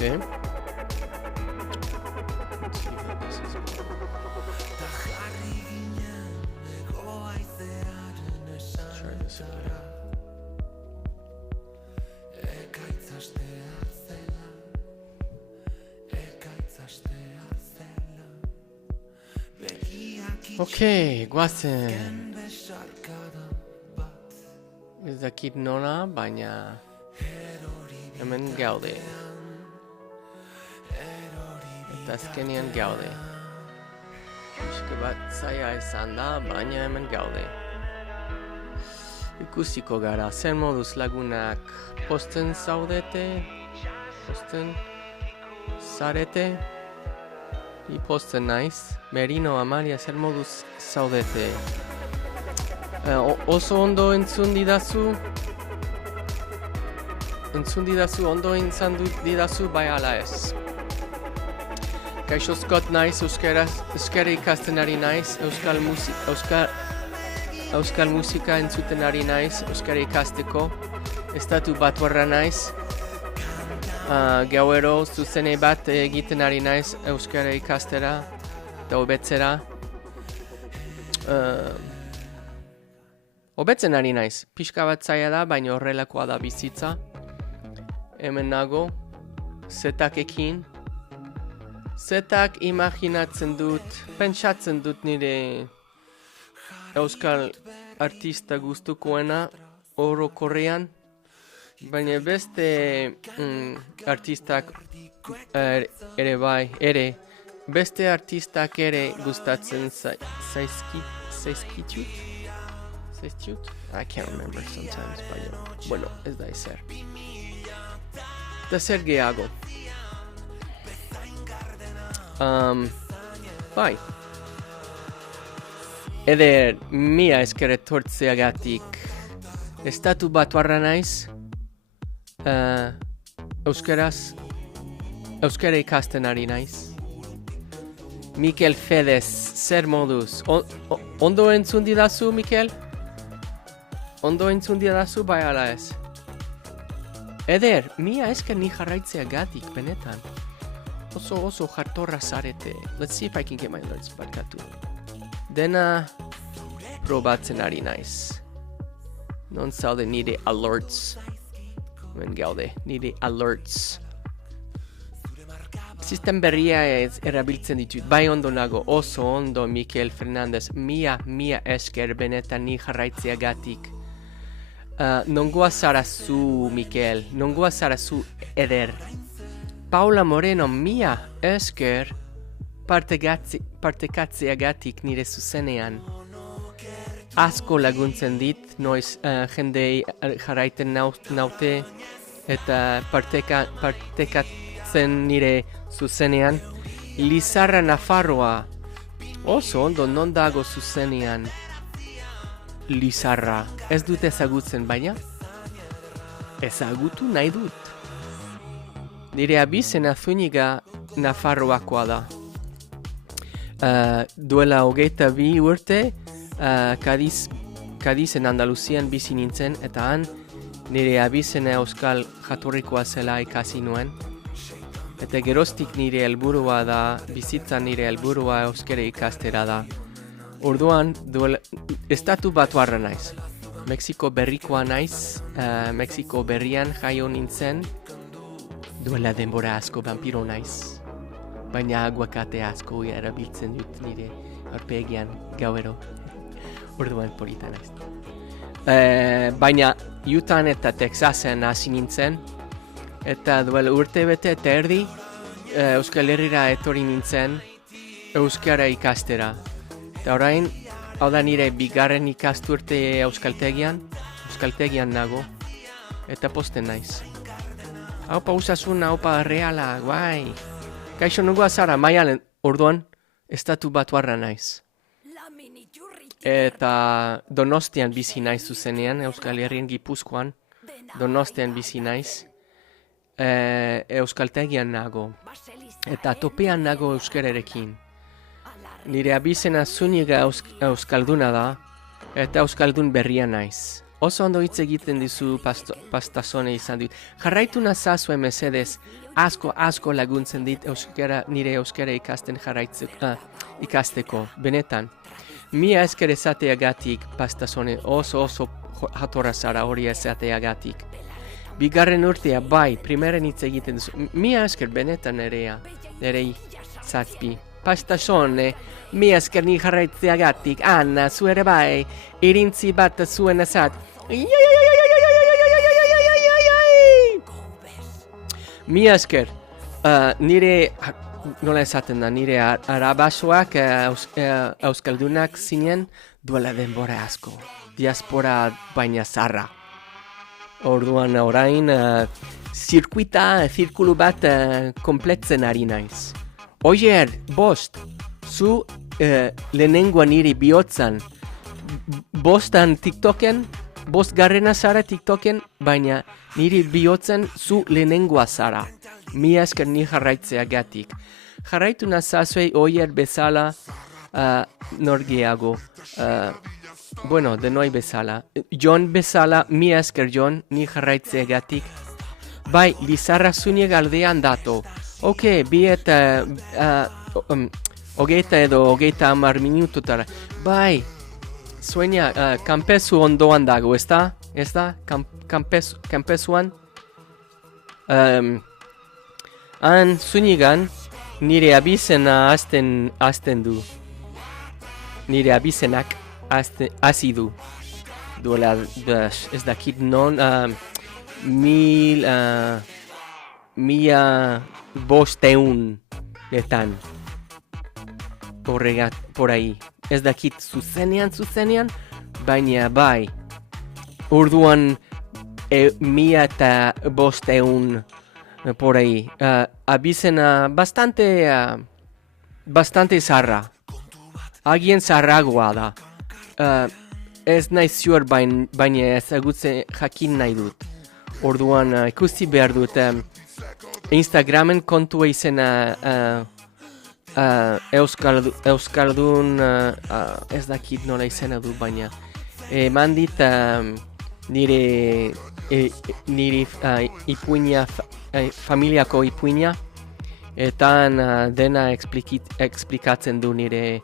Okay. Try this again. Okay, guazen. Ez dakit nola, baina hemen gaude. Eta azkenean gaude. Pixka bat zaila izan da, baina hemen gaude. Ikusiko gara, zer moduz lagunak posten zaudete? Posten zarete? I posten naiz. Merino, Amalia, zer moduz zaudete? Oso ondo entzun didazu? Entzun didazu, ondo entzun didazu, bai ala ez. Gaixozkot naiz, euskara ikasten ari naiz, euskal musika entzuten ari naiz, euskara ikasteko. Estatu Batuarra naiz. Gauero zuzene bat egiten ari naiz euskara ikastera eta hobetzera. Hobetzen ari naiz, pixka bat zaila da, baina horrelakoa da bizitza. Hemen nago, zetakekin. Zetak imaginatzen dut, pentsatzen dut nire euskal artista gustukoena orokorrean. Baina beste artistak ere bai, beste artistak ere gustatzen zaizkitut? I can't remember sometimes, baina, bueno, ez da ezer. Da zer gehiago. Bai. Eder, mia esker etortzeagatik. Estatu Batuarra naiz. Euskara ikasten ari naiz. Mikel Fedez, zer moduz? Ondo entzun didazu, Mikel? Ondo entzun didazu, bai ala ez? Eder, mia esker ni jarraitzeagatik, benetan. Oso jartorra zarete. Let's see if I can get my alerts barkatu. Dena probatzen ari naiz. Non zaude nire alerts. Ben gaude, nire alerts. Sistem berria ez erabiltzen ditut. Bai ondo nago, oso ondo Mikel Fernandez. Mia esker benetan ni jarraitzeagatik. Nongoa zara zu, Mikel. Nongoa zara zu, Eder. Paula Moreno, mia esker partekatzeagatik nire zuzenean. Asko laguntzen dit, noiz jendei jarraiten naute eta partekatzen nire zuzenean. Lizarra Nafarroa, oso ondo non dago zuzenean. Lizarra, ez dut ezagutzen baina? Ezagutu nahi dut. Nire abizena Zúñiga Nafarroakoa da. Duela 22 urte, Kadizen Andaluzian bizi nintzen, eta han nire abizena euskal jatorrikoa zela ikasi nuen. Eta geroztik nire helburua da, bizitzan nire helburua euskara ikastera da. Orduan, Estatu Batuarra naiz. Mexiko berrikoa naiz, Mexiko berrian jaio nintzen, duela denbora asko vampiro naiz. Baina aguakate asko erabiltzen dut nire aurpegian gauero. Orduan polita naiz. Baina Utah eta Texasen hasi nintzen. Eta duela urte bete eta erdi Euskal Herrira etorri nintzen euskara ikastera. Eta orain, hau da nire bigarren ikasturte euskaltegian nago. Eta posten naiz. Haupa usasun, haupa reala, guai. Kaixo nungoa zara, maialen, orduan, Estatu Batuarra naiz. Eta Donostian bizi naiz zuzenean, Euskal Herrien Gipuzkoan. Donostian bizi naiz. euskaltegian nago. Eta topean nago euskerarekin. Nire abizena Zuniga euskalduna da, eta euskaldun berria naiz. Oso ondo hitz egiten dizu pastazone izan dut. Jarraitu nazazue mesedez, asko laguntzen dit nire euskara ikasteko, benetan. Mia esker esateagatik pastazone, oso jatorra zara hori esateagatik. Bigarren urtea, bai, primeren hitz egiten duzu. Mia esker benetan nerei zazpi. Pastazone, mia esker ni jarraitzeagatik, Anna, zu ere bai, irintzi bat zuen ezat. Mia esker, nire, nola esaten da, nire arabasoak euskaldunak zinen duela denbora asko. Diaspora baina zarra. Orduan orain, zirkulu bat kompletzen ari naiz. Oier, bost, zu lehenengoa niri bihotzan, bostan TikToken, bost garrena zara TikToken, baina niri bihotzan zu lehenengoa zara. Mia esker ni jarraitzeagatik. Jarraitu nazazuei oier bezala norgeago. Bueno, denoi bezala. Jon bezala, mia esker Jon, ni jarraitzeagatik. Bai, Lizarra Zuniga aldean dato. Biet hogeita 10 minututara. Bai, sueña, kanpezu ondoan dago, ez da? Kanpezuan? Han Zunigan nire abizena azten du. Nire abizenak hasi du. Duela, ez dakit non, mila bosteun letan. Por ahí. Ez dakit zuzenean, baina bai. Urduan mila eta bosteun por ahí. Abizena bastante zarra. Agien zarragoa da. Ez nahi ziur baina ezagutzen jakin nahi dut. Orduan ikusi behar dut Instagramen kontua izena euskaldun ez dakit nola izena du baina eman dit nire ipuina familiako ipuina eta dena explikatzen du nire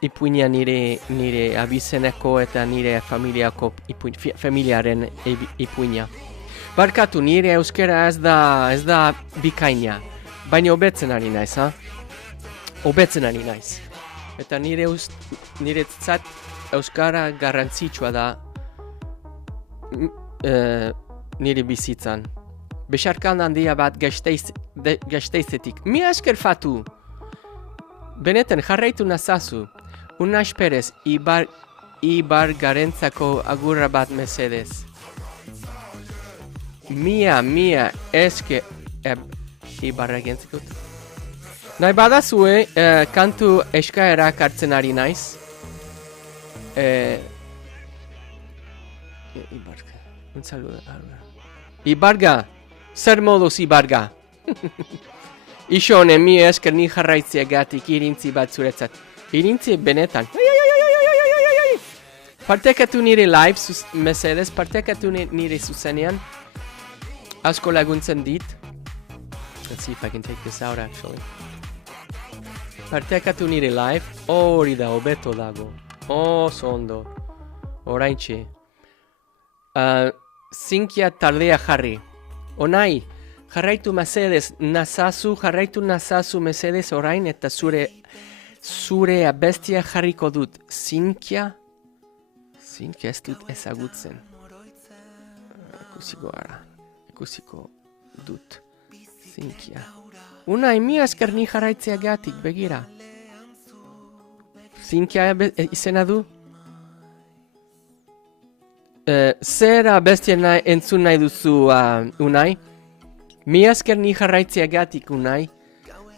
ipuina nire abizeneko eta nire familiaren ipuina. Barkatu, nire euskera ez da bikaina, baina hobetzen ari naiz, ha? Hobetzen ari naiz. Eta niretzat euskara garrantzitsua da nire bizitzan. Besarkan handia bat Gasteizetik. Mila esker fatu! Benetan jarraitu nazazu. Unai Perez, Ibar garentzako agurra bat mesedez. Mia eske Ibarra gentzikut. Nahi badazue kantu eskaerak hartzen ari naiz. Ibarga, un saludo. Ibarga, zer moduz Ibarga? Ixone, mia esker ni jarraitzeagatik irintzi bat zuretzat. Irintzi benetan. Partekatu nire live, mesedez, partekatu nire zuzenean. Asko laguntzen dit. Let's see if I can take this out actually. Partekatu nire live. Hori da, hobeto dago. Ondo. Oraintxe. Zinkia taldea jarri. Onai, jarraitu nazazu mesedez orain eta zure abestia jarriko dut. Zinkia ez dut ezagutzen. Ikusiko dut. Zinkia. Unai, mila esker ni jarraitzeagatik, begira. Zinkia izena du? Zer abestia entzun nahi duzu, Unai? Mila esker ni jarraitzeagatik, Unai.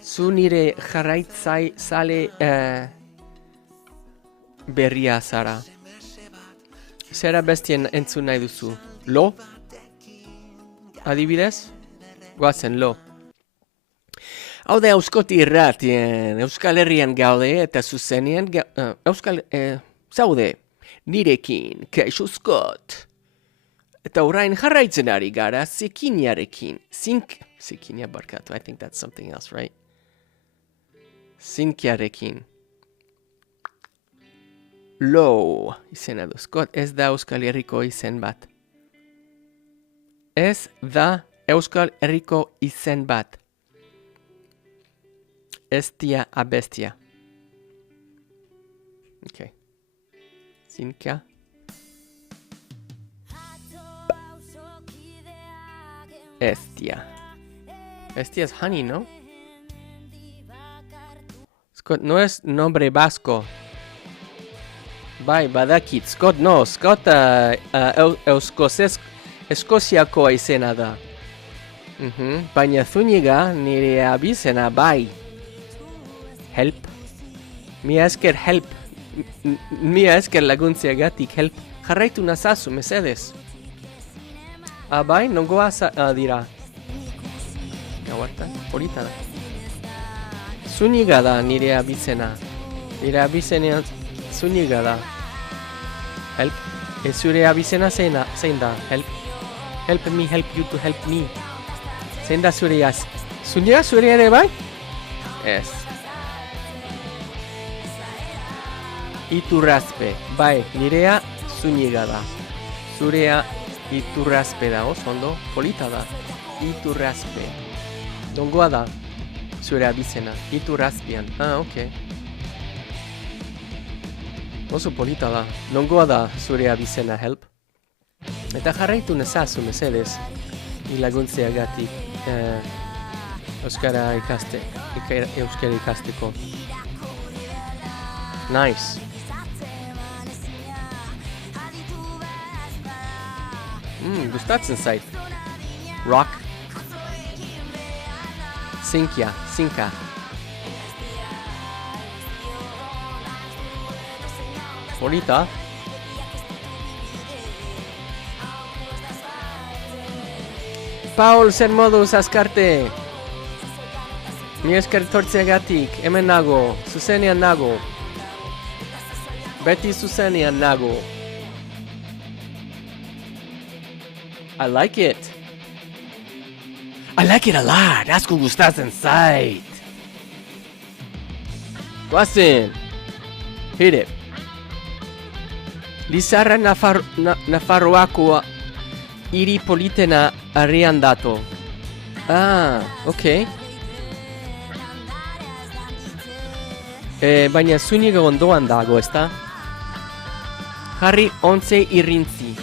Zu nire jarraitzaile berria zara. Zer abestia entzun nahi duzu? Lo? adibidez, goazen lo. Hau da Euskoti irratien, Euskal Herrian gaude eta zuzenien, zaude, nirekin, kaixo Scott. Eta orain jarraitzen ari gara, zikiniarekin. Zikinia barkatu, I think that's something else, right? Zinkiarekin. Lo, izena du. Scott, ez da Euskal Herriko izen bat. Ez da Euskal Herriko izen bat. Estia abestia. Okay. Zinkia. Estia. Estia es honey, ¿no? Scott no es nombre vasco. Bai, badakit. Scott no. Scott Eskoziako izena da. Baina Zuniga nire abizena bai. Help. Mia esker help. Mia esker laguntziagatik help. Jarraitu nazazu, mesedez. Bai, nongoa dira. Aguanta, polita da. Zuniga da nire abizena. Nire abizena Zuniga da. Help. Zure abizena zein da. Help. Help me, help you to help me. Zein da zure az. Zuniga zure ere bai? Ez. Iturrazpe. Bai, nirea Zuniga da. Zurea Iturrazpe da, ondo, polita da. Iturrazpe. Dongoa da, zure abizena. Iturrazpian. Okay. Oso polita da. Dongoa da zure abizena, help. Eta jarraitu nezazu, mesedez. Laguntzeagatik Euskara ikasteko. Nice. Gustatzen zait. Rock. Zinka. Polita. Paul, zer moduz azkarte. Mi esker tortzeagatik, hemen nago, zuzenean nago. Beti zuzenean nago. I like it. I like it a lot. Asko gustatzen zait. Guazen. Hit it. Lizarra Nafarroako hiri politena harrian dato. Okay. Baina Zuniga ondoan dago, ezta? Jarri 11 irrintzi.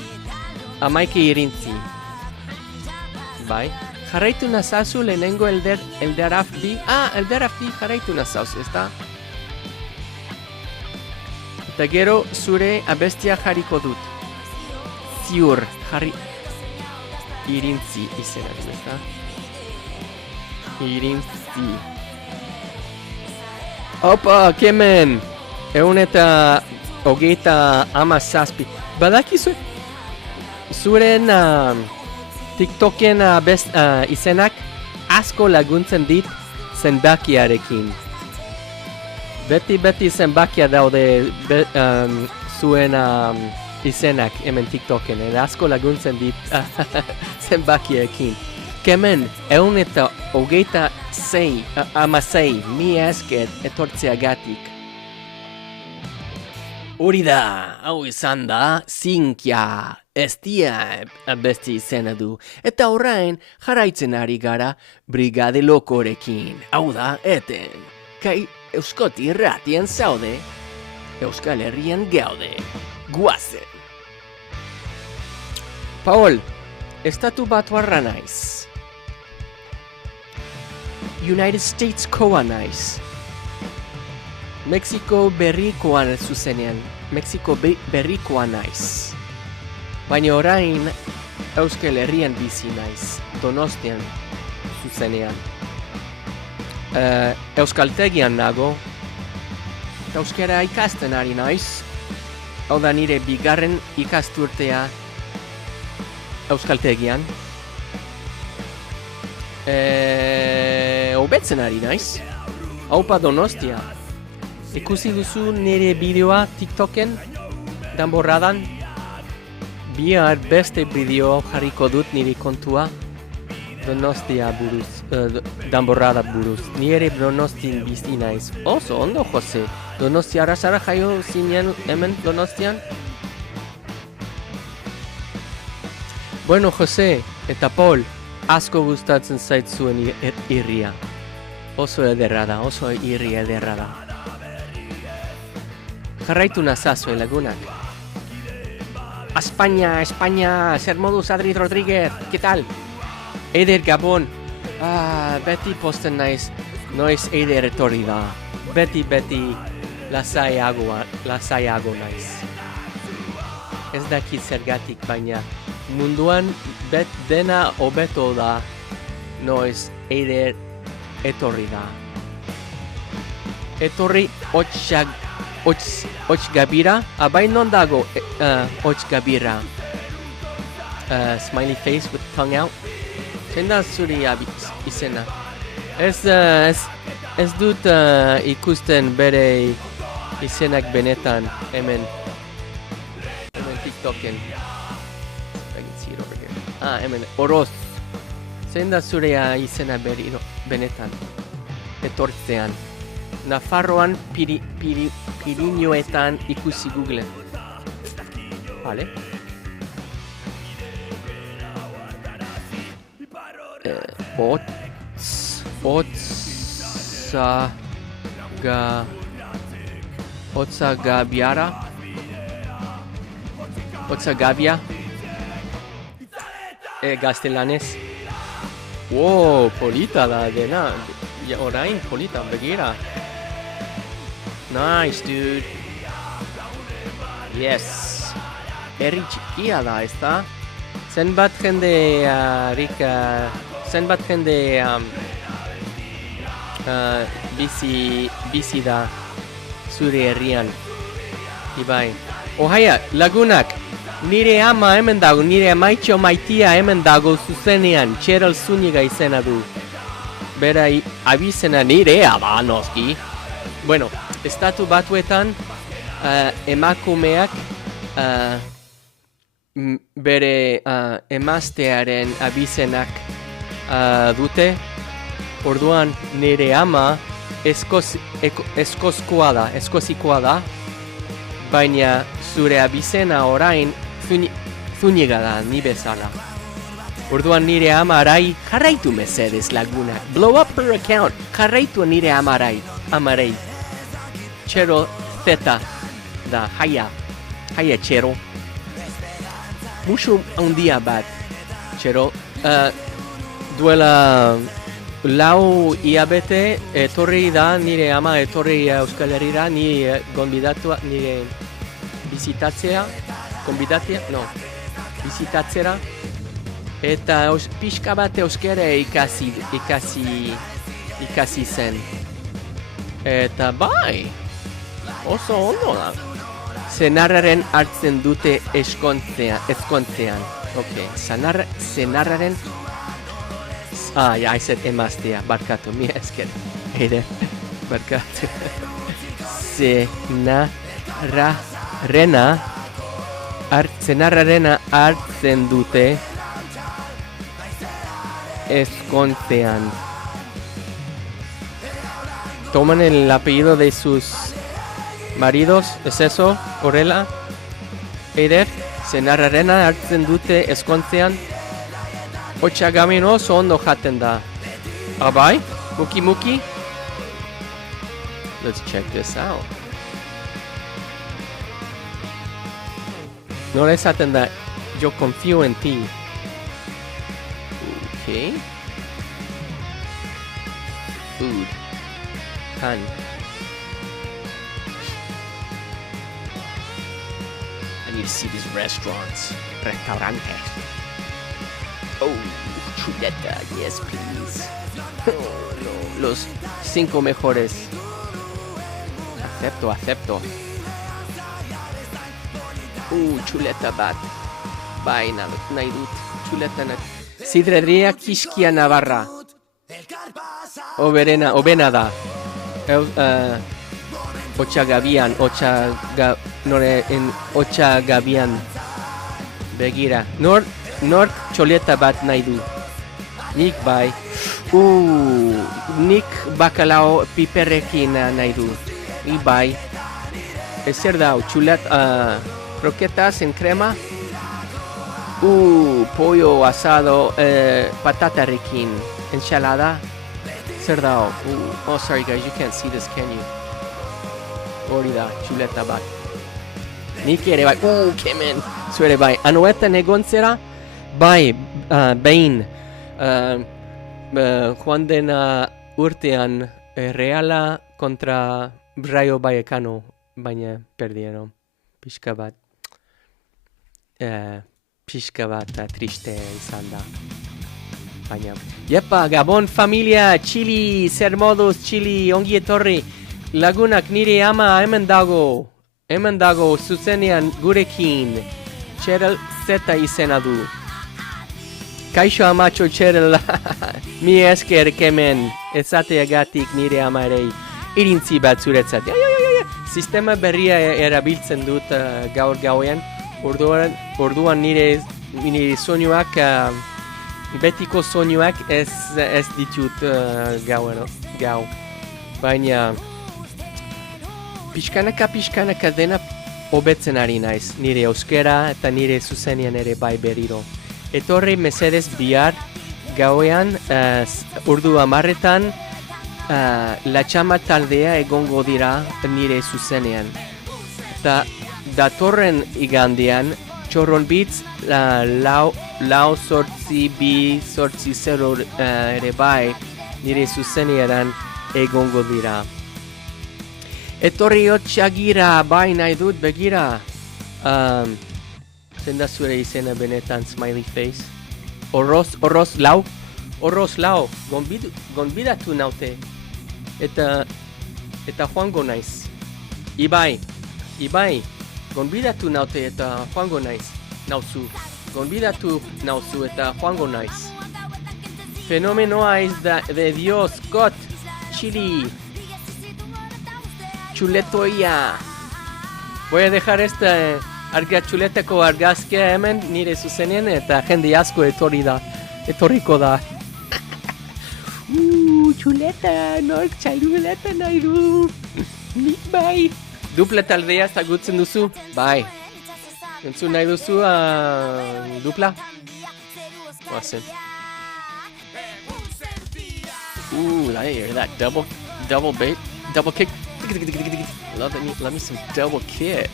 11 irrintzi. Bai. Jarraitu nazazu lehenengo elderafdi. Elderafdi jarraitu nazazu, ezta? Eta gero zure abestia jarriko dut. Ziur, jarri... Irintzi izena, ezta? Irintzi. Opa, kemen! 127. Badakizu? Zuren TikToken izenak asko laguntzen dit zenbakiarekin. Beti zenbakia daude zuen izenak hemen TikToken. Asko laguntzen dit zenbakiekin. Kemen, 126, mi esker etortzeagatik. Hori da, hau izan da, Zinkia, estia beste izena du, eta orain jarraitzen ari gara Brigade Lokorekin, hau da, eten, kai Euskoti irratien zaude, Euskal Herrian gaude, guazen. Paul, estatu batuarra naiz. United States koa naiz. Mexiko berrikoan zuzenean. Mexiko berrikoa naiz. Baina orain Euskal Herrian bizi naiz. Donostian zuzenean. Euskaltegian nago. Euskara ikasten ari naiz. Hau da nire bigarren ikasturtea Euskaltegian. Hobetzen ari naiz. Haupa Donostia. Ikusi duzu nire bideoa TikToken, danborradan. Bihar beste bideo jarriko dut nire kontua. Donostia buruz, danborrada buruz. Nire Donostin bizi naiz. Oso ondo, Jose. Donostia arrasara jaio zinen hemen Donostian? Bueno, Jose eta Paul, asko gustatzen zaitzuen irria. Oso ederra da, oso irri ederra da. Jarraitu nazazue lagunak. España, España, zer moduz Adri Rodríguez, ¿qué tal? Eider Gabon, beti posten naiz, noiz Eider etorri da. Beti lasaiago naiz. Ez dakit zergatik, baina munduan dena hobeto da, noiz Eider etorri da. Etorri Hots Gabira, abai non dago Hots Gabira. Smiley face with tongue out. Zenda zuri izena. Ez dut ikusten bere izenak benetan hemen TikToken. I can see it over here. Hemen Oroz. Zenda zure izena benetan. Etortzean. Nafarroan Pirinioetan ikusi Google. Vale. Otsagavia. Gaztelanez. Wow, polita da dena. Orain polita, begira. Nice, dude. Yes. Herri txikia da, ezta? Zenbat jende bizi da zure herrian. Ibai. Ohaia, lagunak, nire ama hemen dago, nire amaitxo maitia hemen dago zuzenean, Txeral Zuniga izena du. Bera abizena nire ama, noski. Bueno, estatu batuetan emakumeak bere emaztearen abizenak dute. Orduan nire ama eskozikoa da, baina zure abizena orain Zuniga da, ni bezala. Orduan nire amarai jarraitu mesedez lagunak. Blow up her account, jarraitu nire amarai. Txero Zeta da, haia Txero. Musu handia bat, Txero. Duela lau iabete etorri da nire ama etorri Euskal Herrira, nire gonbidatua, nire bizitatzea, bizitatzera. Eta pixka bat euskara ikasi zen. Eta bai, oso ondo da. Senarraren hartzen dute ezkontzean. Ok, senarraren... I said emaztea, barkatu, mi esker. Eide, barkatu. Senarrarena hartzen dute ezkontzean. Toman el apellido de sus maridos, ¿es eso? Horrela? Eider, senarrarena hartzen dute ezkontzean. Otsagamen oso ondo jaten da. Abai? Muki? Let's check this out. Nola esaten da, yo confío en ti. Okay. Food. Pan. I need to see these restaurants. Restaurantes. Oh, chuleta, yes please. Oh, no. Los 5 mejores. Acepto. Chuleta bat. Bai, nahi dut. Chuleta nahi. Sidreria Kiskia Navarra. obena da. Otxagabian. Begira, nork txoleta bat nahi du. Nik bai. Nik bakalao piperrekin nahi du. Nik bai. Zer da, croquetas en crema. Pollo asado, patatarekin. Ensalada. Zer da, oh sorry guys, you can't see this, can you? Hori da, txuleta bat. Nik ere bai, kemen. Zuere bai, anuetan egon zera, bai, behin, joan dena urtean Reala kontra Rayo Vallecano, baina perdieron, pixka bat triste izan da. Baina, jepa, Gabon familia, Chili, zer moduz, Chili, ongi etorri, lagunak nire ama hemen dago, zuzenean gurekin. Cheryl Zeta izena du. Kaixo amatxo Cheryl, mi esker kemen, ezateagatik nire amarei irintzi bat zuretzat. Sistema berria erabiltzen dut gaur gauean, orduan nire soinuak, betiko soinuak ez ditut gau. Baina, pixkanaka dena hobetzen ari naiz, nire euskera eta nire zuzenean ere bai berriro. Etorri mesedez bihar gauean, ordu 10:00, latxama taldea egongo dira nire zuzenean. Eta datorren igandean, Txorronbitz, lau sortzi bi sortzi 0 ere bai nire zuzenean egongo dira. Etorri otxagira bai nahi dut, begira. Zenda zure izena benetan, smiley face. Horroz lau, gonbidatu naute. Eta joango naiz. Ibai, gonbidatu naute eta joango naiz. Gonbidatu nauzu eta joango naiz. Fenomenoa es de Dios, God, Chili. Chuletoia. Voy a dejar esta chuleteko argazkia hemen nire zuzenean eta jende asko etorriko da. Chuleta, nork txailuleta nahi du. Nik bai. Dupla taldea zagutzen duzu? Bai. Entzun nahi duzu dupla? Oazen. I hear that double kick. Let me some double kick.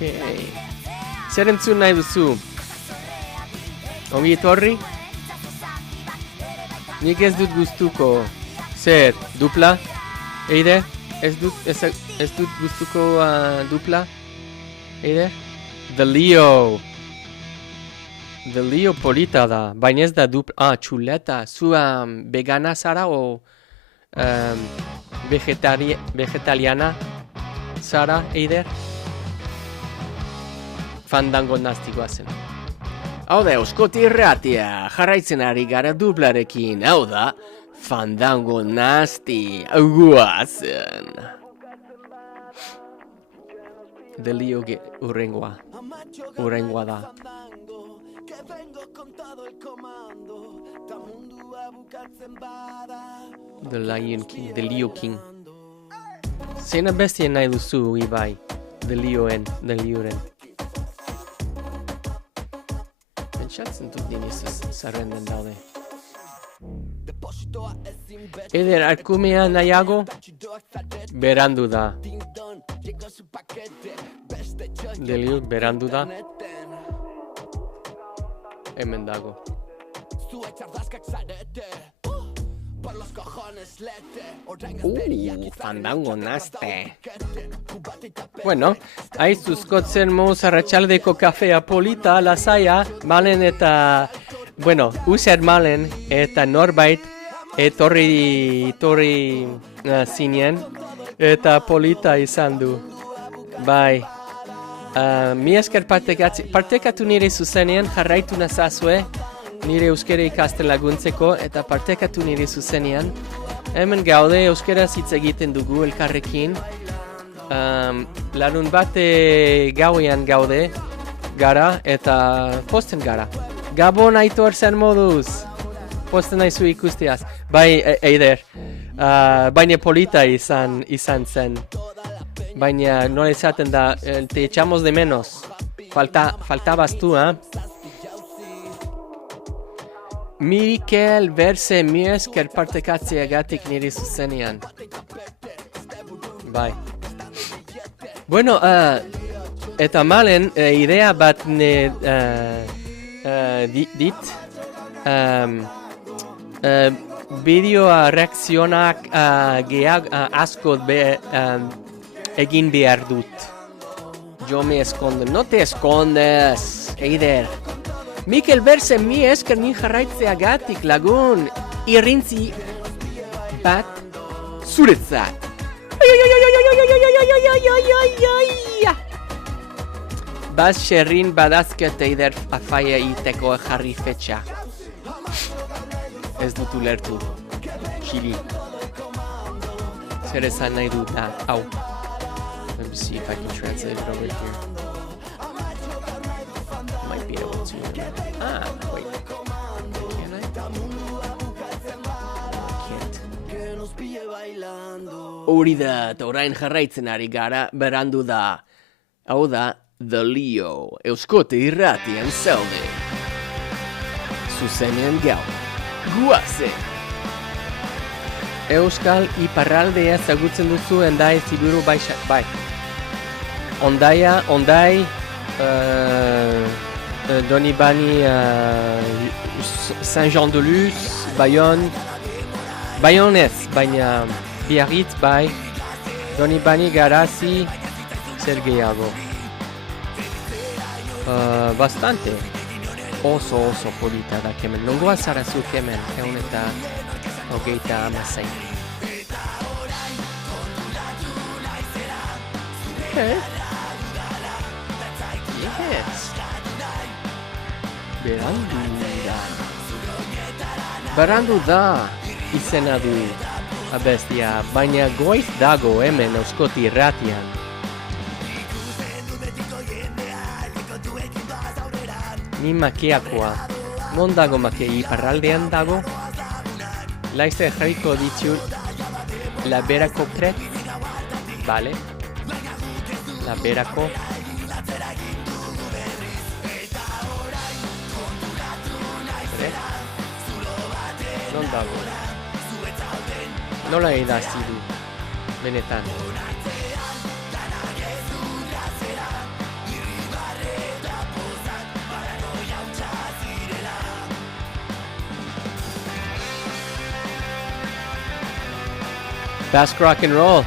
Okay. Zer entzun nahi duzu? Ongi etorri? Nik ez dut gustuko. Zer, dupla? Eider? Ez dut gustuko dupla? Eider? The Leo polita da. Baina ez da dupla. Chuleta. Zu vegana zara o vegetariana zara, Eider? Fandango nastikoa zen. Hau da, Euskoti Irratia, jarraitzen ari gara duplarekin. Hau da, Fandango nasti, guazen. The Leo urrengoa da. The Leo King. Zeina bestien nahi duzu, Ibai. The Leoren. Pentsatzen dut diniz zerrenden daude. Eder, arkumea nahiago? Berandu da. The Leo berandu da. Hemen dago. Fandango naste. Bueno, aizuzkotzen moz arratsaldeko kafea polita, lasaia, malen eta, bueno, user malen eta norbait etorri zinen eta polita izan du. Bai. Mi esker partekatu nire zuzenean jarraitu nazazue nire euskara ikasten laguntzeko eta partekatu nire zuzenean. Hemen gaude euskaraz hitz egiten dugu elkarrekin. Larun bate gauean gaude gara eta posten gara. Gabon Aitor, zer moduz? Posten naizu ikusteaz. Bai, Eider. Baina polita izan zen. Baina nola esaten da, te echamos de menos. Faltabas tú, Mikel Berse, mi esker partekatzeagatik nire zuzenean. Bai. Bueno, eta malen, idea bat dit. Bideoa reakzionak asko egin behar dut. Yo me escondo. No te escondes, Eider. Mikel Berse, mi esker ni jarraitzeagatik lagun. Irrintzi bat zuretzat. Baz xerrin badazket Eider afaia iteko jarri fetxa. Ez dut ulertu. Chili. Zer esan nahi dut da. Au. Let me see if I can translate it over here. Might be able to. Wait. Can I? Can't. Hori da, eta orain jarraitzen ari gara, berandu da. Hau da, The Leo. Euskote irratian zaude. Zuzenean gau. Guazen! Euskal iparraldea ezagutzen duzu Hendai Ziburu bai. Ondai, Donibani, Saint-Jean-de-Luz, Bayonne ez, baina Biarritz bai, Donibani Garazi, zer gehiago. Bastante. Oso polita da kemen. Nongoa zarazu kemen, egun eta hogeita amazein. Okay. Yes. Berandu da izena du abestia, baina goiz dago hemen Euskoti irratian. Ni makeakoa. Non dago makea? Iparraldean dago? Laizte jarriko ditut Laberako tret. Vale. Laberako. Tret. Non dago? Nola idazti du? Benetan. Basque rock and roll.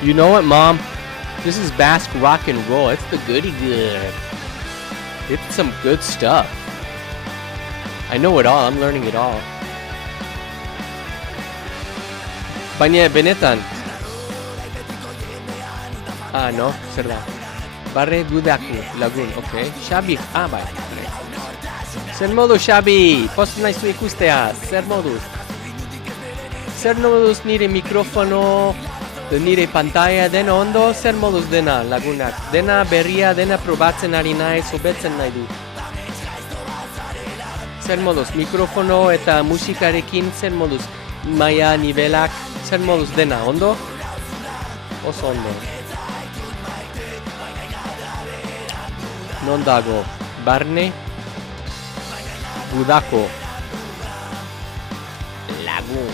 You know it, Mom. This is Basque rock and roll. It's the goody good. It's some good stuff. I know it all. I'm learning it all. Baina benetan. No. Zer da. Barre gudaku lagun. Okay. Xabi. Bai. Zer modu, Xabi? Posten naizu ikustea. Zer moduz? Zer moduz nire mikrofono, nire pantalla dena ondo, zer moduz dena lagunak. Dena berria, dena probatzen ari naiz, hobetzen nahi du. Zer moduz mikrofono eta musikarekin, zer moduz maia, nivelak, zer moduz dena ondo? Oso ondo. Non dago, barne, gudako, lagun.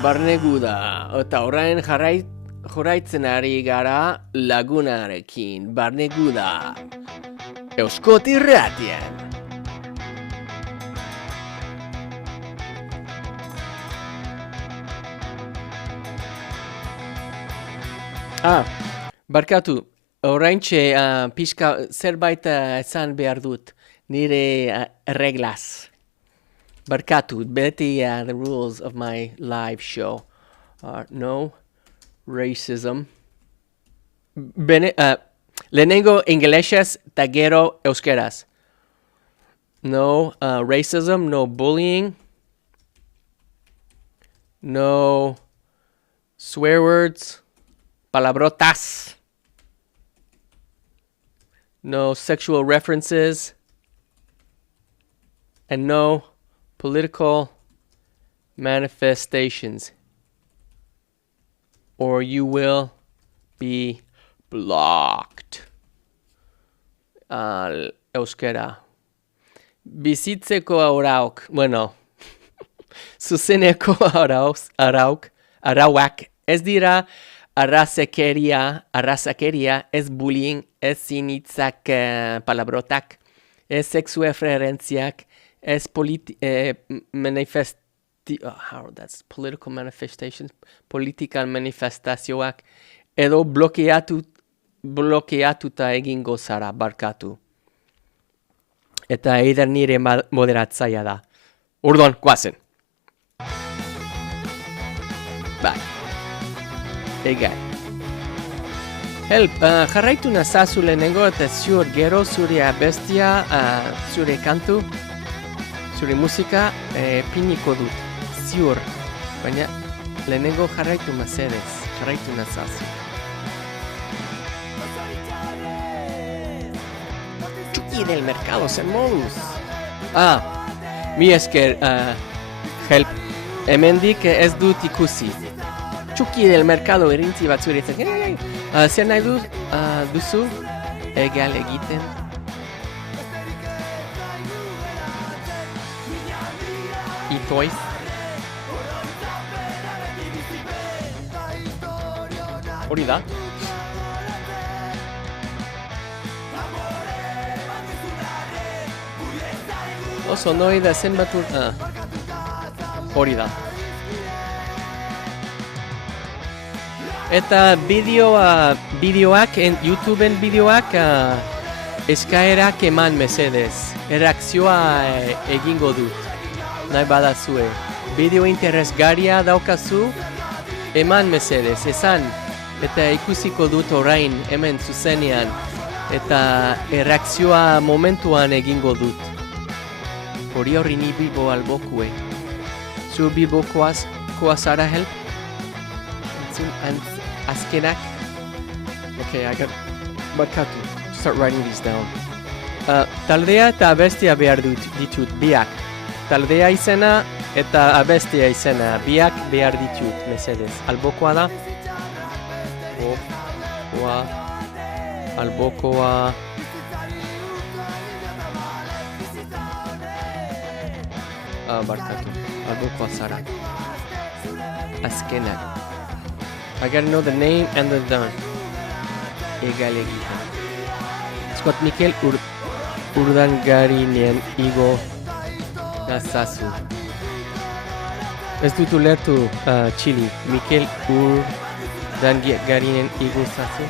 Barneguda, eta orain jarraitzen ari gara lagunarekin. Barneguda, Euskoti irratian. Barkatu. Oraintxe pixka zerbait esan behar dut nire reglaz. Barkatu, beti the rules of my live show are no racism. Lehenengo ingelesez eta gero euskeraz. No racism, no bullying, no swear words, palabrotas, no sexual references, and no political manifestations, or you will be blocked. Euskera. Bizitzeko zuzeneko arauak ez dira arrazakeria, ez bullying, ez zinitzak palabrotak, ez sexu referentziak, ez political manifestations, political manifestazioak, edo blokeatuta egingo zara, barkatu. Eta eider nire moderatzaia da. Orduan, guazen. Bai. Egai. Help, jarraitu nazazu lehenengo eta ziur gero zure abestia, zure kantu, zure musika piniko dut. Ziur. Baina lehenengo jarraitu mazedez. Jarraitu nazazu. Txuki del mercado, zen moduz. Mi esker, help. Hemendik ez dut ikusi. Txuki del mercado erintzi bat zuretzen. Zer nahi duzu? Egal egiten. Itoiz. Hori da. Oso noi da zenbat hori da. Eta bideoak, YouTubeen bideoak eskaerak eman mesedez. Erreakzioa egingo dut. Nahi badazue. Bideo interesgarria daukazu eman mesedez. Esan. Eta ikusiko dut orain hemen zuzenean. Eta erreakzioa momentuan egingo dut. Hori ni Bilbo albokue. Zu Bilbo koazara help? Azkenak? Okay, I got... Barkatu. Start writing these down. Taldea eta abestia behar ditut, biak. Taldea izena eta abestia izena, biak behar ditut, mesedez. Albokoa da? Albokoa... barkatu. Albokoa zara. Azkenak. I gotta know the name and the done. Egal egiten. Scott Mikel Urdangarinen igo nazazu. Ez dut ulertu Chili. Mikel Urdangarinen igo zazu.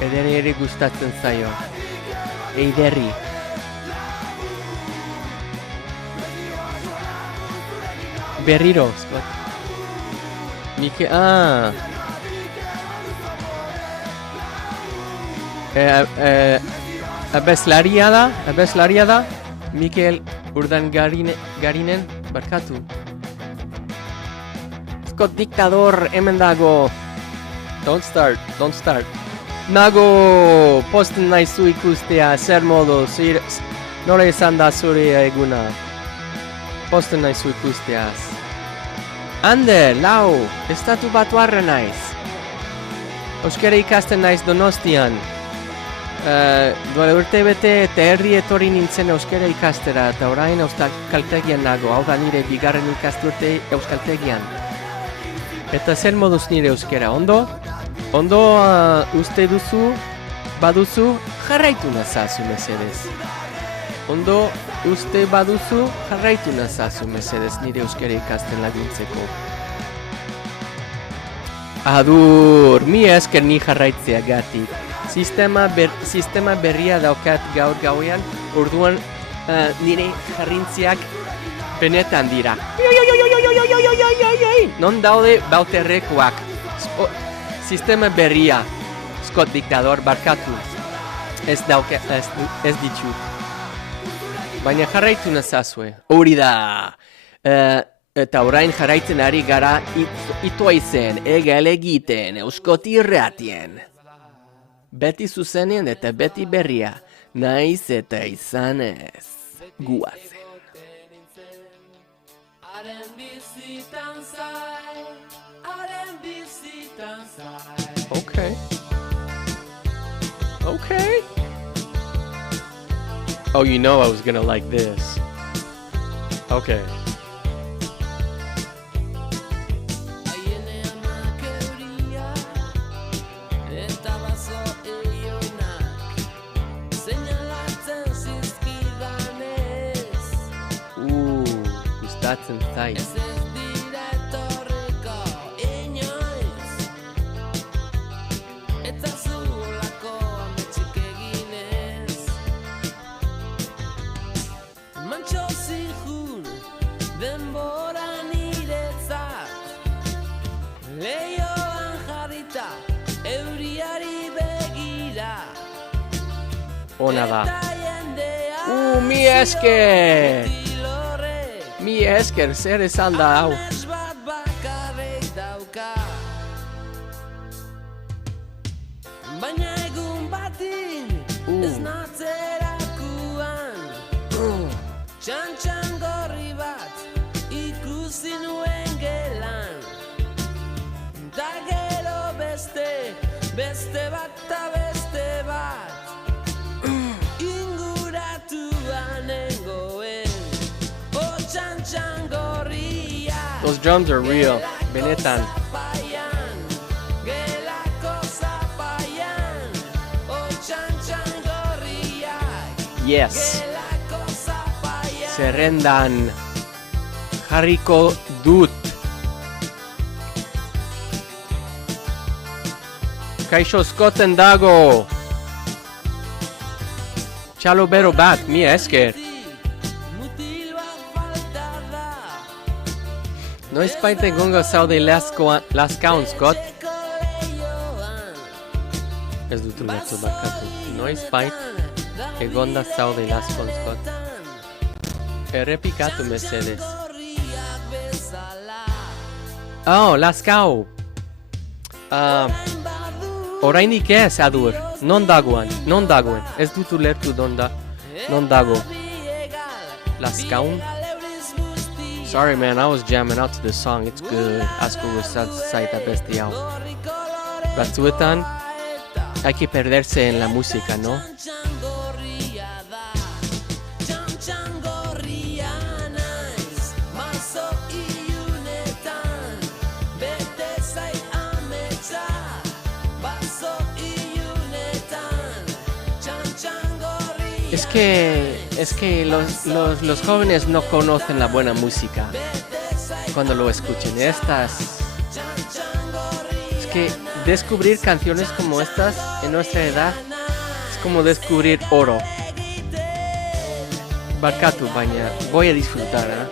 Ederi ere gustatzen zaio. Eiderri. Berriro, Scott. Abeslaria da. Mikel Urdangarinen, barkatu. Scott Diktador, hemen dago. Don't start. Nago, posten naizu ikustea, zer modu, nola izan da zure eguna. Posten naizu ikusteaz. Ander, lau, estatu batuarra naiz. Euskara ikasten naiz Donostian. Duela urte bete eta herri etorri nintzen euskara ikastera, eta orain euskaltegian nago, hau da nire bigarren ikasturte euskaltegian. Eta zer moduz nire euskara, ondo? Ondo uste baduzu, jarraitu nazazu mesedez. Ondo uste baduzu, jarraitu nazazu mesedez nire euskara ikasten laguntzeko. Adur, mi esker ni jarraitzea gatik. Sistema berria daukat gaur gauean, orduan nire jarrintziak benetan dira. Non daude bauterrekoak. Sistema berria. Scott diktador barkatu. Ez ditut. Baina jarraitu nazazue. Hori da. Eta orain jarraitzen ari gara itoa izen, egiten, euskoti irratien. Beti zuzenean eta beti berria, naiz eta izanez, guazen. Okay. Oh, you know I was gonna like this. Okay. Gustatzen zait. Ona da. Mi esker! Mi esker, zer esan da hau. Baina egun batin ez natzerakuan Txantxan gorri bat ikusi nuen gelan Da gero beste bat ta beste bat Inguratuan nengoen Txantxan gorria Those drums are real, benetan. Yes. Zerrendan jarriko dut. Kaixo Scotten dago. Txalo bero bat, mi esker. Noiz baite gongo zaude Laskaun, Scott? Ez dut ulertu barkatu. Noiz bait egonda zaude Laskaun, Scott? Errepikatu mesedez. Oh, Laskau. Orainik ez, adur. Non dagoen. Ez dut ulertu non dago. Laskaun? Sorry man, I was jamming out to the song, it's good. Asko gustatzen beste hau. Batzuetan, hay que perderse en la música, ¿no? Es que los jóvenes no conocen la buena música cuando lo escuchen. Es que descubrir canciones como estas en nuestra edad es como descubrir oro. Barkatu, baina voy a disfrutar, ¿eh?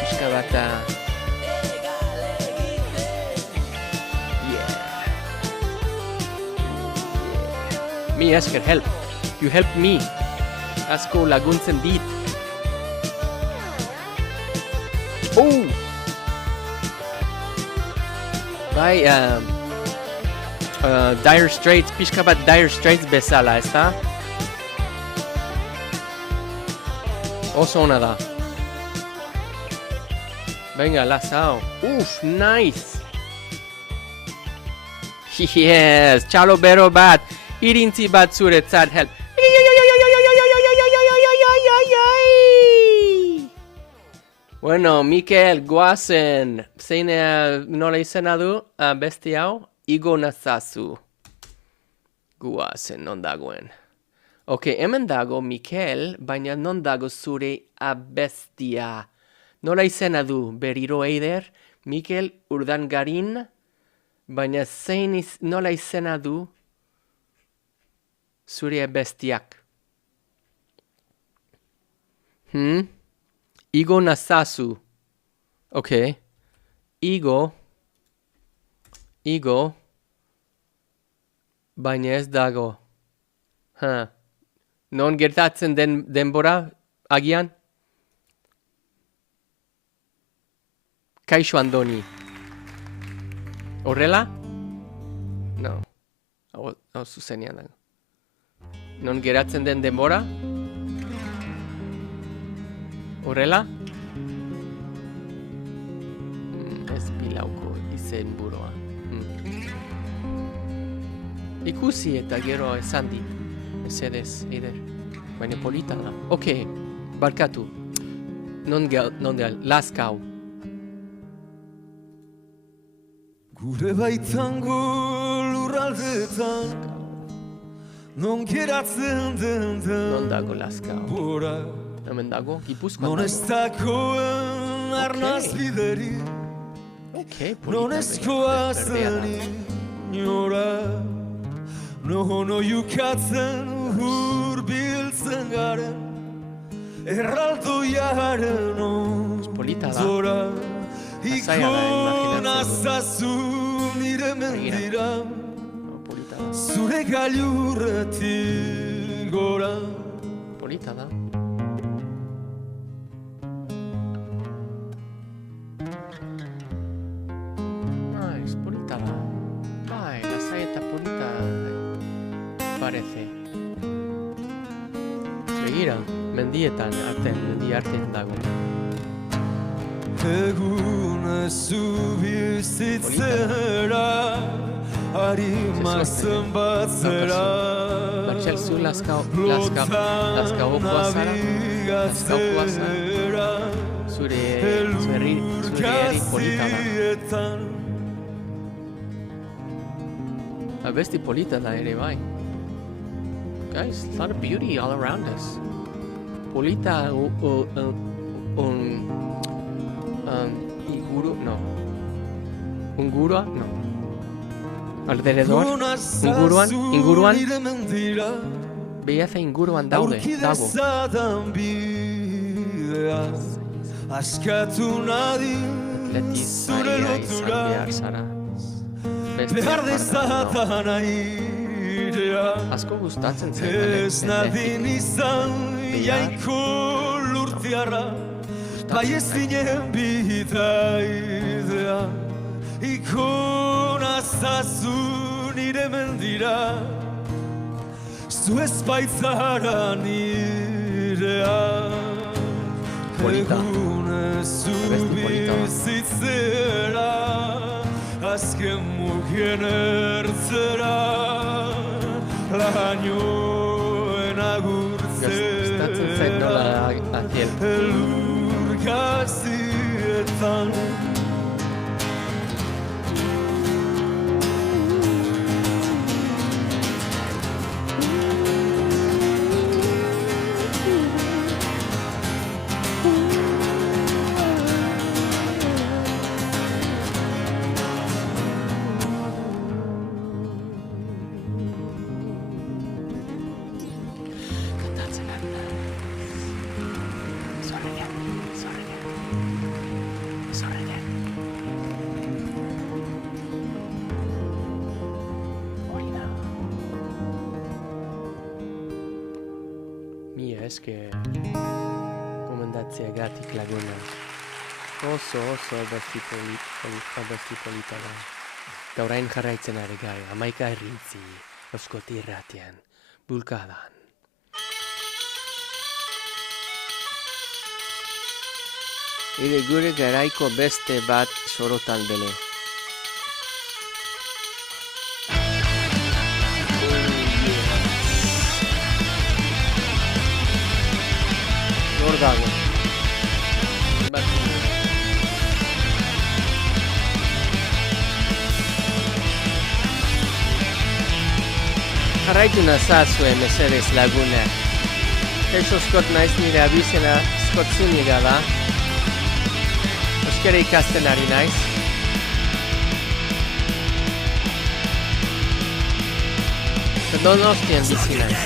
Pixka Mi esker, help. You help me. Asko laguntzen dit. Oh! Bai, Dire Straits, pixka bat Dire Straits bezala, ezta? Oso ona da. Venga, lasao. Nice! Yes, txalo bero bat. Irintzi bat zuretzat, help. Bueno, Mikel, goazen. Zein nola izena du, besti hau? Igo nazazu. Goazen, non dagoen. Ok, hemen dago, Mikel, baina non dago zure abestia. Nola izena du, berriro eider? Mikel Urdangarin, baina nola izena du? zure bestiak. Igo nazazu. Okay. Igo, baina ez dago. Non gertatzen den denbora, agian? Kaixo Andoni. Horrela? No. Hau zuzenean dago. Non geratzen den denbora? Horrela? Ez pilauko izen buroa. Ikusi eta gero esan dit. Mesedez, Eider. Baina polita da. Ok, barkatu. Non laskau. Gure baitango lurraldetan non geratzen den Non dago laskau. bora Hemen dago, Gipuzkoan non dago. ez dagoen arnaz bideri Ok, non polita ez berdea koazen da. inora no yukatzen hurbiltzen garen erraldoiaren Polita da. onzora Zaila da ikona imaginatzeko. zazu nire mendira Polita da. zure gailurretik gora Polita da. Ez polita da. Bai, lasai eta polita parece. Begira, mendietan mendi artean dago. egun zu bizitzera harimak zenbatzera Martxel, zu laskaokoa zara? Laskaokoa zara? Zure herri polita da. Abesti polita da ere bai. Guys, a lot of beauty all around us. Polita Ungurua, no. Alrededor, inguruan, belleza inguruan dago. Aurkidezadan bidea askatu nadi zure Atletizaria izan lotura behar zara. Beste behar aparta, dezatan airea no. Asko gustatzen zen. ez nadin izan jainko lurtiarra bai ez dinen bitaidea ikona zazu nire mendira zu ez baitzara nirea Polita. egunezu Abesti polita da. bizitzera azken mugien ertzera lainoen Gustatzen zait nola Aziel. elurkazietan Kantatzen ari da. Zorrenean. Hori da. Mila esker gomendatzeagatik laguna. Oso abesti polita da. Eta orain jarraitzen ari gai, 11 herrintzi, Euskoti irratian, bulkadan. Ide gure garaiko beste bat sorotan bele. Nor dago. Jarraitu nazazue mesedez lagunak. Eso Scott naiz nire abizena Scott Zuniga da. Euskara ikasten ari naiz. Donostian bizi naiz.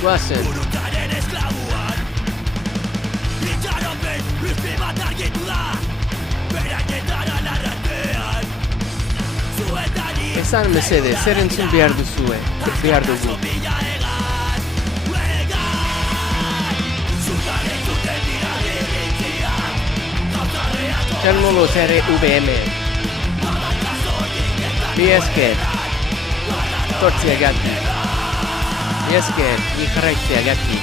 Guazen. Esan mesede, zer entzun behar duzue, behar dugu. Txalmolos RVM. Bi esker. Tortziagatik. Bi esker, bi jarraitzeagatik.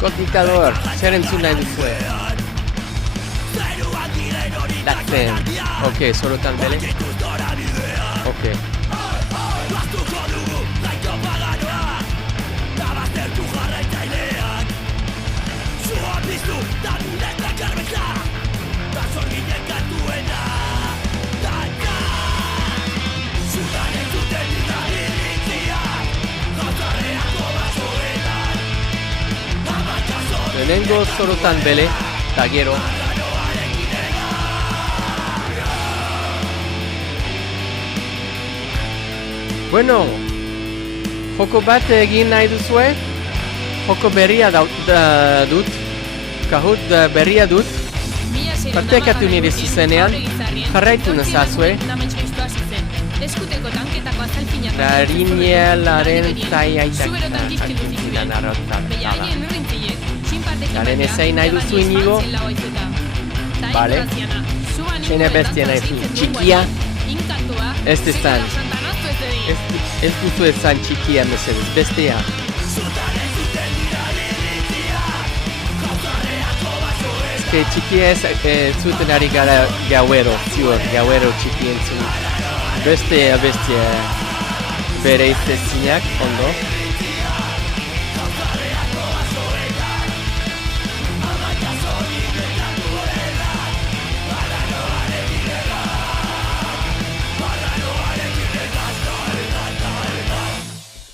Scott Dictador, zer entzun nahi duzue? Datzen. Ok, sorotan bele? Ok. Lehenengo sorotan bele, eta gero. Bueno, joko bat egin nahi duzue? Joko berria dut, Kahoot berria dut, partekatu nire zuzenean, jarraitu nazazue. Rariñelaren zaiaitak argentinan arrotatala. Garen ezain nahi duzu inigo? Bale. Txene bestia nahi zu. Txikia? Ez ezan. Ez duzu ezan txikia mesedez. Bestia. Ez txikia ez zuten ari gara gauero. Ziur, gauero txikien zu. Bestia bere izezinak, ondo.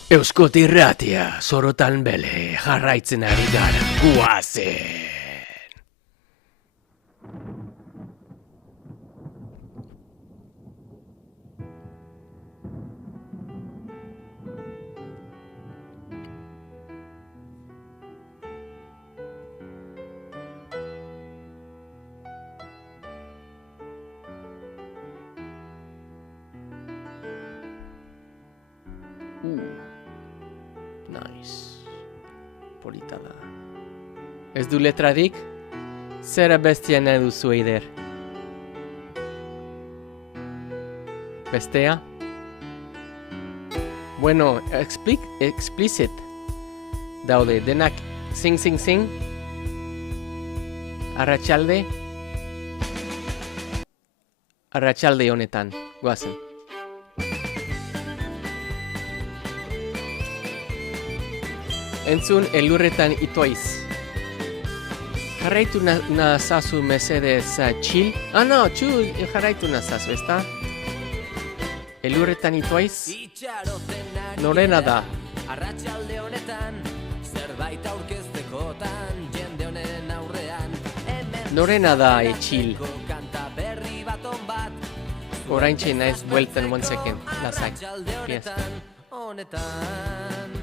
Euskot irratia, sorotan bele, jarraitzen ari gara, guazen! Nice. Polita da. Ez du letradik? Zera bestia nahi duzu eider? Bestea? Bueno, explicit daude, denak sing. Arratsalde honetan, goazen. Entzun elurretan itoiz. Jarraitu nazazu mesedez txil. No, jarraitu nazazu, ezta? Elurretan itoiz. Norena da. Arratsalde honetan, zerbait aurkeztekotan, jende honen aurrean. Norena da etxil. Oraintxe naiz buelten 1 second. Lazak. Yes. Honetan.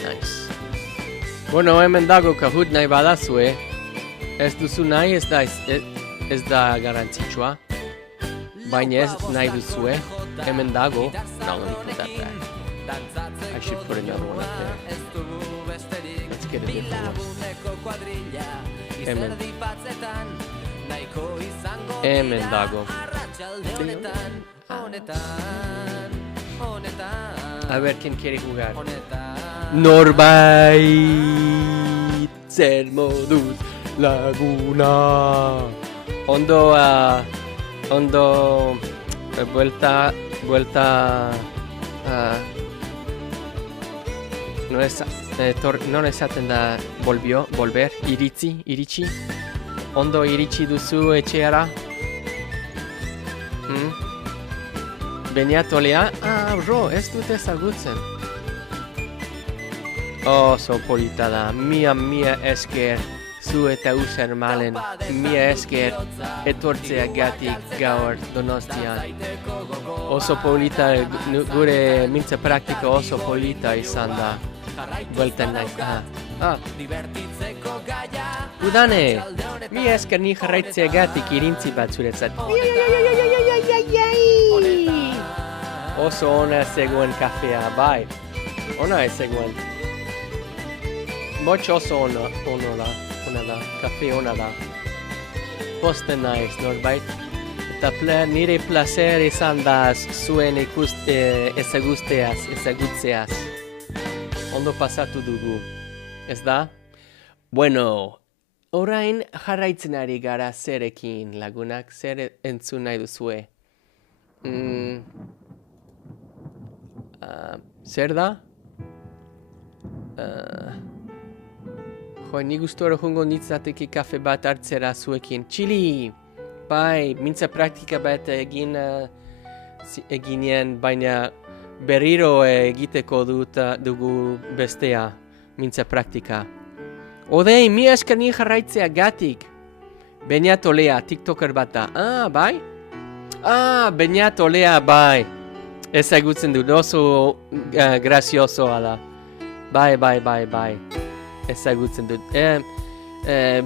Nice. Bueno, hemen dago Kahoot nahi badazue. Ez duzu nahi, ez da garantzitsua. Baina ez nahi duzue. Hemen dago. No, let me put that back. I should put another one up there. Let's get a different one. Hemen dago. A ver, ¿quién quiere jugar? Norbait zer moduz Laguna. Ondo buelta non esaten da volver, iritsi, ondo iritsi duzu etxeara? Beniatolea? Ez dut ezagutzen. Oso polita da, mia esker, zu eta user malen, mia esker etortzeagatik gaur Donostian. Oso polita, gure mintza praktika oso polita izan da. Bueltan nahi. Udane, mia esker ni jarraitzeagatik irintzi bat zuretzat. Oso ona zegoen kafea, bai. Ona zegoen. Botx oso ona da, kafe ona da. Posten naiz, norbait. Eta nire placer izan da zuen ezagutzeaz. Ondo pasatu dugu, ez da? Bueno, orain jarraitzen ari gara zerekin lagunak, zer entzun nahi duzue? Zer da? Ni gustora jungo nitzateki kafe bat hartzera zuekin. Txili! Bai, mintza praktika bat eginien, baina berriro egiteko dugu bestea, mintza praktika. Odei, mi esker ni jarraitzeagatik. Beniatolea, tiktoker bat da. Bai? Beniatolea, bai. Ezagutzen dut, oso graziosoa da. Bai. Ezagutzen dut.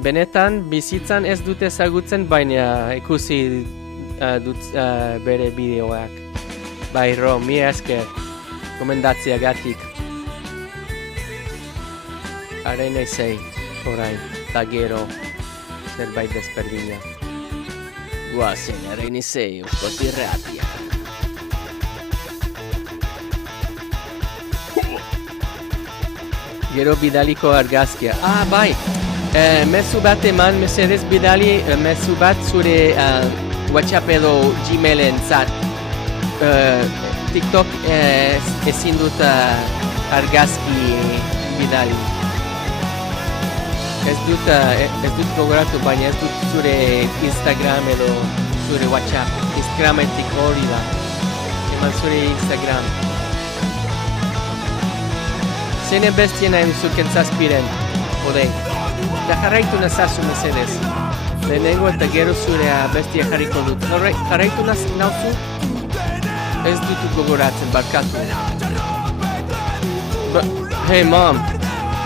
Benetan, bizitzan ez dut ezagutzen, baina ikusi dut bere bideoak. Bai, mi esker, komendatzeagatik. Haren ezei, orain, eta gero, zerbait desberdina. Guazen, haren ezei, Euskotirratia. Gero bidaliko argazkia. Bai, mezu bat eman, mesedez bidali, mezu bat zure WhatsApp edo Gmailen zat. TikTok ezin dut argazki bidali. Ez dut gogoratu, baina ez dut zure Instagram edo zure WhatsApp. Instagrametik hori da. Eman zure Instagram. Zene bestien nahi duzuken zazpiren, odei. Da jarraitu nazazu mesedez. Lehenengo eta gero zure bestia jarriko dut. Jarraitu nauzu? Ez dut gogoratzen, barkatu. But, hey mom,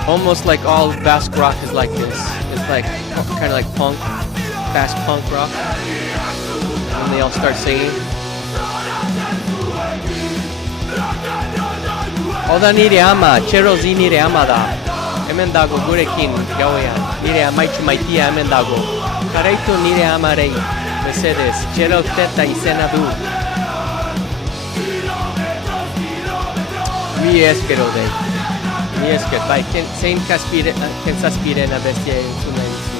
almost like all Basque rock is like this. It's like, kind of like punk, fast punk rock. When they all start singing. Oda nire ama, txerozi nire ama da. Hemen dago gurekin gauean. Nire amaitxu maitia hemen dago. Jarraitu nire amarei, mesedez, txero teta izena du. Mi esker odei. Mi esker, bai, zein zazpirena bestia entzun nahi duzu.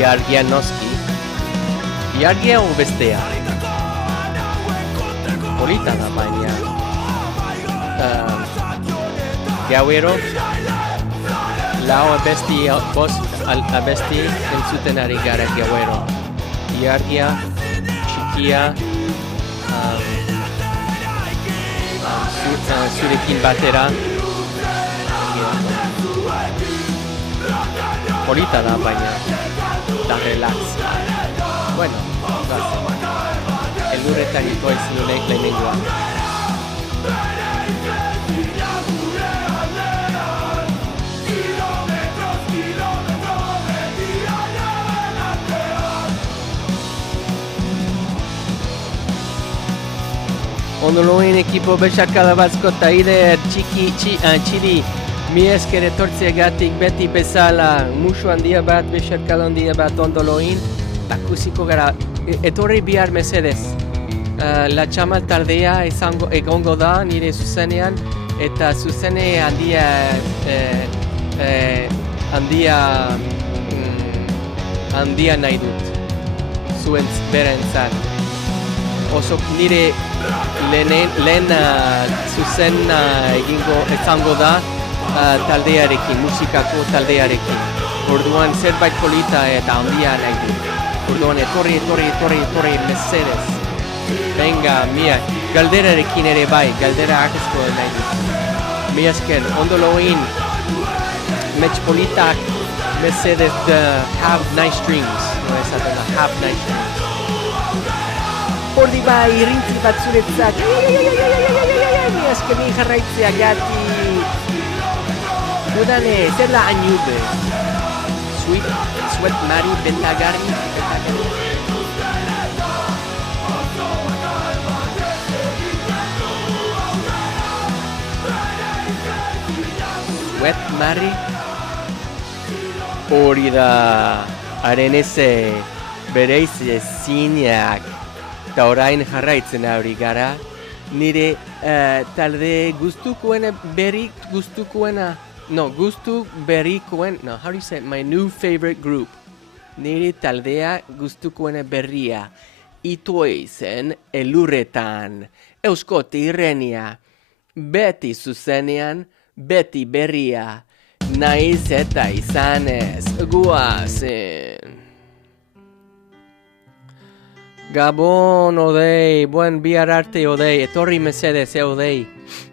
Iargia noski. Iargia o bestea? Polita da baina. Gauero. Lau abesti, abesti entzuten ari gara gauero. Iargia, txikia, zurekin batera. Polita da baina. Da relax. Bueno, elurretan itoa izinuleik lehenengoa. Ondoloen ekipo besarkada bazko taider txiri. Mi esker etortzeagatik beti bezala, musu handia bat, besarkada handia bat ondoloin, bakusiko gara, etorri bihar mesedez, La Txamal taldea egongo da nire zuzenean, eta zuzene handia nahi dut. Zuen berentzat. Oso nire lehen zuzena izango da taldearekin, musikako taldearekin. Orduan zerbait polita eta handia nahi dut. Orduan etorri, mesedez. Venga, Mia, galderarekin ere bai, galdera akesko nahi dut. Mia esker, ondo loin, mets politak, mesedez have nice dreams. No esaten da, have nice dreams. Hordi bai, irrintzi bat zuretzat. Mia esker ni jarraitzea gati. Udane, zer da Añube? Sweat Mari Bentagari. Sweat Mari. Hori da arenese bereiz ezinak. Eta orain jarraitzen ari gara. Nire talde gustu berrikoen, no, how do you say it? My new favorite group. Nire taldea gustukoen berria. Itoizen elurretan. Euskot irrenia. Beti zuzenean, beti berria. Naiz eta izanez, guazen. Gabon, Odei, buen bihar arte, Odei, etorri mesedez, Odei.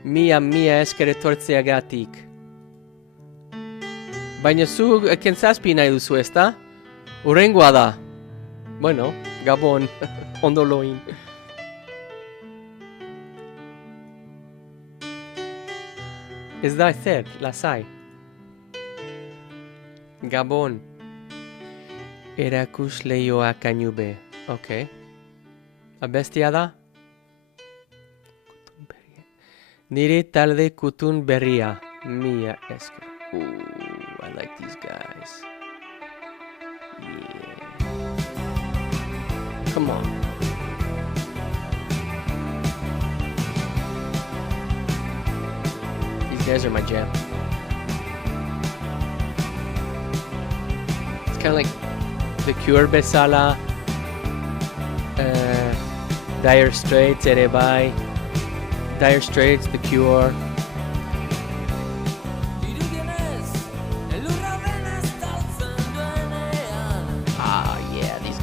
Mia esker etortzeagatik. Baina zu kentzazpi nahi duzu, ezta? Urrengoa da. Bueno, Gabon, ondo loin. Ez da ezer, lasai. Gabon. Erakusleioak Añube. Ok. Abestia da? Nire talde kutun berria. Mia esker. I like these guys. Yeah. Come on. These guys are my jam. It's kind of like The Cure bezala, Dire Straits ere bai. Dire Straits, The Cure.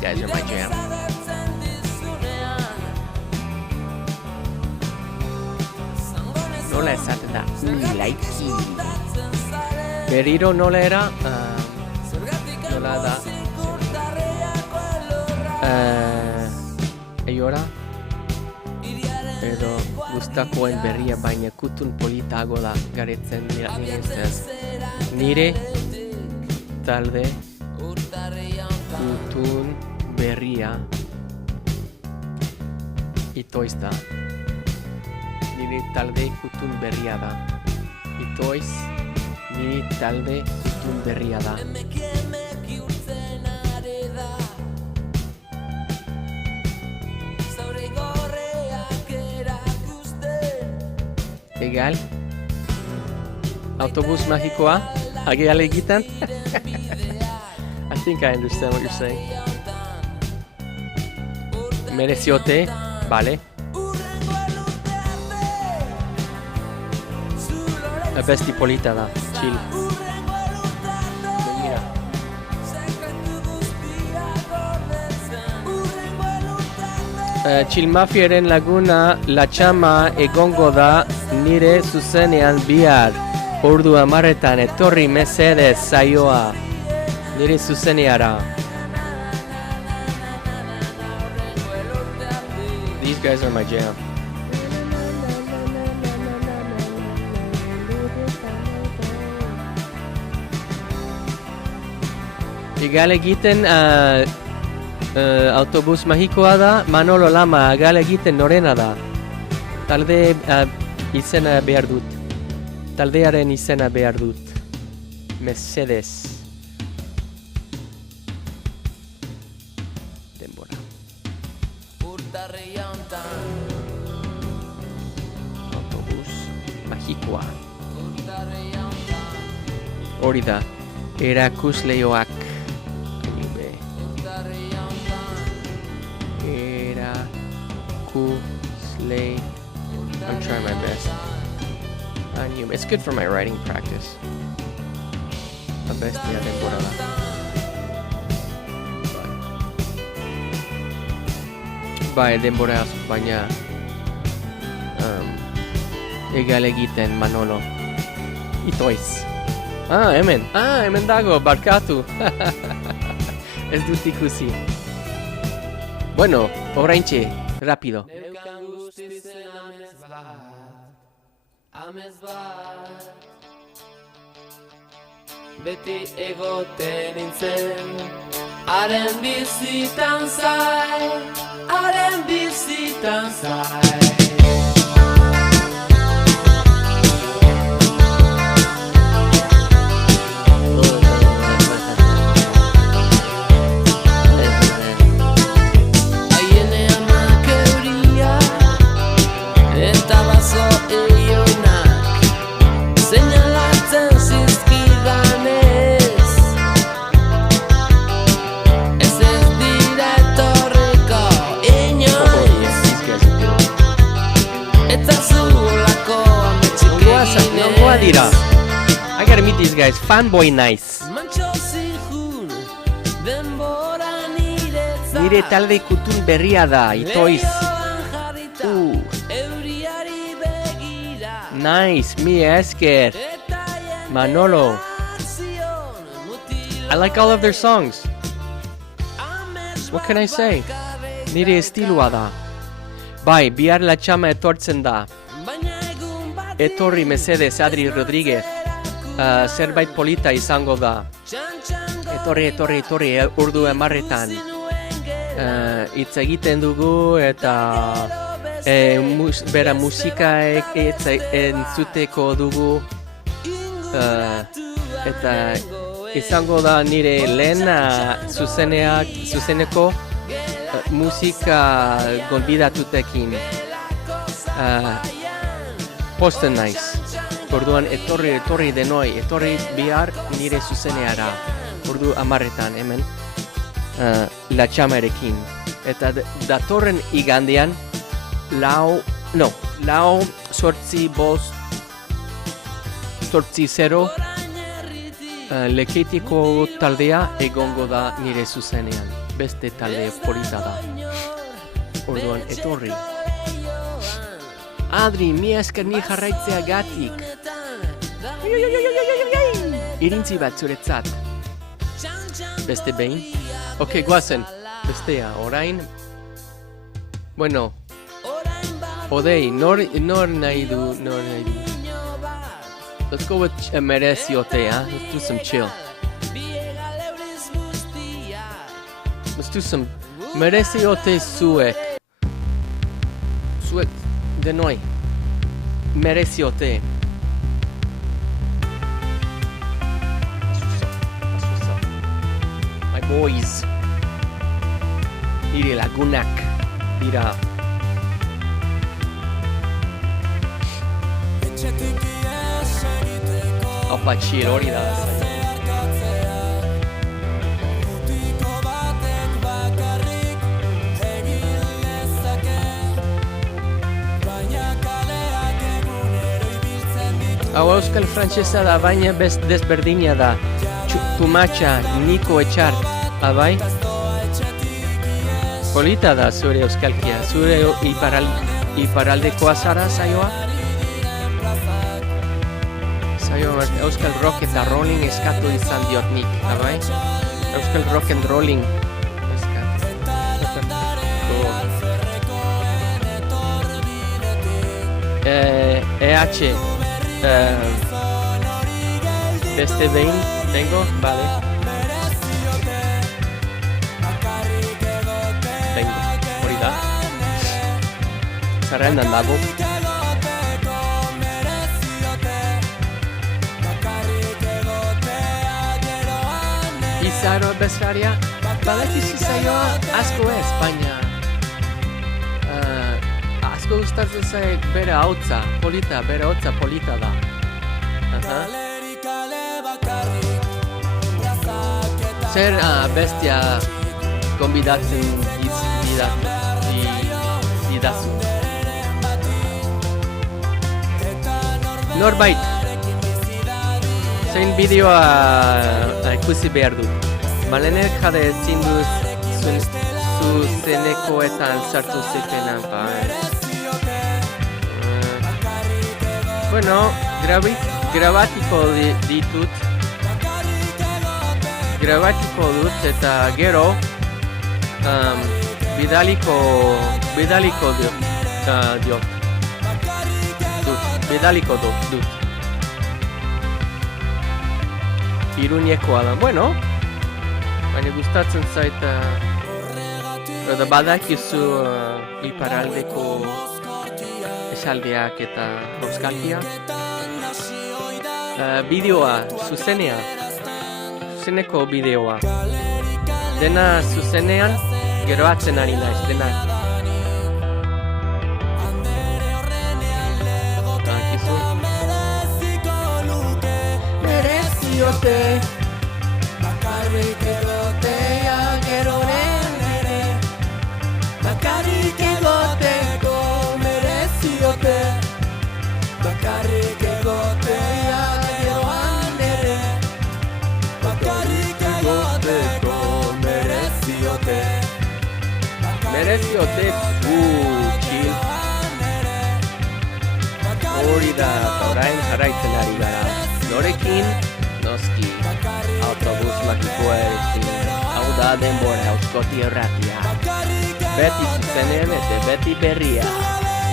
Guys are my jam. Nola esaten da, laiki. Berriro nola era, nola da. Eiora. Edo gustakoen berria baina kutun politago da garetzen dira nire ustez. Nire talde kutun berria itoiz da. Nire talde kutun berria da. Itoiz nire talde kutun berria da. Egal? Autobus magikoa? Ageal egiten? I think I understand what you're saying. Mereziote, vale. Abesti polita da, chill. Mira. Chill Mafiaren laguna La Txama egongo da nire zuzenean bihar. Ordu 10 etorri mesedez saioa. Nire zuzeneara. These guys are my jam. Egal egiten autobus magikoa da, Manolo Lama, egal egiten norena da. Talde izena behar dut. Taldearen izena behar dut. Mesedez. Denbora. magikoa. Hori da, erakusleioak. I'm trying my best. It's good for my writing practice. Abestia temporada. Bai, denbora asko, baina egal egiten Manolo. Itoiz. Hemen dago, barkatu. Ez dut ikusi. Bueno, oraintxe, rapido. Amez bat beti egoten nintzen haren bizitan zai, haren bizitan zai. I gotta meet these guys. Fanboy Nice. Nire talde kutun berria da, Itoiz. Nice, mi esker. Manolo. I like all of their songs. What can I say? Nire estilua da. Bai, bihar la txama etortzen da. Etorri mesedez, Adri Rodriguez. Zerbait polita izango da. Etorri, urdu 10:00. Hitz egiten dugu eta bera musika entzuteko dugu. Eta izango da nire lehen zuzeneko musika gonbidatutekin. Posten naiz. Orduan etorri denoi, etorri bihar nire zuzeneara. Ordu 10:00 hemen la txamarekin. Eta datorren igandean lau 8:0 Lekeitiko taldea egongo da nire zuzenean. Beste talde polita da. Orduan etorri. Adri, mi esker ni jarraitzea gatik. Irintzi bat zuretzat. Beste behin? Ok, guazen. Bestea, orain. Bueno. Odei, nor nahi du. Let's go with Mereziote, huh? Let's do some chill. Let's do some Mereziote zuek. Zuek denoi. Mereziote. My boys. Nire lagunak. Dira. Apatxir hori da. Hau euskal frantsesa da, baina desberdina da. Tumatxa, Niko Etxart, abai? Polita da zure euskalkia, zure iparaldekoa zara saioa? Saioa euskal rock eta rolling eskatu izan diot nik, abai? Euskal rock and rolling eskatu. Beste behin, tengo, vale. Tengo, hori da. Zerrendan dago. Izaro bezraria, badakizu zaioa asko ez, baina asko gustatzen zait bere hautza polita da. Zer bestia konbidatzen didazu? Norbait, zein bideoa ikusi behar dut. Malenek jade ezin duz zuzenekoetan sartu zitenan, Bueno, grabatiko dut eta gero bidaliko dut. Iruñekoa da, bueno, baina gustatzen zait edo badakizu iparraldeko esaldiak eta euskalkiak. Bideoa, zuzeneko bideoa. Dena zuzenean, geroatzen ari naiz, dena. Akizu. Mereziote, bakarrik egotea geroren ere, bakarrik egoteko mereziote, bakarrik egotea geroan ere, bakarrik egoteko mereziote, chill. Hori da, orain jarraitzen ari gara. Norekin, noski, autobus makikoerekin. Hau da denbora Euskoti Irratia. Beti zuzenean eta beti berria.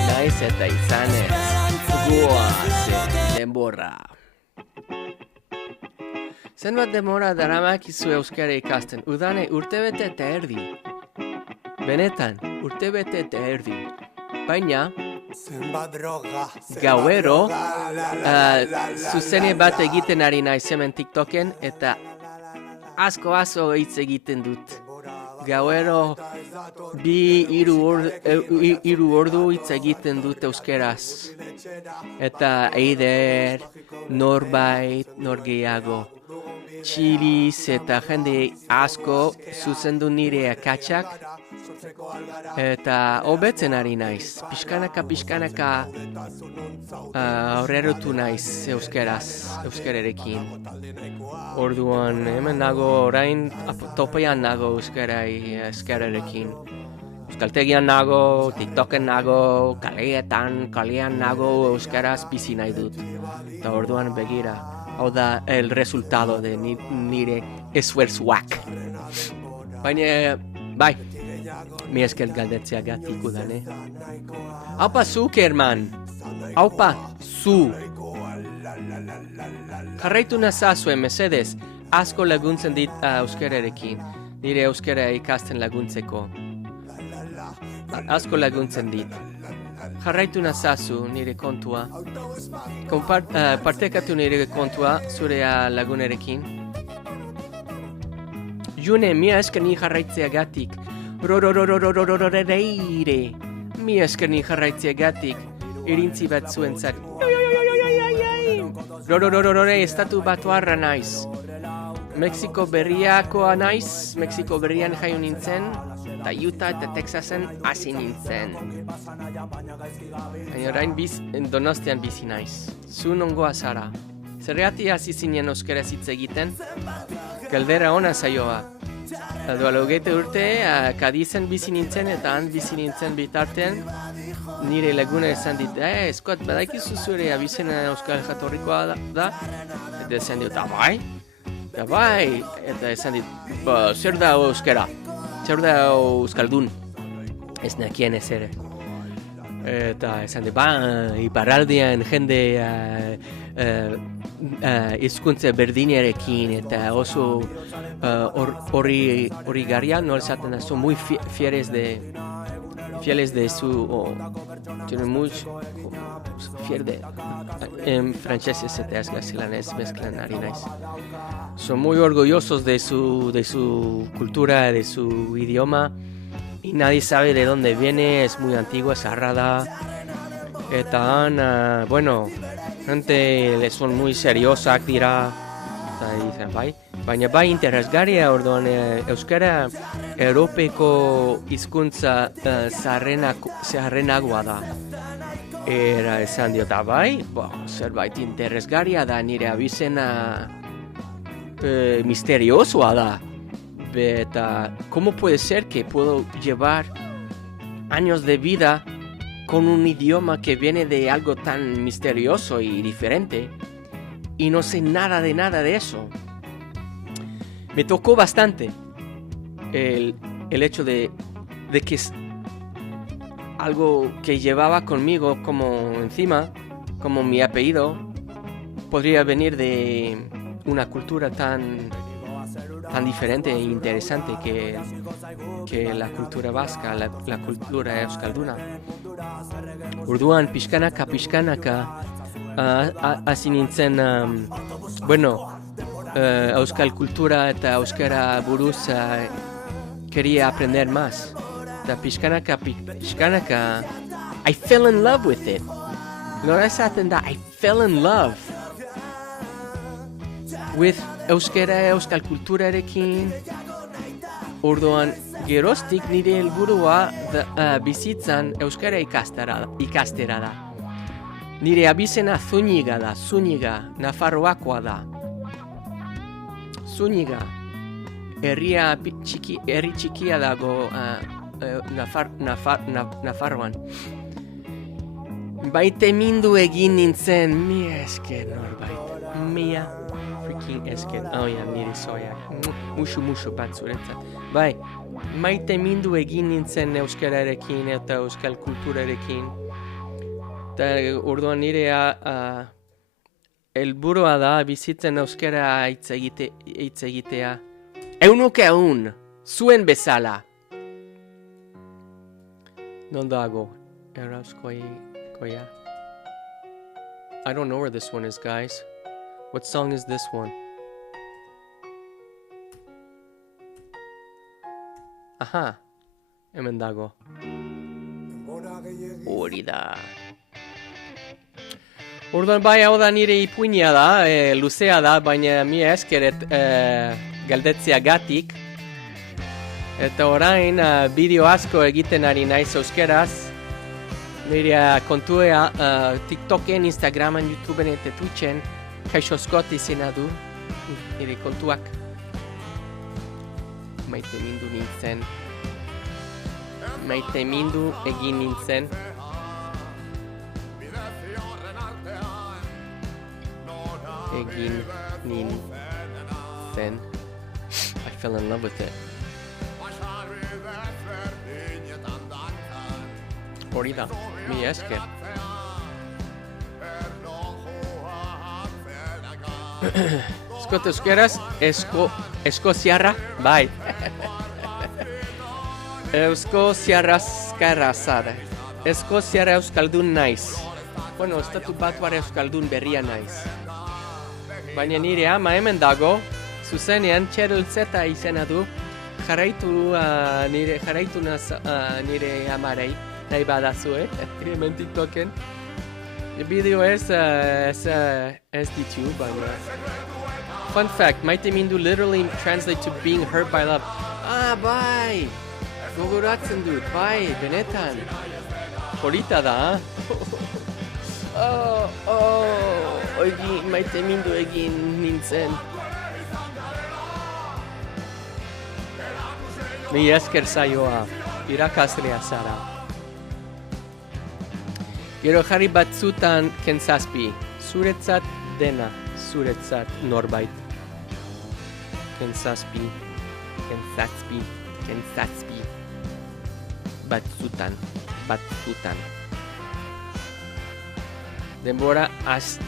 Naiz eta izanez, goazen denbora. Zenbat denbora daramakizu euskara ikasten, udane urtebete eta erdi. Benetan, urtebete eta erdi. Baina, gauero, zuzene bat egiten ari naiz hemen TikToken eta asko hitz egiten dut. Gauero, 2-3 ordu hitz egiten dut euskeraz. Eta eider, norbait, norgehiago. Txiliz eta jende asko zuzendu nire akatsak. Eta hobetzen ari naiz. Pixkanaka aurrerutu naiz euskararekin. Orduan hemen nago orain topean nago euskararekin. Euskaltegian nago, TikToken nago, kalean nago euskaraz bizi nahi dut. Eta orduan begira, hau da el resultado de nire esfuerzuak. Baina, bai, mi esker galdetzeagatik udane. Aupa zu, Kerman! Aupa zu! Jarraitu nazazue, mesedez, asko laguntzen dit euskararekin. Nire euskara ikasten laguntzeko. Asko laguntzen dit. Jarraitu nazazu nire kontua. Partekatu nire kontua zure lagunerekin. June, mia esker ni jarraitzeagatik. Rororororororororore. Mia esker ni jarraitzeagatik. Irintzi bat zuentzat. Rororororore, estatu batuarra naiz. Mexiko berriakoa naiz. Mexiko berrian jaio nintzen. Eta Utah eta Texasen hasi nintzen. Baina orain Donostian bizi naiz. Zu nongoa zara. Zergatik hasi zinen euskaraz hitz egiten? Galdera ona zaioa. Duela 20 urte, Kadizen bizi nintzen eta han bizi nintzen bitartean nire laguna esan dit, Scott, badakizu zure abizena euskal jatorrikoa da? Eta esan dit, bai, eta esan dit, zer da euskara? Zer da euskaldun? Ez nekien ez ere. Eta esan dit, iparraldean jende hizkuntza berdinerekin eta oso hori garrian, no esaten son muy fieles de su tienen mucho fiel de en francés eta gaztelanez mezclan ari naiz. Son muy orgullosos de su cultura, de su idioma. Y y nadie sabe de dónde viene, es muy antigua, sagrada. Eta han, bueno, gente son muy seriosak dira, eta dicen, bai. Baina bai interesgarria orduan euskara Europeko hizkuntza zaharrenagoa da. Era esan diota bai, zerbait interesgarria da, nire abizena misteriosoa da. Eta, ¿cómo puede ser que puedo llevar años de vida con un idioma que viene de algo tan misterioso y diferente y no sé nada de eso? Me tocó bastante el hecho de que es algo que llevaba conmigo como encima, como mi apellido, podría venir de una cultura tan diferente e interesante que la cultura vasca, la cultura euskalduna. Orduan pixkanaka hasi nintzen, euskal kultura eta euskara buruz quería aprender más. Eta pixkanaka, I fell in love with it. Nora esaten da, I fell in love with euskal kulturarekin. Orduan geroztik nire helburua bizitzan euskara ikastera da. Nire abizena Zúñiga da, Nafarroakoa da. Zúñiga, herri txikia dago Nafarroan. Maitemindu egin nintzen, mia esker norbait. Mia freaking esker. Nire zoiak. Musu bat zuretzat. Bai, maitemindu egin nintzen euskararekin eta euskal kulturarekin. Eta orduan nire helburua da bizitzen euskara hitz egitea. Ehun, zuen bezala. Non dago? Erauskoia. I don't know where this one is, guys. What song is this one? Aha, hemen dago. Hori da. Orduan bai hau da nire ipuinia da, luzea da, baina mi eskeret galdetzeagatik. Eta orain bideo asko egiten ari naiz euskeraz. Nire kontua TikToken, Instagraman, YouTubeen eta Twitchen Kaixo Scott izena du. Nire kontuak maitemindu nintzen. Maitemindu egin nintzen. Egin nintzen. I fell in love with it. Hori da, mi esker. Eskot euskeraz, eskoziarra, bai. Eskoziarra zara. Eskoziarra euskaldun naiz. Bueno, estatu batuar euskaldun berria naiz. Baina nire ama hemen dago, zuzenean Cheryl Zeta izena du, jarraitu nire amarei, nahi badazue, hemen TikToken. Bideo ez ditu, baina. Fun fact, maitemindu literally translate to being hurt by love. Bai! Gogoratzen dut, bai, benetan. Polita da, maitemindu egin nintzen. Mi esker zaioa, irakaslea zara. Gero jarri batzutan kentzazpi, zuretzat dena, zuretzat norbait. Kentzazpi. Batzutan. Denbora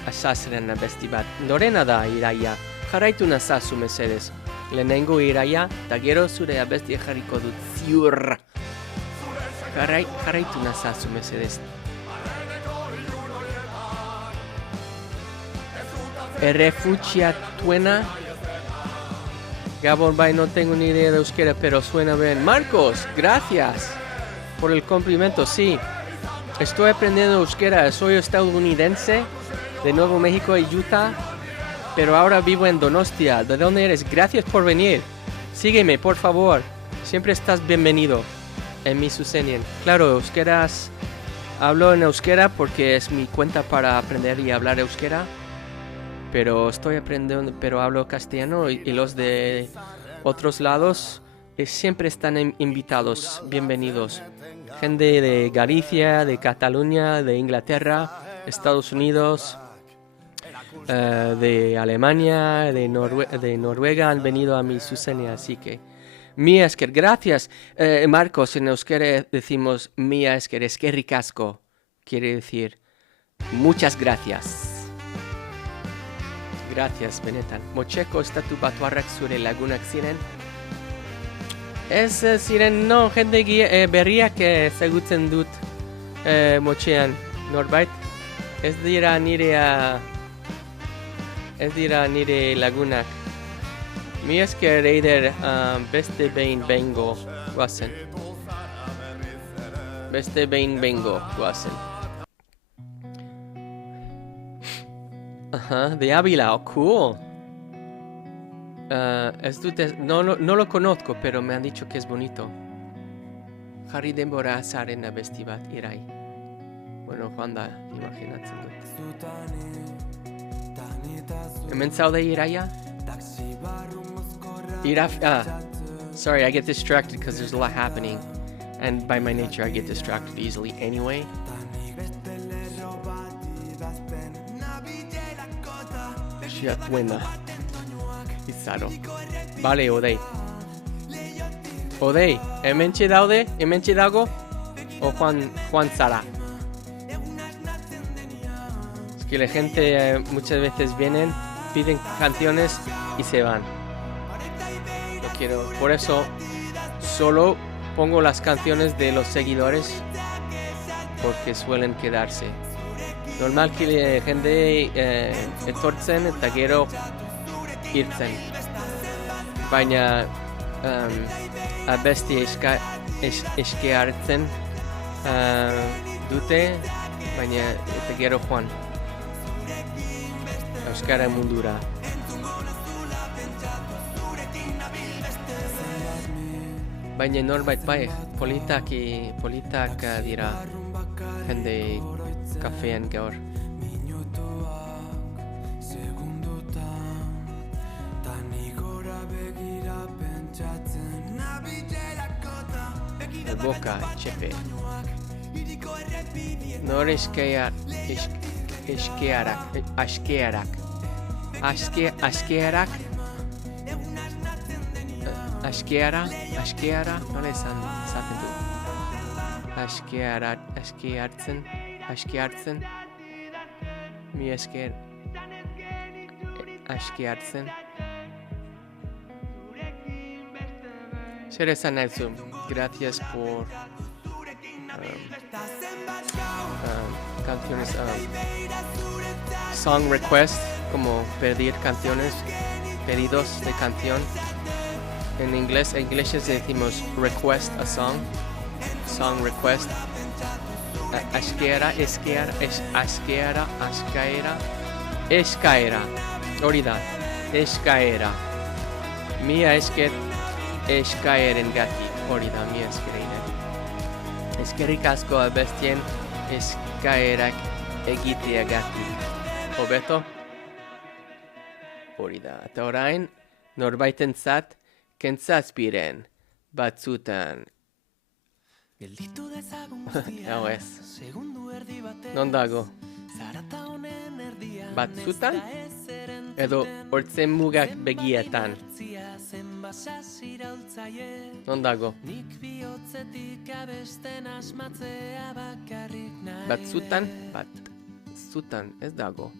asazren abesti bat. Norena da iraia, jarraitu nazazu mesedez. Lehenengo iraia, eta gero zure abestia jarriko dut ziur. Jarraitu nazazu mesedez. Errefuxiatuena Gabon Bay, no tengo ni idea de euskera, pero suena bien. Marcos, gracias por el complemento. Sí, estoy aprendiendo euskera. Soy estadounidense de Nuevo México y Utah, pero ahora vivo en Donostia. ¿De dónde eres? Gracias por venir. Sígueme, por favor. Siempre estás bienvenido en mi Susenien. Claro, euskeras. Hablo en euskera porque es mi cuenta para aprender y hablar euskera. Pero estoy aprendiendo, pero hablo castellano y los de otros lados siempre están invitados, bienvenidos. Gente de Galicia, de Cataluña, de Inglaterra, Estados Unidos, de Alemania, de Noruega han venido a mi Susenia, así que mi esker, gracias. Marcos, en euskera decimos mi esker, eskerrik asko, quiere decir muchas gracias. Gracias, benetan. Mocheko estatu batuarrak zure lagunak ziren. Ez ziren, no, jende berriak ezagutzen dut motxean, norbait. Ez dira nire lagunak. Mi esker eider beste behin bengo guazen. Beste behin bengo guazen. Ajá, de Ávila, oh, cool. No lo conozco, pero me han dicho que es bonito. Jarri denbora zaren abesti bat irai. Bueno, joan da, imaginatzen dut. Hemen zaude iraia? Sorry, I get distracted because there's a lot happening. And by my nature, I get distracted easily anyway. Buena. Izaro. Vale, Odei. Odei, hementxe daude? Hementxe dago? O Juan Zara. Es que la gente muchas veces vienen, piden canciones y se van. No quiero. Por eso solo pongo las canciones de los seguidores porque suelen quedarse. Normal que jende etortzen eta gero irtzen. Baina abesti eske hartzen dute, baina eta gero joan. Euskara mundura. Baina norbait bai, politak dira jende kafean gaur. Boka, txepe. Nor askearak. Askeara, nola esaten du. Askeartzen. Mi esker. Askeartzen. Zer esan nahi zu. Gracias por canciones, song request, como pedir canciones, pedidos de canción. En inglés decimos request a song request. Askeara. Hori da, eskaera. Mia esker eskaeren gati. Hori da, mi eskereine. Eskerrik asko abestien eskaerak egiteagati. Hobeto? Hori da. Eta orain, norbaitentzat kentzazpiren batzutan. Hau ez. Non dago? Batzutan? Edo hortzen mugak begietan. Non dago? Batzutan? Batzutan, ez dago.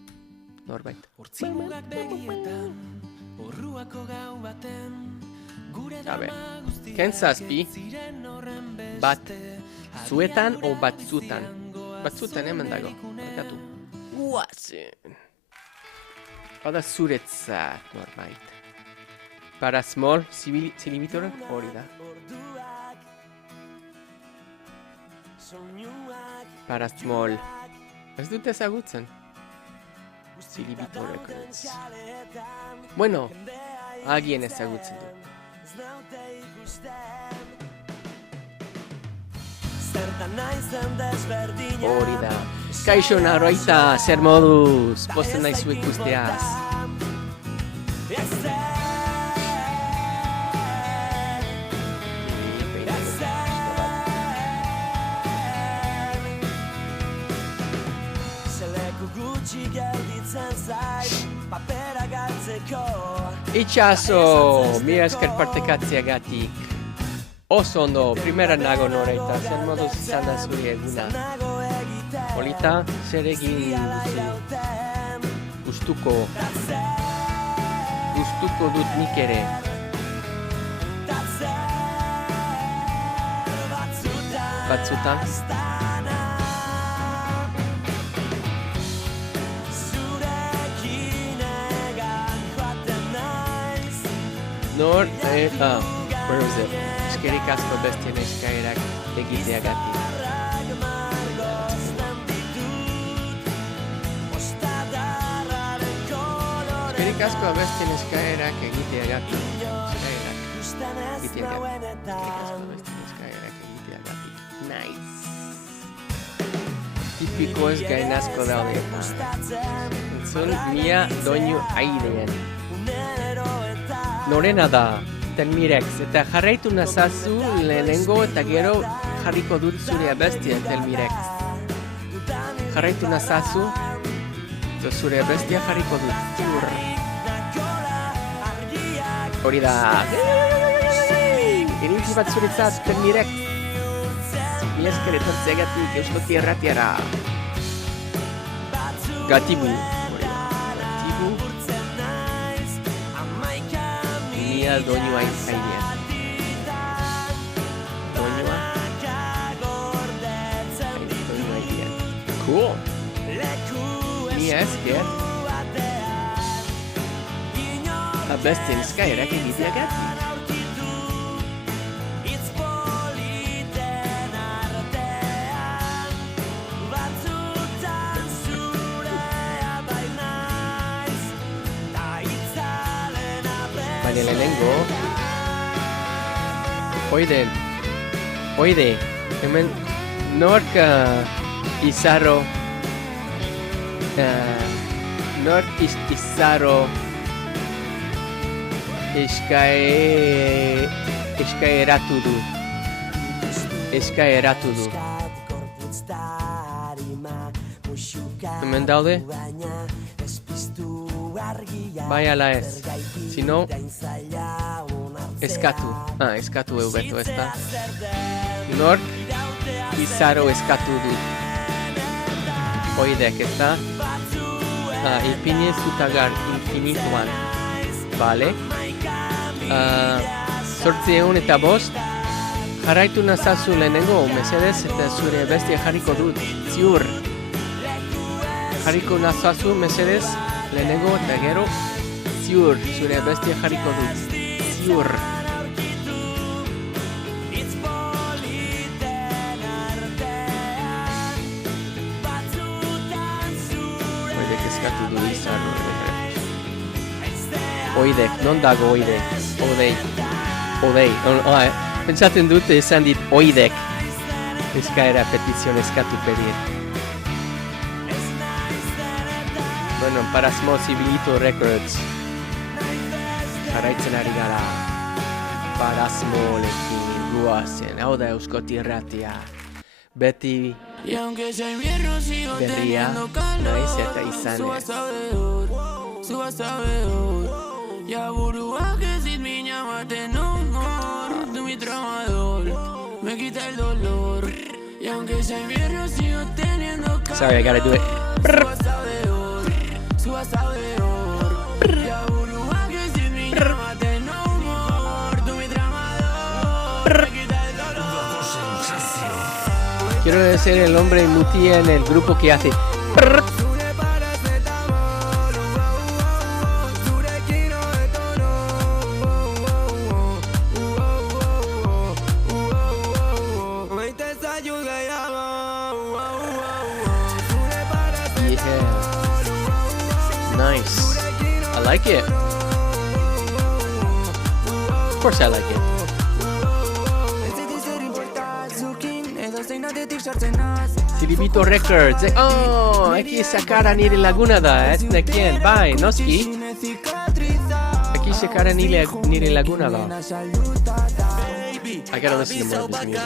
Norbait. A ver, kentzazpi, bat zuetan o batzutan? Batzutan hemen dago, barkatu. Guazen. Hau da zuretzat, norbait. Para small zilibitoren hori da. Para small. Ez dut ezagutzen. Zilibito Records. Bueno, agien ezagutzen du. Hori da. Kaixo Naroita, zer moduz, posten naizu ikusteaz. Itxaso, mila esker partekatzeagatik. Oso ondo, primera nago Noraita, zer moduz izan da zure eguna. Polita, zer egin duzu? Gustuko dut nik ere. Batzutan. Nor, where is it? Eskerik asko bestien eskaerak egiteagatik. Eskerik asko bestien eskaerak egiteagatik. Nice. Tipiko ez gain asko daude. Entzun mia doinu airean. Norena da, Telmirex, eta jarraitu nazazu lehenengo eta gero jarriko dut zure abestia Telmirex. Jarraitu nazazu, eta zure abestia jarriko dut. Hori da. Iritzi bat zuretzat Telmirex. Mi esker etortzeagatik Euskoti Erratiara. Gatibu. Mia doinua airean. Doinua airean. Cool. Mia esker. Abestien eskaerak egiteagatik. Baina lehenengo Oide, hemen nork izarro eskaeratu du. Hemen daude? Bai ala ez. Sino, eskatu. Eskatu eubeto ez da. Nork izaro eskatu dut. Oidek ez da. Ipini zutagar infinituan. Bale. 805. Jarraitu nazazu lehenengo, mesedez, eta zure bestia jarriko dut. Ziur. Jarriko nazazu, mesedez, lehenengo eta gero. Ziur, zure bestia jarriko dut. Ziur. Oidek eskatu du izarro. Oidek, non dago oidek? Odei. Pentsatzen dut esan dit oidek. Eskaera petizion eskatu pedir. Bueno, para Small Civilito Records. Jarraitzen ari gara. Para Smallekin guazen. Hau da Euskoti Erratia. Beti berria naiz eta izanez. Ya buruak ezit mina baten honor. Du mi tramador, me quita el dolor. Y aunque sea invierno sigo teniendo calor. Sorry, I gotta do it. Su asador. Ya buruak ezit mina baten honor. Du mi tramador, me quita el dolor. Quiero ser el hombre muti en el grupo que hace. nice. I like it. Of course I like it. Silibito Records. Oh, aquí sacara nire laguna da, ez nekien, bai, noski. Aquí sacara nire laguna da. I gotta listen to more of this music.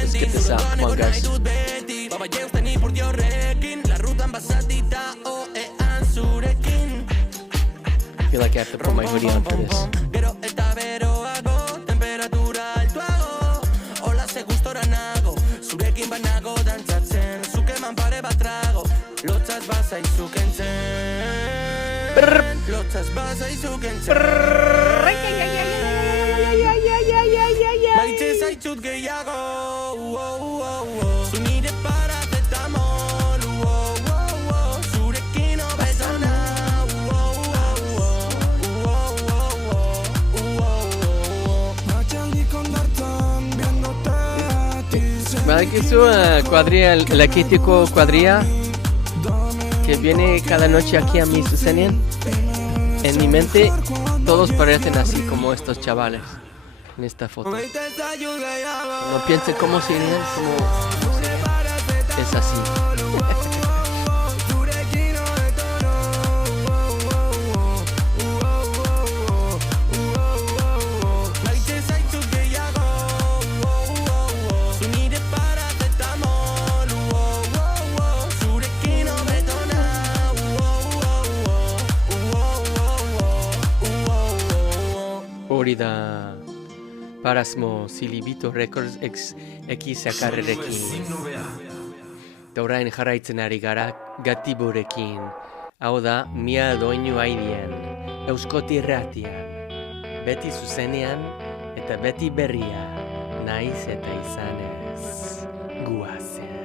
Let's get this out, come on guys. I feel like I have to put my hoodie on for this. Badakizu cuadrilla, el equítico cuadrilla que viene cada noche aquí a mi zuzenean. En mi mente todos parecen así como estos chavales en esta foto. No piensen cómo serían, como es así. Da parasmo Silibito Records X sakarrerekin. Orain jarraitzen ari gara Gatiburekin. Hau da, mia doinu aidien, Euskoti irratian, beti zuzenean eta beti berria, naiz eta izanez, guazen.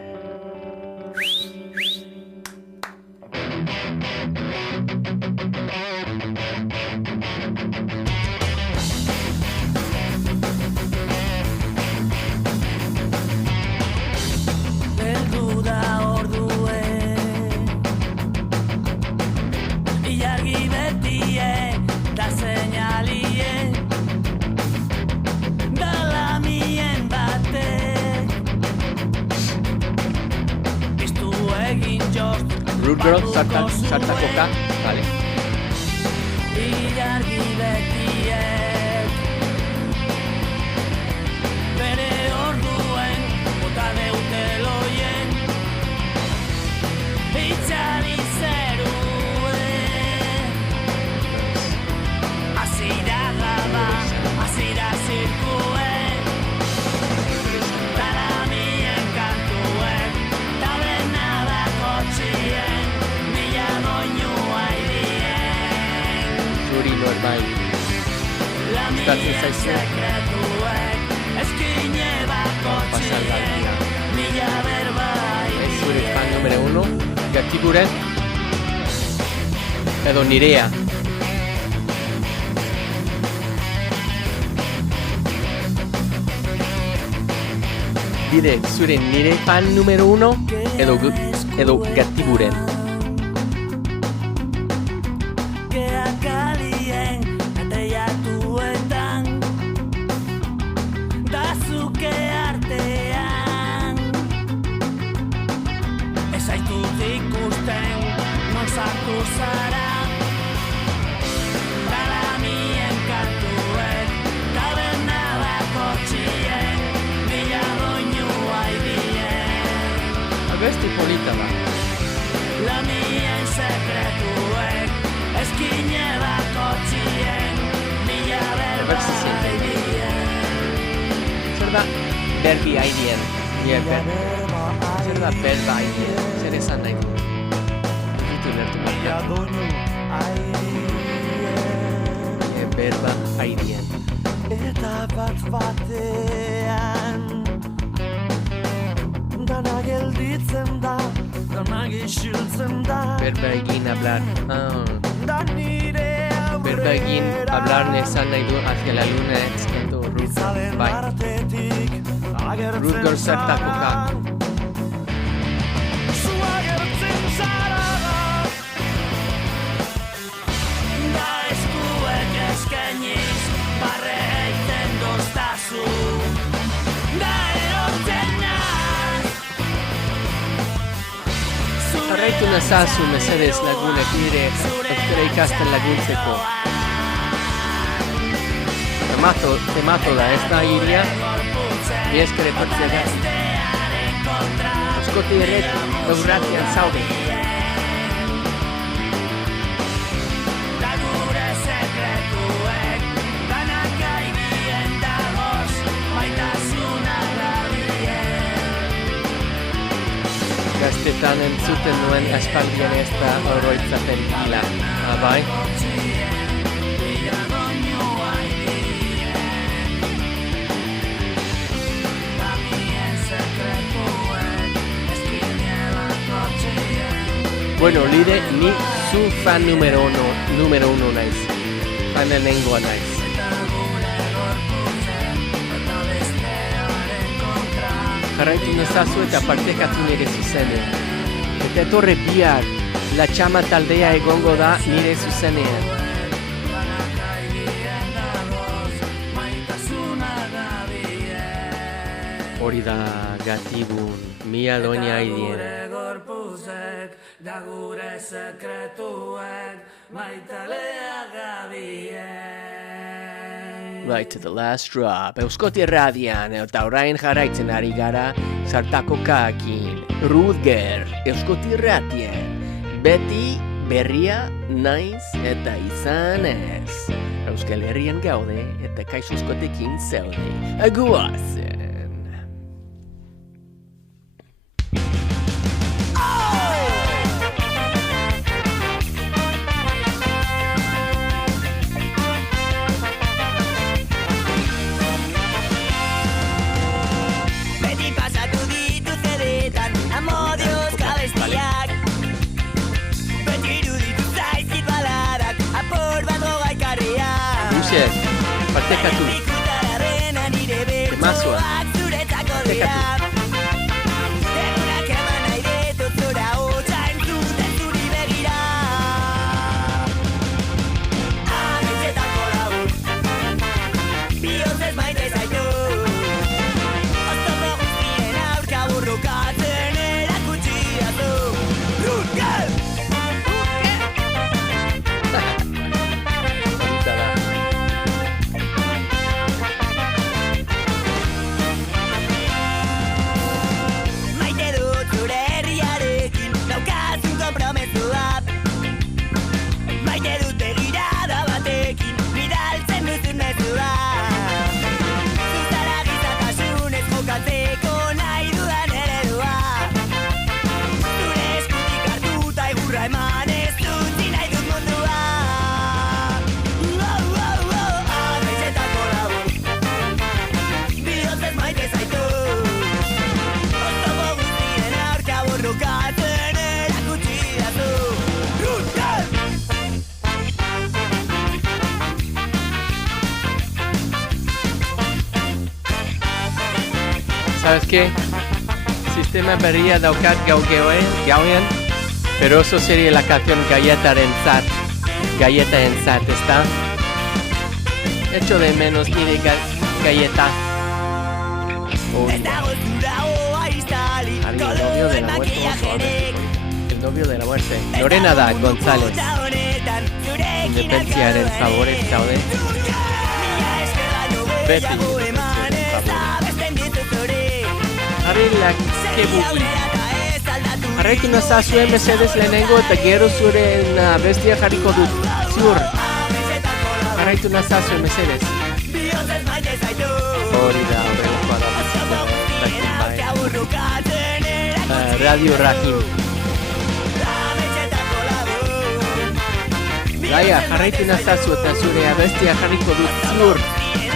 Rude Girl, salta coca, vale. Normal. Gustatzen zaizu? Pasar la vida. Ez zure fan número 1, Gatiburen, edo nirea. Dire, zure nire fan número 1, edo Gatiburen. Abesti polita da. La mia in sekretuek eskine bakotzien mila berba aidien. Zer da berbi aidien? Zer da berba aidien? Zer esan nahi du? Ditu lertu berba. Berba aidien. Eta bat batean dana gelditzen da, dana gisiltzen da. Berba egin hablar. Berba egin hablar nesan nahi du hacia la luna eskendo Ruth. Bai. Ruth Girl zertakoka. Jarraitu nazazu mesedez lagunek nire euskara ikasten laguntzeko. Temato da, ez da iria? Mi esker etortzeagaz. Euskoti irratian zaude. Gaztetan entzuten nuen aspaldian ez da oroitzapen gila. Bai? Bueno, Lide, ni zu fan número uno naiz. Fan lehenengoa naiz. Jarraitu nezazu eta partekatu nire zuzenean. Eta etorre bihar, La Txama taldea egongo da nire zuzenean. Hori da gatibun, mia doina aidien. Da gure sekretuek maitalea gabien. Right to the last drop. Euskoti Irratian eta orain jarraitzen ari gara Zartako Kakin. Rutger, Euskoti Irratian. Beti berria naiz eta izanez. Euskal Herrian gaude eta kaixuzkotekin zaude. Aguazen. Partekatu. Temazua. Partekatu. ¿Sabes qué? Sistema berria daukat gauean, pero eso sería la canción Galleta en Zat, ¿está? Echo de menos ni de galleta. Oh, el novio de la muerte, el novio de la muerte. Lorena da González. Independencia en favores, ¿sabes? Betty. Arilla kebuki. Jarraitu nazazu mesedez lehenengo eta gero zuren bestia jarriko dut. Ziur. Jarraitu nazazu mesedez. Hori da, horregokoa da. Radio Rahim. Gaia, jarraitu nazazu eta zure bestia jarriko dut. Ziur.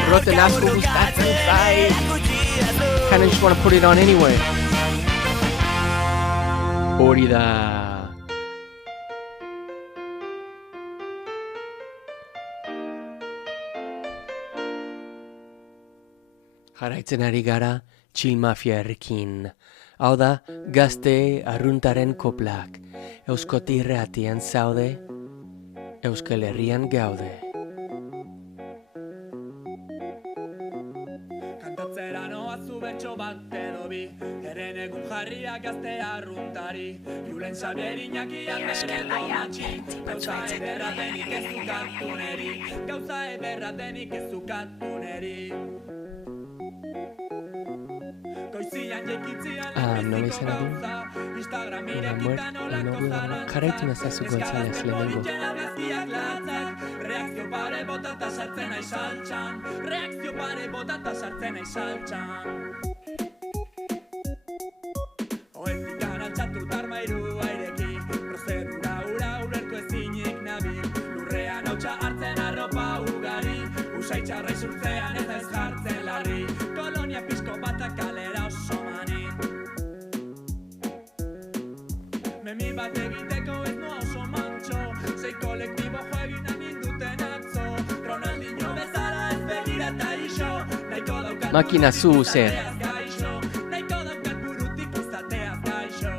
Roten asko gustatzen zait. Kind of just want to put it on anyway. Hori da. Jarraitzen ari gara Chill Mafia errekin. Hau da, gazte arruntaren koplak. Euskoti Irratian zaude, Euskal Herrian gaude. Kantatzera no noazu bertso bat edo bi. Eren egun jarriak gazte arruntari. Julen Xabier Iñakiak Benedetto Matxi. Gauza ederra denik ez zukatu neri. Gauza ederra denik ez zukatu neri. Nola izan du? Jarraitu nazazu González lehenengo. Reakzio pare botata sartzen nahi saltxan. Reakzio pare botata sartzen nahi saltxan. Oetik altxatu tarmairu aireki. Prozedura ura ulertu ezinik nabil. Lurrean hautsa hartzen arropa ugari. Usai txarra izurtzean ez naiz jartzen larri. Kolonia pizko batak kalera oso mani. Memi bat egiteko ez noa oso mantxo. Sei kolektibo jo egin aninduten atzo. Ronaldinho bezala ez begira eta iso. Naiko daukat Makina zu zer. Naiko daukat burutik izateaz gaixo.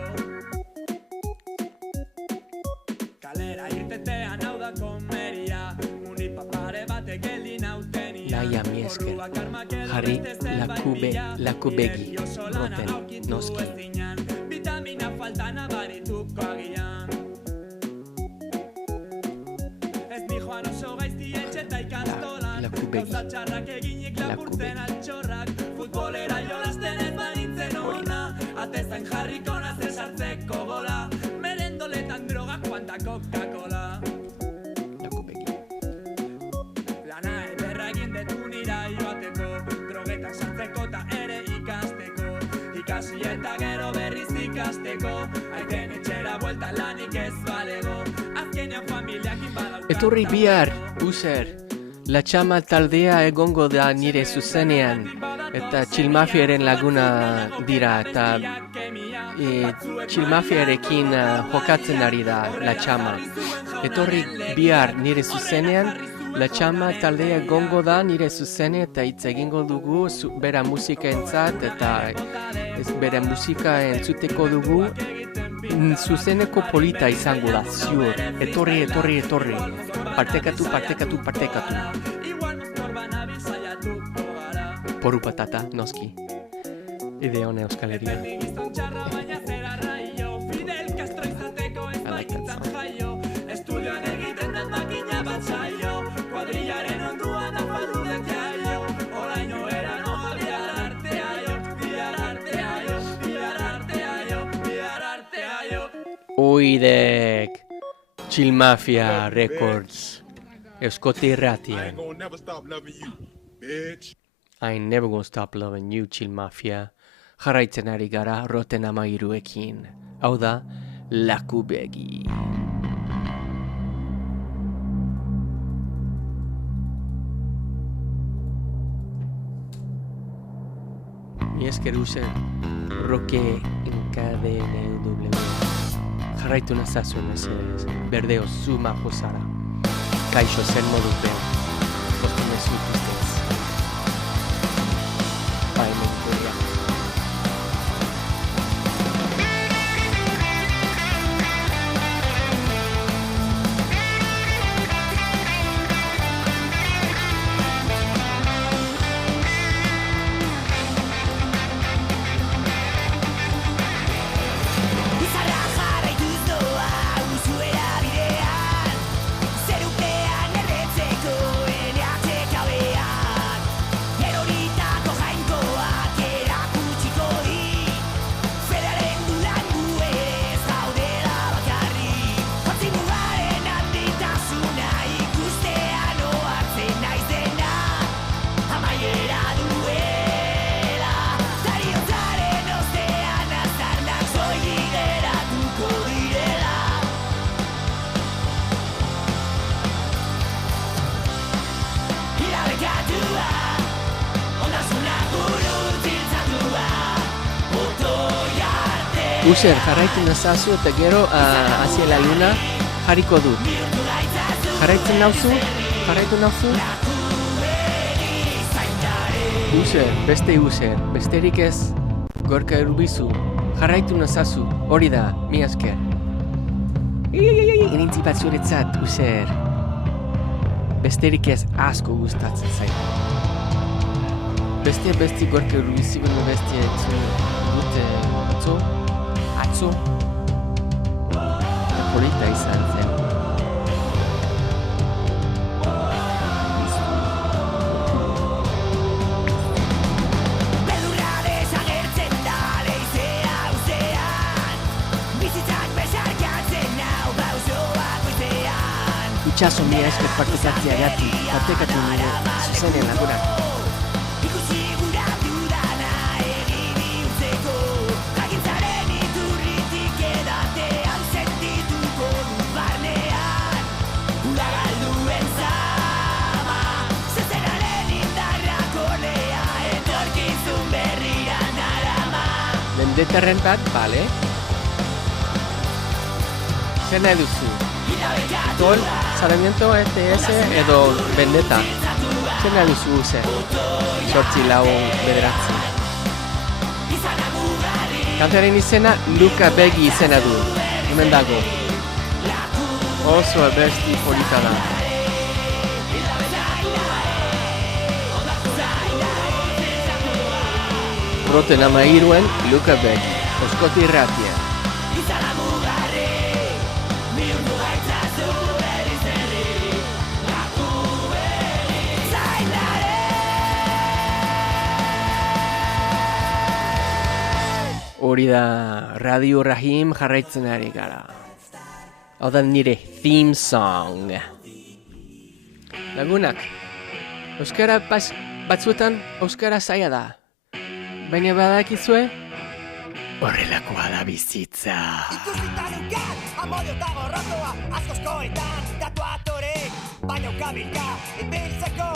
Kalera irtetean hau da komeria. Munipapare batek geldin autenia. Laia mi esker. Jarri lakubegi. Roten, noski. Vitamina falta nabarituko agian. Ez ni joan oso gaizti etxeta ikastolan. Gauza txarrak eginik lapurtzen altxorrak. Futbolera jolasten ez banitzen ona. Atezain jarriko nazen sartzeko gola. Merendoletan droga joan da Coca-Cola. Lana ederra egin detu nira joateko. Drogetak sartzeko eta ere ikasteko. Ikasi eta gero berriz ikasteko. Aiten etxera buelta lanik ez balego. Azkenean familiakin badaukat. Etorri bihar, user. La Txama taldea egongo da nire zuzenean. Eta Txilmafiaren laguna dira. Eta Txilmafiarekin jokatzen ari da La Txama. Etorri bihar nire zuzenean. La Txama taldea egongo da nire zuzenean eta hitz egingo dugu bera musika entzat eta bera musika entzuteko dugu zuzeneko polita izango da, ziur. Etorri. Partekatu. Poru patata, noski. Ideone Euskal Herria. Oidek Txilmafia Records Euskote irratian. I never gonna stop loving you, Txilmafia. Jarraitzen ari gara Roten 13ekin. Hau da, lakubegi. Mi esker usen Roke NKDNW. Jarraitu nazazu mesedez, berdeo zu majo zara. Kaixo zen moduz beho, postunez utiztez. Bai, mentoria. User, jarraitu nazazu eta gero hacia la luna jarriko dut. Jarraitzen nauzu? User, besterik ez, Gorka Erubizu, jarraitu nazazu, hori da, mi esker. Irintzi bat zuretzat, Beste gorka Eurovision beste entzun dute atzo. Eta polita izan zen. Beldurra desagertzen da leizea auzean, bizitzak besarkatzen nau gauzoak goizean. Itxaso mila esker partekatzea gati, partekatu nire zuzenen lagunak. Ikusi gura dudana egin bihurtzeko, jakintzaren iturritik edatean sentituko dut barnean. Ura galduen zama, zezenaren indarrak olea, etorkizun berrira narama. Mendetarren bat, bale? Zer nahi duzu? Tol, Sarmiento, ETS edo Vendetta. Zer nahi duzu zer? 8, 9, 9. Kantearen izena Luca Beggi izena du. Hemen dago. Oso abesti polita da. Roten 13 Luca Beggi. Euskoti Irratia. Hori da Radio Rahim jarraitzen ari gara. Hau da nire theme song. Lagunak, euskara batzuetan euskara zaila da. Baina badakizue, horrelakoa da bizitza. Ikusita nukat, amodio eta gorrotoa, askoskoetan, tatuatorik, baina ukabilka, ibiltzeko,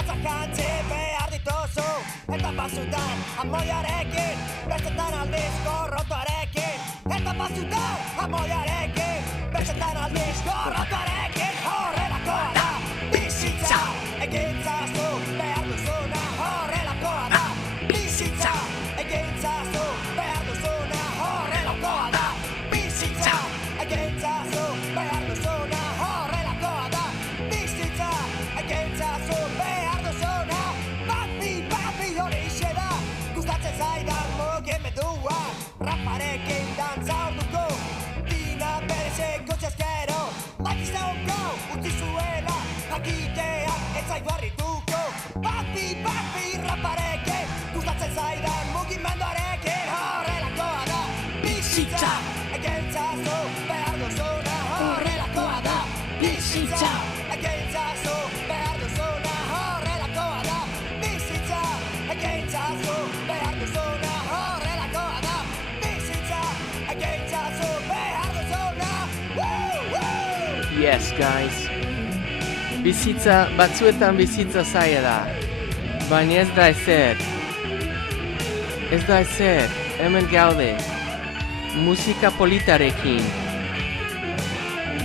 atzakantzi behar dituzu, eta pasutan, amodioarekin, bestetan aldiz gorrotoarekin, eta pasutan, amodioarekin, bestetan aldiz gorrotoarekin, horrelakoa da, bizitza, egintzazu, behar duzuna, horrelakoa da, bizitza, egintzazu, behar duzuna, horrelakoa da, bizitza, egintzazu, behar duzuna, horrelakoa da, bizitza, egintzazu, behar duzuna, papi, horixe da, gustatzen zaidan mugimendua, raparekin dantza orduko, dina berezeko txaskero, makiztauko, utzi zuela, jakiteak ez zaigu harrituko, papi, raparekin, gustatzen zaidan mugimenduarekin, horrelakoa da, bizitza, egintzazu, behar duzuna, horrelakoa da, bizitza, egintzazu, behar duzuna, horrelakoa da, bizitza, egintzazu, behar duzuna, horrelakoa da, bizitza, egintzazu, behar duzuna, woo! Yes, guys. Bizitza, batzuetan bizitza zaila da. Baina ez da ezer. Ez da ezer. Hemen gaude. Musika politarekin.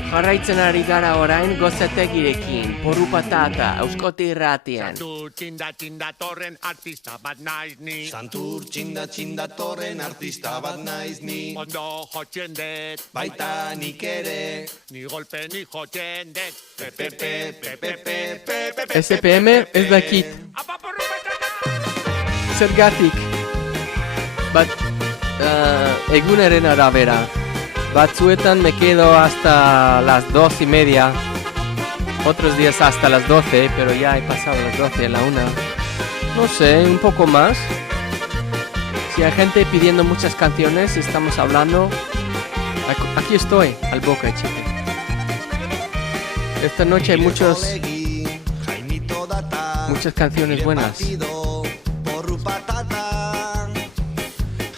Jarraitzen ari gara orain gozategirekin. Porru patata, Euskoti Irratian. Santur txinda torren artista bat naiz ni. Santur txinda torren artista bat naiz ni. Ondo jotzen dut, Baita nik ere. ni golpe ni jotzen dut. SPM ez dakit. Apa porru patata! Zergatik. Bat egunaren arabera. Batzuetan me quedo hasta las 2:30. Otros días hasta las 12, pero ya he pasado las 12, la 1. No sé, un poco más. Si hay gente pidiendo muchas canciones, estamos hablando. Aquí estoy, al boca, chico. Esta noche hay muchas canciones buenas. Porru patata.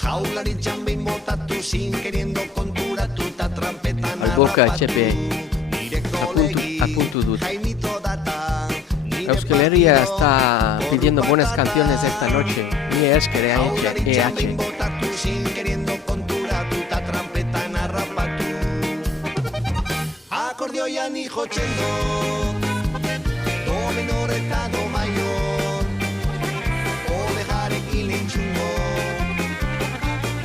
Jaularitzan behin botatu zin, queriendo konturatuta trampetan Al boca, harrapatu. Chepe. Nire kolegi, Apuntu dut. Jaimito data. Euskal Herria está pidiendo buenas canciones esta noche. Ni esker, Jaularitzan behin EH. botatu zin, queriendo konturatuta trampetan harrapatu. Akordioian jotzen dut, do menor eta do mayor, ovejarekin lentxungo,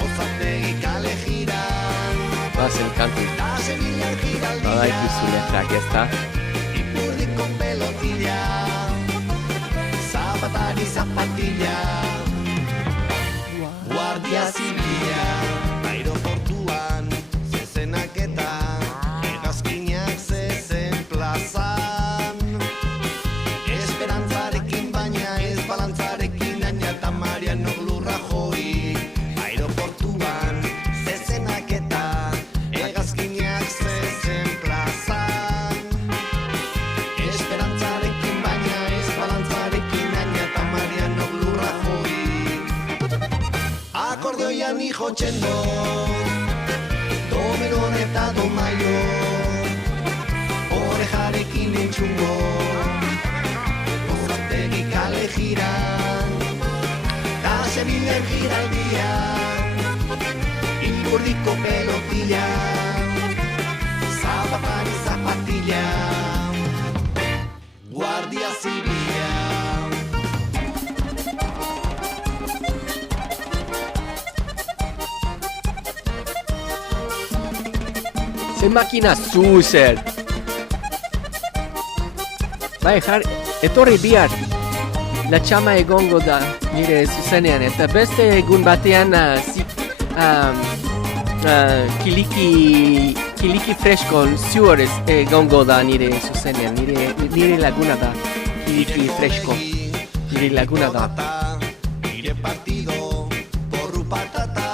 ozategi kale jiran, Vas el canto. da zebilen jiraldia, Badaiki zu letrak, ezta? ipurdikon pelotilla, zapatari zapatilla. Guardia Zibila, aeroportuan zezenaketa, hegazkinak zezen plazan. Esperantzarekin baina ez balantzarekin, aina eta Mariano Rajoy. Aeroportuan zezenaketa, hegazkinak zezen plazan. Esperantzarekin baina ez balantzarekin, aina eta Mariano Rajoy. Akordeoian jotzen do, do menor eta do mayor, orejarekin entzungo, Gozategi kale jiran, ta Sevillan giraldia, Ingurdiko pelotilla, zapatari zapatilla, Guardia Zibila. Ze makina zuzer! Bai, etorri bihar. La txama egongo da nire zuzenean, eta beste egun batean kiliki freskon ziur egongo da nire zuzenean, nire laguna da, kiliki fresko, nire laguna da. Nire partido, porru patata,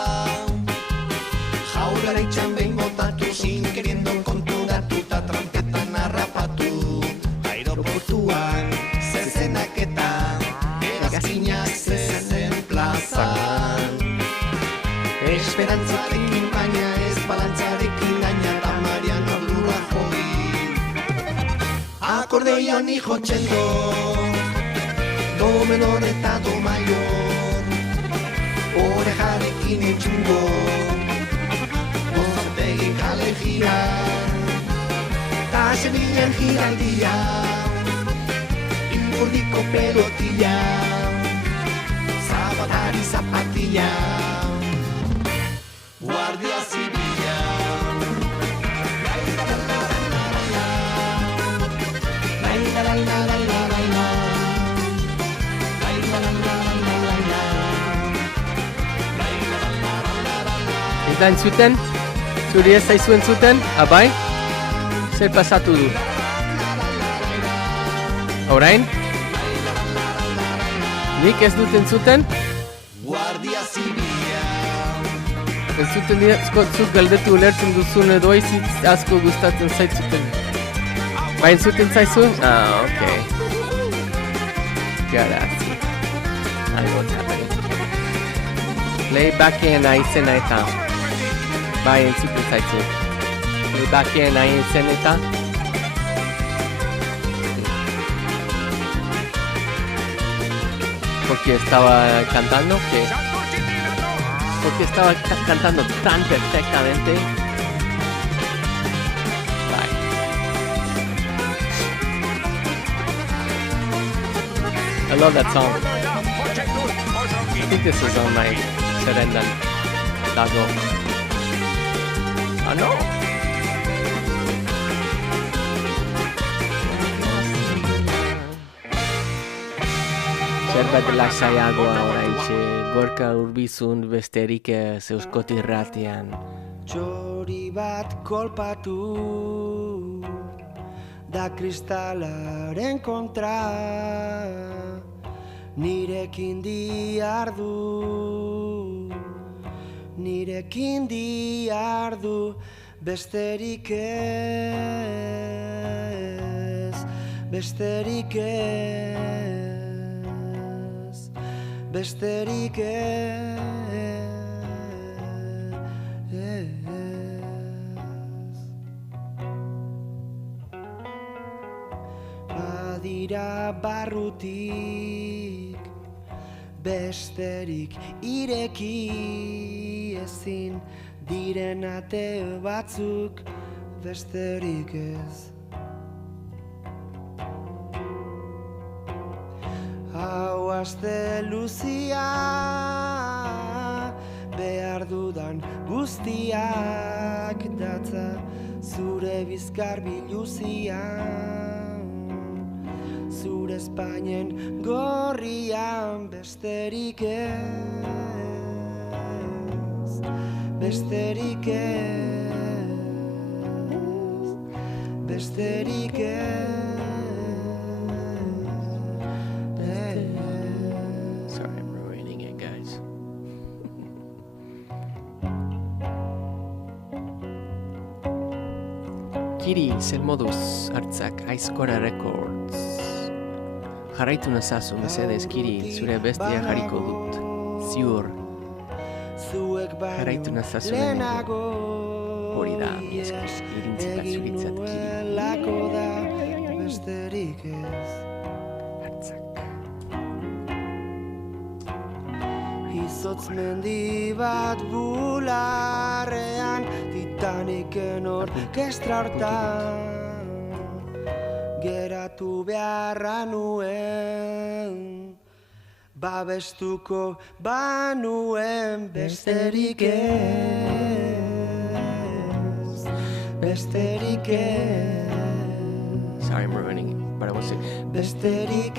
jaurara itxan behin botatu, sin queriendo konturatu, ta trampetan harrapatu, aeroportuan zezenaketa, hegazkinak zezen plazan. Esperantzarekin baina ez balantzarekin, aina eta Mariano Rajoy. Akordeoian jotzen do, do menor eta do mayor, orejarekin entzungo, Gozategi kale jiran, ta Sevillan giraldia, Ingurdiko pelotilla, zapatari zapatilla, Guardia Zibila. Ez da entzuten? Zuri ez zaizu entzuten? Abai? Zer pasatu du? Orain? Nik ez dut entzuten? Guardia Zibila. Entzuten dira, zuk galdetu ulertzen duzun edo asko gustatzen zaitzuten. Bai entzuten zaizu? Ah, okay. Grazie. I what's happening. Playbacken izena eta. Bai entzuten zaizu. Playbacken izena eta. Porque estaba cantando que... Porque estaba cantando tan perfectamente. Bye. I love that song. I think this is on my Serendan Dago. Oh no! Zerbait lasaiagoa oraintxe, Gorka Urbizun besterik Euskoti Irratian. Txori bat kolpatu da kristalaren kontra, nirekin diardu, besterik ez, besterik ez. Badira barrutik besterik ireki ezin diren ate batzuk, besterik ez. Hau aste luzia, behar dudan guztiak datza, zure bizkar biluzia, zure gure Espainen gorrian besterik ez, besterik ez, besterik Sorry, I'm ruining it, guys. Kiri, zer moduz hartzak Aizkora Records. Jarraitu nazazu, mesedez, Kiri, zure bestia jarriko dut. Ziur, zuek jarraitu nazazu lehenago hori da, miesker, irintzitak zuritzat, Kiri. nuelako da besterik ez. Hartzak. Izotz mendi bat bularrean, Titaniken orkestra hortan, geratu beharra nuen, babestuko banuen besterik ez, besterik ez, Sorry, I'm ruining it, but I was besterik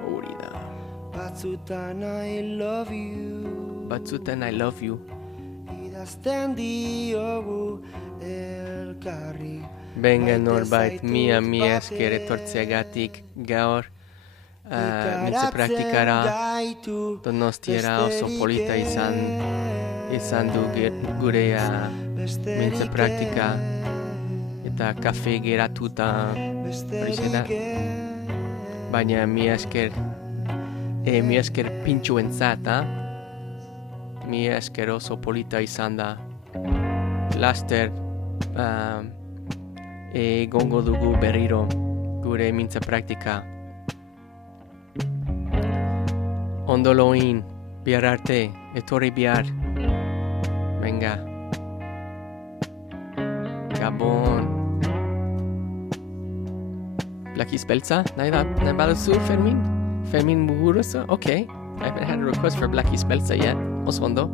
hori da. Batzutan I love you, Batzutan I love you. idazten diogu elkarri. Benga norbait, mia esker etortzeagatik gaur mintze praktikara Donostiara oso polita izan du gure mintze praktika eta kafe geratuta horixe da. Baina mia esker pintxuentzat, mia esker oso polita izan da. Laster egongo dugu berriro gure mintza praktika. Ondo loin, bihar arte, etorri bihar. Venga. Gabon. Blakiz beltza? Nahi baduzu, Fermin? Fermin Muguruza? Okay. I haven't had a request for Blakiz beltza yet. Oso ondo.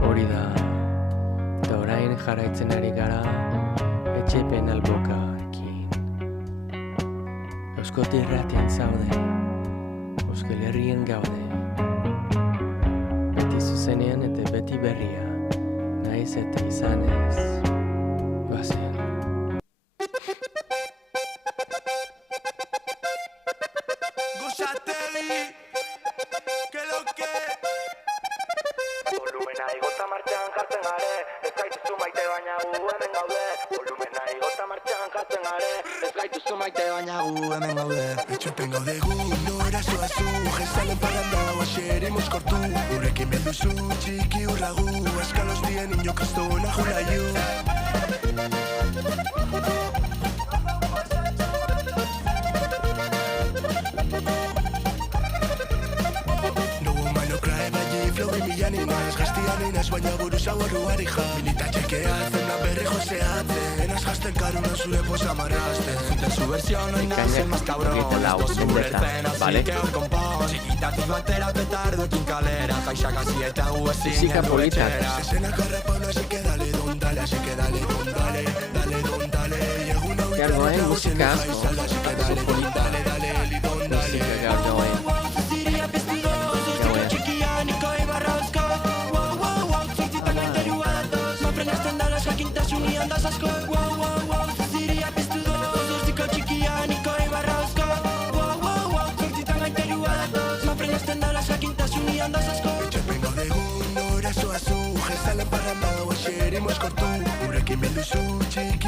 Hori da, eta orain jarraitzen ari gara Etxepen Albokarekin. Euskoti irratian zaude, Euskal Herrien gaude. Beti zuzenean eta beti berria, naiz eta izanez, goazen. Volumena igota martxan jartzen gare, ez gaituzu maite baina gu hemen gaude. Volumena igota martxan jartzen gare, ez gaituzu maite baina gu hemen gaude. Etxepen gaude gu, no erasoazu, jezalen paranda, oaxeri moskortu. Gurekin belduzu, txiki urragu, eskalos dien inokastona julaiu. Inaz, gaztian inaz, baina buruza gorruari ja. Milita txekeatzen, da berri joseatzen. Enaz jazten karuna zure posa marrazten. Zuten su versión, no inaz, el más cabrón. Esto zubertzen, así que hor kompon. Txikitatik batera petardoekin kalera. Jaixak hasi eta gu ezin erruetxera. Zezenak arrapano, así que dale don dale, así que dale don dale, dale don dale. Y egun hau Gaurgoen musika asko, así que dale don dale, dale, li don dale. musika gaurgoen.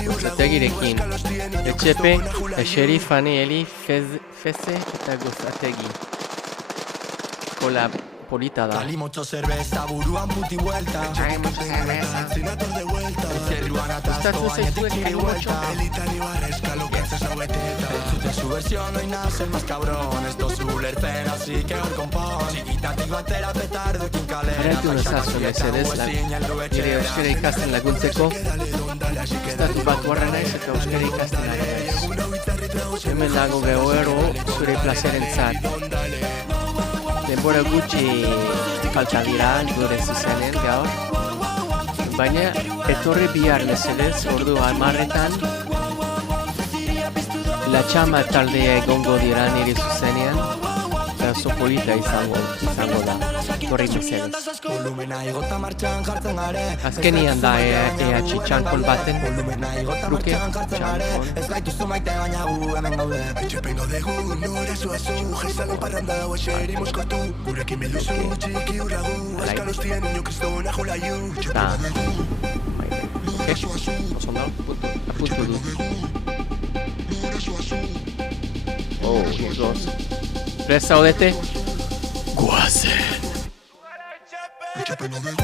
Gozategirekin, Etxepe, Eseri, Fani, Eli, Feze eta Gozategi. Kola polita da. Dali mucho cerveza, buruan puti vuelta. Hay mucha cerveza. Encinator de vuelta. Zerruan atazko, gainetik iri vuelta. Elitari barrezka, lokatzen pasau beteta Entzute su versión, hoy nace el más cabrón Ez dozu ulertzen, así que hor konpon Txikitatik batera petardoekin kalera Jarraitu nezazu mesedez nire euskara ikasten laguntzeko Estatu batuarra naiz eta euskara ikasten ari naiz Hemen dago gero zure plazerentzat Denbora gutxi falta dira gure zuzenean gaur Baina etorri bihar mesedez ordu 10:00 La Txama taldea egongo dira nire zuzenean oso polita izango da Torri mesedez Volumena igota martxan jartzen gare Azkenian da EH txankon baten Luke txankon Ez gaituzu maite baina gu hemen gaude Etxepen gaude gu, nore zuazu Jaizalen parranda hau eseri moskortu Gurekin bilduzu, txiki urragu Azkal hostien ino kristona jolaiu Etxepen gaude gu, nore zuazu Apuntu du Nore zuazu Hizgoz Prest zaudete? Goazen Etxepen gaude gu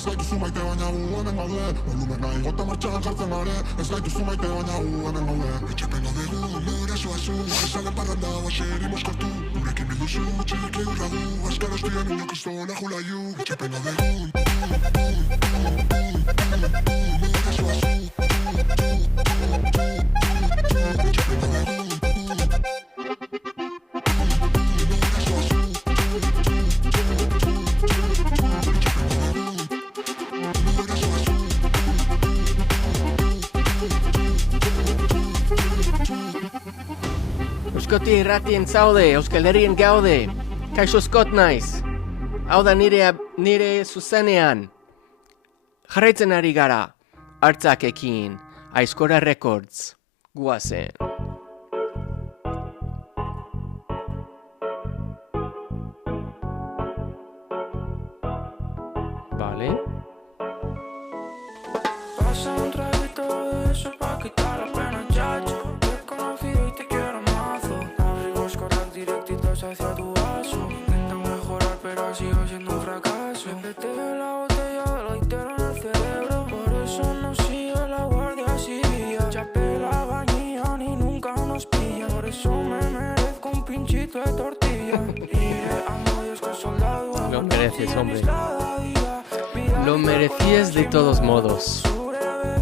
Ez gaituzu maite baina gu hemen gaude Volumena igota martxan jartzen gare Ez gaituzu maite baina gu hemen gaude Etxepen gaude gu, nore zuazu Jaizalen parranda hau eseri moskortu Gurekin bilduzu, txiki urragu Azkal hostien ino kristona jolaiu Etxepen gaude gu Nore zuazu Etxepen gaude gu Euskoti irratien zaude, Euskal Herrien gaude Kaixo Scott naiz Hau da nire zuzenean Jarraitzen ari gara Hartzakekin Aizkora Records Guazen Vale Pasa un traguito de eso pa' quitar la pena, chacho Te he conocido y te quiero mazo Arribos correr directitos hacia tu vaso Intento mejorar pero sigo siendo un fracaso Métete en la botella de la litera en el cerebro Por eso no sigue la guardia civil Chapé la bañía ni nunca nos pilla Por eso me merezco un pinchito de tortilla Iré a medios con soldado Lo mereces, hombre Lo merecías de todos modos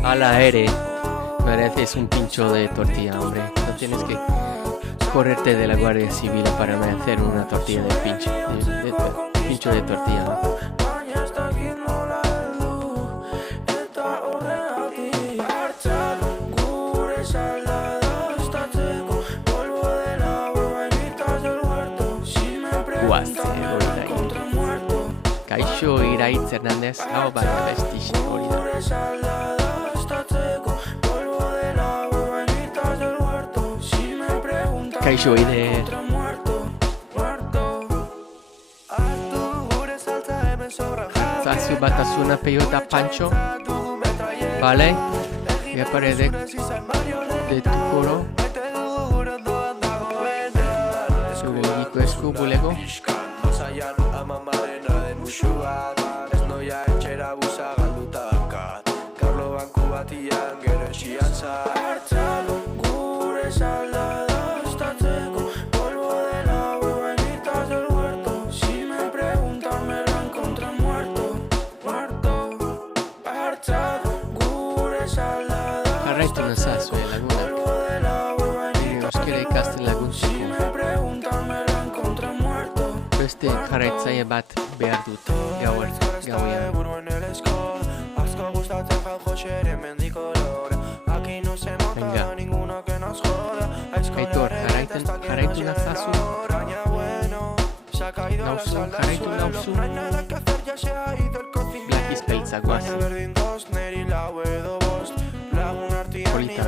A la R mereces un pincho de tortilla, hombre. No tienes que correrte de la Guardia Civil para merecer una tortilla de pincho de tortilla, ¿no? Kaixo Iraitz Hernández, hau bat abestiz hori da. Kaixo Ider. Zazio batasuna peyota Pancho. Vale. Ya paré de tu coro. Sobre el guito esku bulego. Ez noia etxera busa galdutak Karlo banku batian gero esian zart Gure salada estatzeko Polvo de la buenitas del huerto Si me preguntan me lo encontré muerto Parchado Gure salada Jarraitu nazazu, laguna. Nire euskera ikasten laguntzeko. Beste jarraitzaile bat behar dut gauean. Venga. Aitor, jarraitu nazazu. Jarraitu nauzu. Blakiz peltza guazi. Polita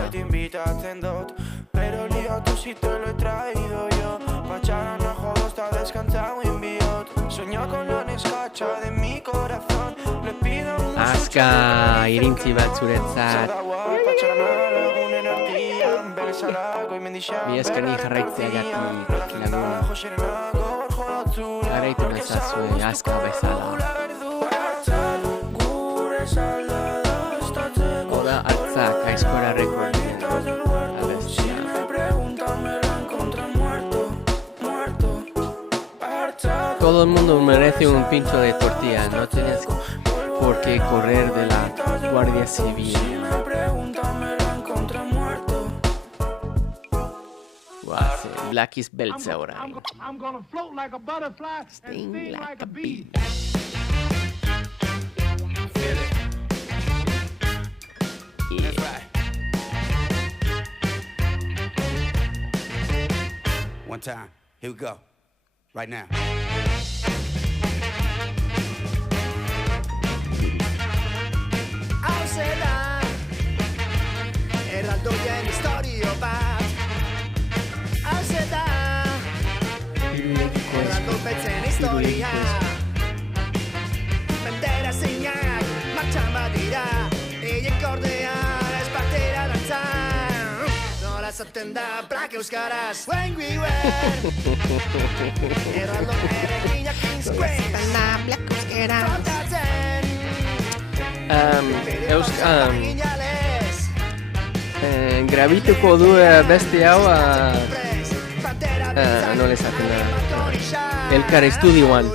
da. Pero lío tú si te lo he traído yo Pachara no jodo, está descansado en biot Sueño con la nescacha de mi corazón Le pido un Aska irintzi bat zuretzat. Pachara no lagunen artia Mi eskeni jarraitzeagatik lagun. Jarraitu nezazue aska bezala. Oda Altzak, Aizkora Rekordien abestia. Todo el mundo merece un pincho de tortilla, no tienes por qué correr de la Guardia Civil. Blackie's Beltza orain. Sting like a bee. That's right. One time. Here we go. Right now. Hauze da erraldoien istorio bat. Hauze da erraldo betzen historia. Bendera zeinak martxan badira, hiek ordea ez batera dantzan. Nola esaten da Black euskaraz, when we were erraldo ereginak insquares. Black euskara frontatzen Grabituko du beste hau nola esaten da Elkar Estudioan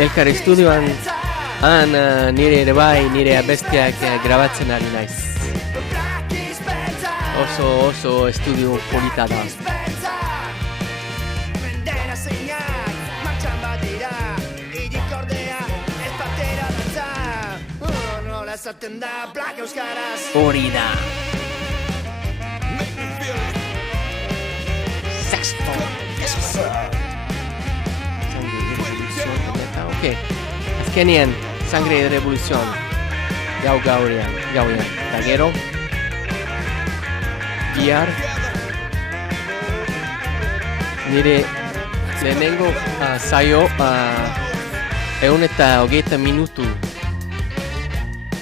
Elkar Estudioan nire ere bai nire abestiak grabatzen ari naiz oso estudio polita da esaten da Black euskaraz hori da Saxophone Ok, azkenean Sangre de Revolución gauean eta gero bihar nire lehenengo saio 120 minutu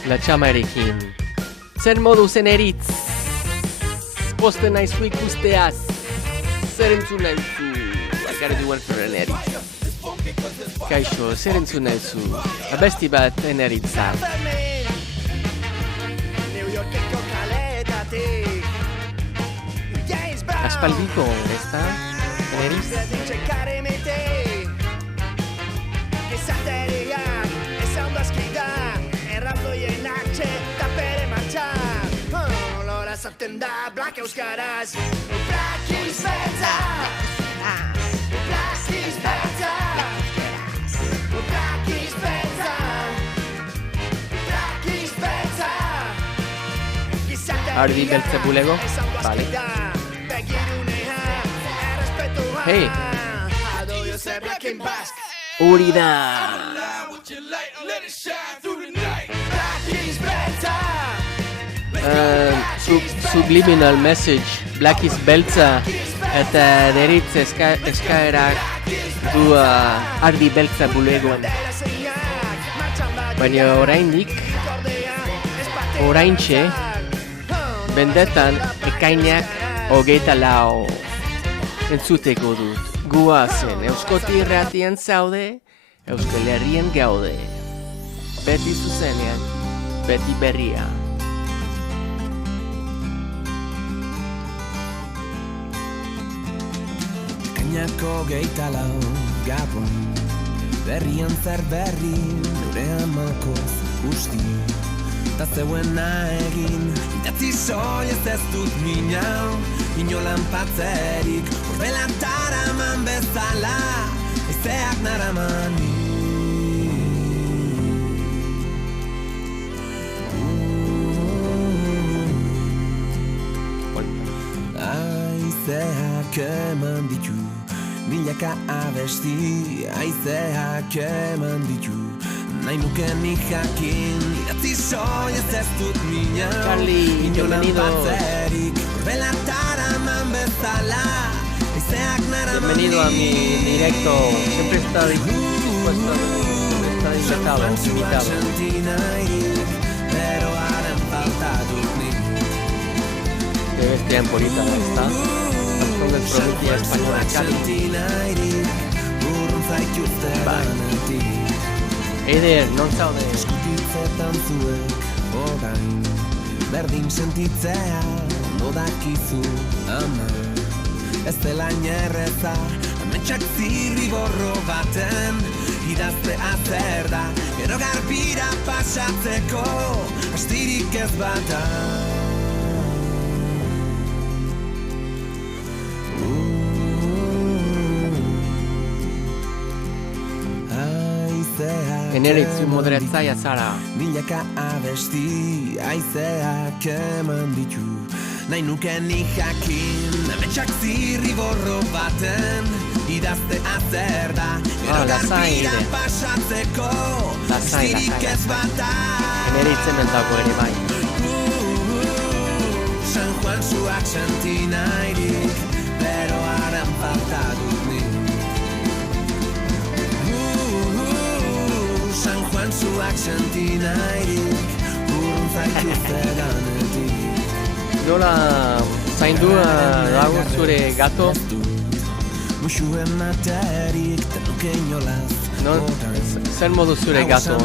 La txamarekin. Zer modu zen eritz? Posten naizu ikusteaz. Zer entzun nahizu? Akarri duen ferren eritz. Kaixo, zer entzun nahizu? Abesti bat eneritzak. Aspaldiko, ez da? Eneritz? Esaten da Black euskaraz Blackie's Beltza Blackie's Beltza Blackie's Beltza Blackie's Beltza Ardi Beltza bulego? Vale. Hey! Hori da! Subliminal message Blackie's Beltza eta deritz eskaerak du Ardi Beltza bulegoan baina oraintxe bendetan ekainak 24 entzuteko dut guazen Euskoti irratian zaude Euskal Herrien gaude beti zuzenean beti berria Ekainako 24 Gabon berrian zer berri nure amakoz usti ta zeuena egin idatzi soilez ez dut minau inolan patzerik horrela taraman bezala ezeak naramani Aizeak eman ditu milaka abesti Aizeak eman ditu nahi nuke nik jakin idatzi soilez ez dut minau inolan patzerik horrela taraman bezala ezeak naramani Bienvenido a mi directo siempre está dispuesto invitado Pero haren falta dut nik bestean polita da, ezta? Azkongez provintzia espainola Cali. Bai. Eider, non zaude? Eskutitzetan zuek orain berdin sentitzea modakizu ama. Ez dela inerreza, ametsak zirriborro baten idaztea zer da, gero garbira pasatzeko astirik ez bada. Generitzu moderatzaia zara. Milaka abesti aizeak eman ditu, nahi nuke nik jakin ametsak zirriborro baten idaztea zer da, gero garbira pasatzeko astirik ez bada. Generitzen ez dago ere bai. San Juan zuak senti nahirik, pero haren falta dut nik. San Juan zuak senti nahirik, urrun zaituzte ganetik. Nola zaindu dago zure gato? Muxu ematerik tenuke inolaz. Zer modu zure gato,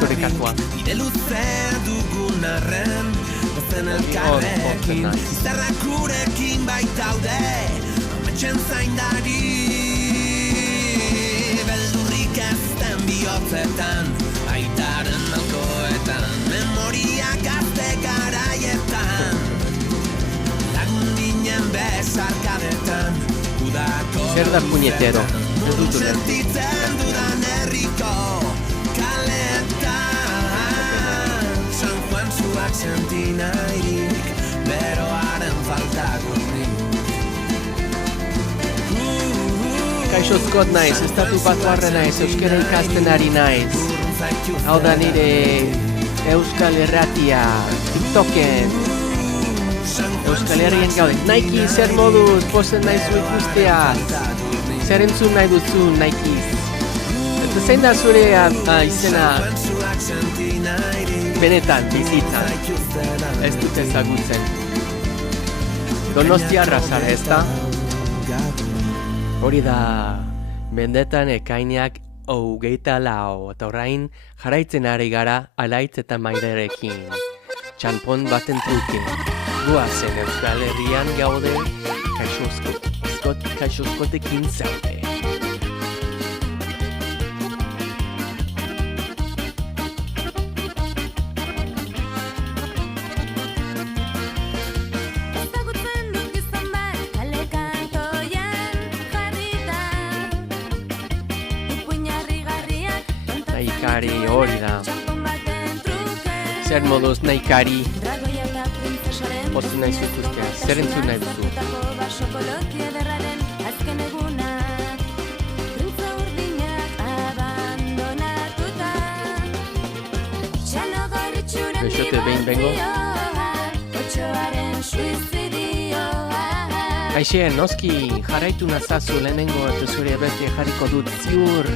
zure katoa? Bide luzea dugun arren, ezen elkarrekin, izarrak gurekin baitaude, ametxen zaindari. Beldurrik ezten bihotzetan, aitaren malkoetan, memoria gazte garaietan, lagundinen bezarkadetan, udako zer da puñetero? Ez dut ulertu. sentitzen dudan herriko kaletan, San Juan zuak senti nahirik, beroaren faltagun nik. Kaixozkot naiz, estatu batuarra naiz, euskara ikasten ari naiz. Hau da nire Euskal Irratia, TikToken. Euskal Herrien gaude. Nike, zer moduz, pozen naizu ikusteaz. Zer entzun nahi duzu, Nike. Eta zein da zure izena benetan, bizitzan. Ez dut ezagutzen. Donostiarra zara, ezta? Hori da, mendetan ekainak 24, eta orain jarraitzen ari gara Alaitz eta Maiderekin. Txanpon baten truke, guazen Euskal Herrian gaude, kaixozkotekin zaude. Naikari hori da. Zer moduz naikari postu nahi zutuztea, zer entzun nahi duzu? Beixote behin bengo. Aixe, noski jarraitu nazazu lehenengo eta zure bestia jarriko dut ziur.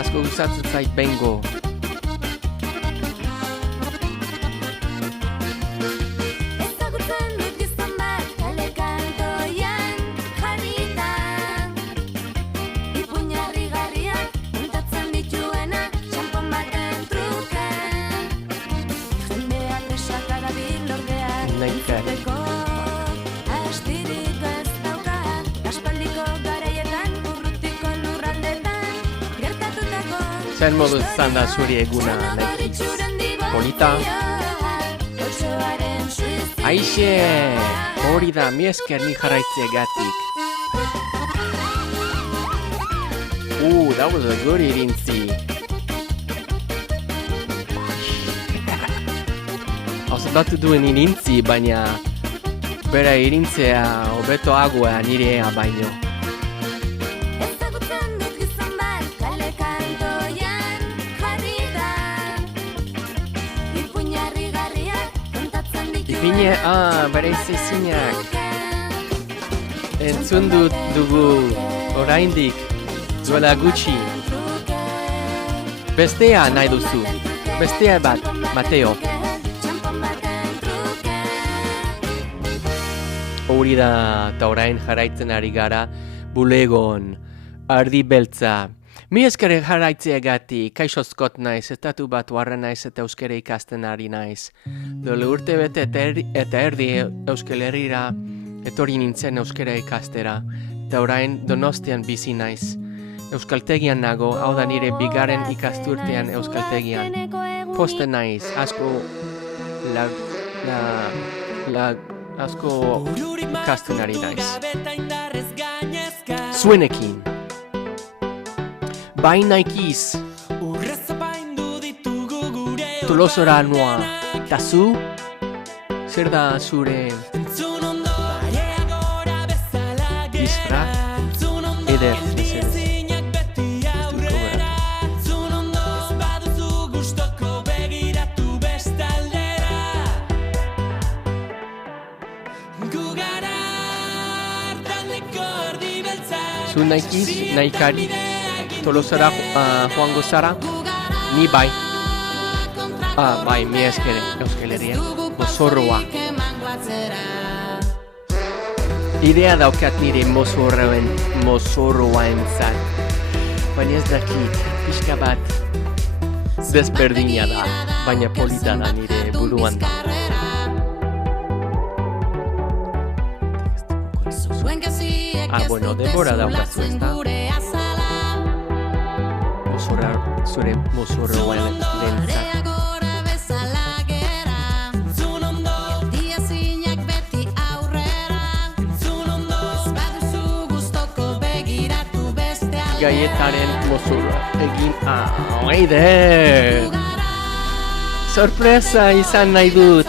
Asko gustatzen zait bengo. Zer moduz zan da zuri eguna nahiz? Polita? Aixe, hori da, mi esker ni jarraitzeagatik. That was a good irintzi. Hauzatatu duen irintzi, baina bera irintzea hobetoagoa nirea baino. Ipine, bere izezinak. Entzun dugu oraindik duela gutxi. Bestea nahi duzu. Bestea bat, Mateo. Hori da, eta orain jarraitzen ari gara, bulegon, ardi beltza. Mi eskere jarraitzeagatik, kaixozkot naiz, estatu batuarra naiz eta euskara ikasten ari naiz. Dole urte bete eta erdi Euskal Herrira etorri nintzen euskara ikastera, eta orain Donostian bizi naiz. Euskaltegian nago, hau da nire bigarren ikasturtean euskaltegian. Poste naiz, asko asko ikasten ari naiz. Zuenekin. Bain naikiz. Tolosora noa. Ta zu? Zer da zure izra? Eder, mesedez. Zu naikiz, naikari, Tolosara joango zara, ni bai. Bai, mi eskere, Euskal Herrian, mozorroa. Idea daukat nire mozorroa entzat. Baina ez dakit, pixka bat desberdina da, baina polita da nire buruan da. Bueno, denbora daukazu ez da. Zure mozorroa lentzat. Gaietaren mozorroa egin Eider! Sorpresa izan nahi dut!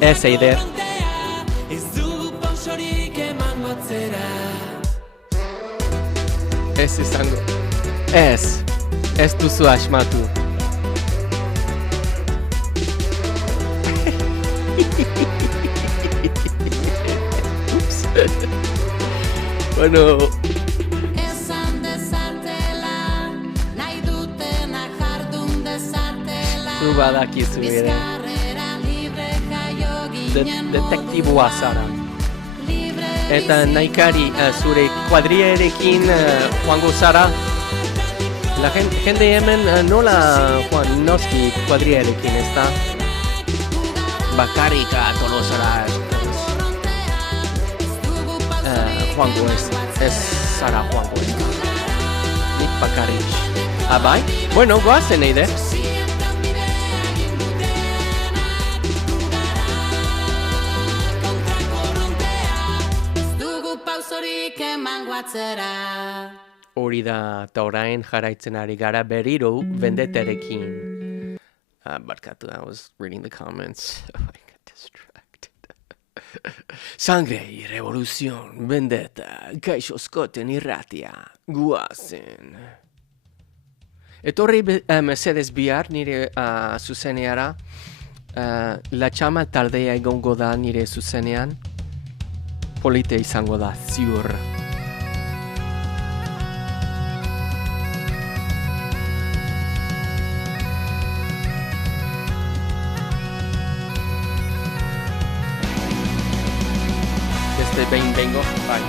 Ez, Eider. Ez izango. Ez duzu asmatu. Ups. Bueno. Zu badakizu ere. Detektiboa zara. Eta naikari zure kuadriarekin joango zara. La jende hemen nola joan noski kuadriarekin, ez da? Bakarika Tolosara joango ez zara joango ez da. Nik bakarrik. Bai? Bueno, goazen Eider. Hori da, eta orain jarraitzen ari gara berriro vendeterekin. Barkatu, I was reading the comments. I got distracted. Sangre y revolución, vendetta, kaixozkoten irratia, guazen. Etorri mesedez bihar nire zuzeneara, la txama taldea egongo da nire zuzenean, polite izango da, ziur. Vengo, bai.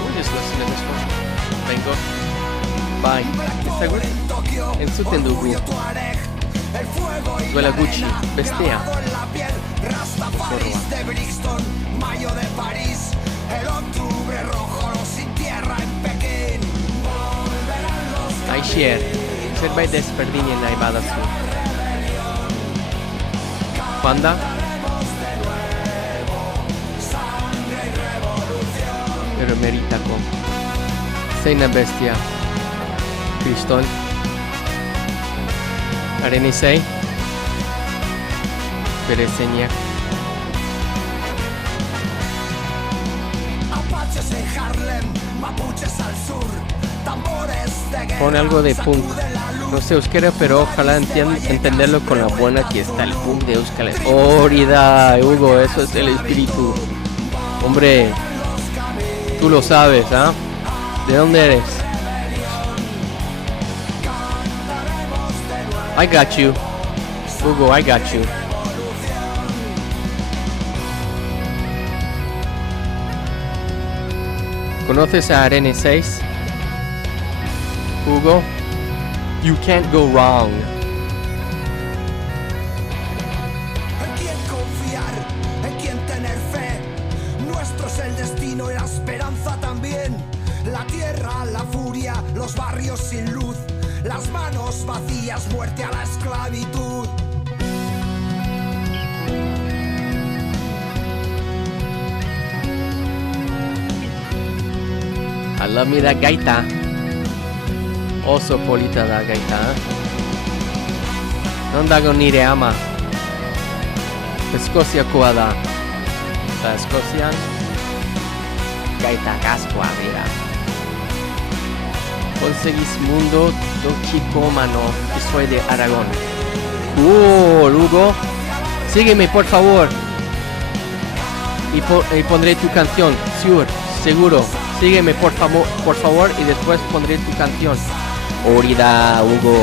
We'll just listen to this one. Vengo. Bai. Entzuten dugu. Duela gutxi, bestea. Aixier. Zerbait desberdinen nahi badazu. Banda? Eromeritako. Zeina bestia. Kriston. Haren izei. Bere zeinak. Pon algo de punk. No sé euskera, pero ojalá entenderlo con la buena que está el punk de Euskal Herria. Hori da, Hugo, eso es el espíritu. Hombre, Tú lo sabes, ¿ah? ¿De dónde eres? I got you. Hugo, I got you. ¿Conoces a Arene 6? Hugo, you can't go wrong. En quién confiar, en quién tener fe. Nuestro es el destino y la esperanza también. La tierra, la furia, los barrios sin luz. Las manos vacías, muerte a la esclavitud. I love me that gaita. Oso polita da gaita. Non dago nire ama. Eskoziakoa da. Eta Eskozian gaita kaskoa dira. Segismundo Tochicomano, que soy de Aragón. Hugo, sígueme por favor. Y pondré tu canción, seguro. Sígueme por favor y después pondré tu canción. Orida, Hugo.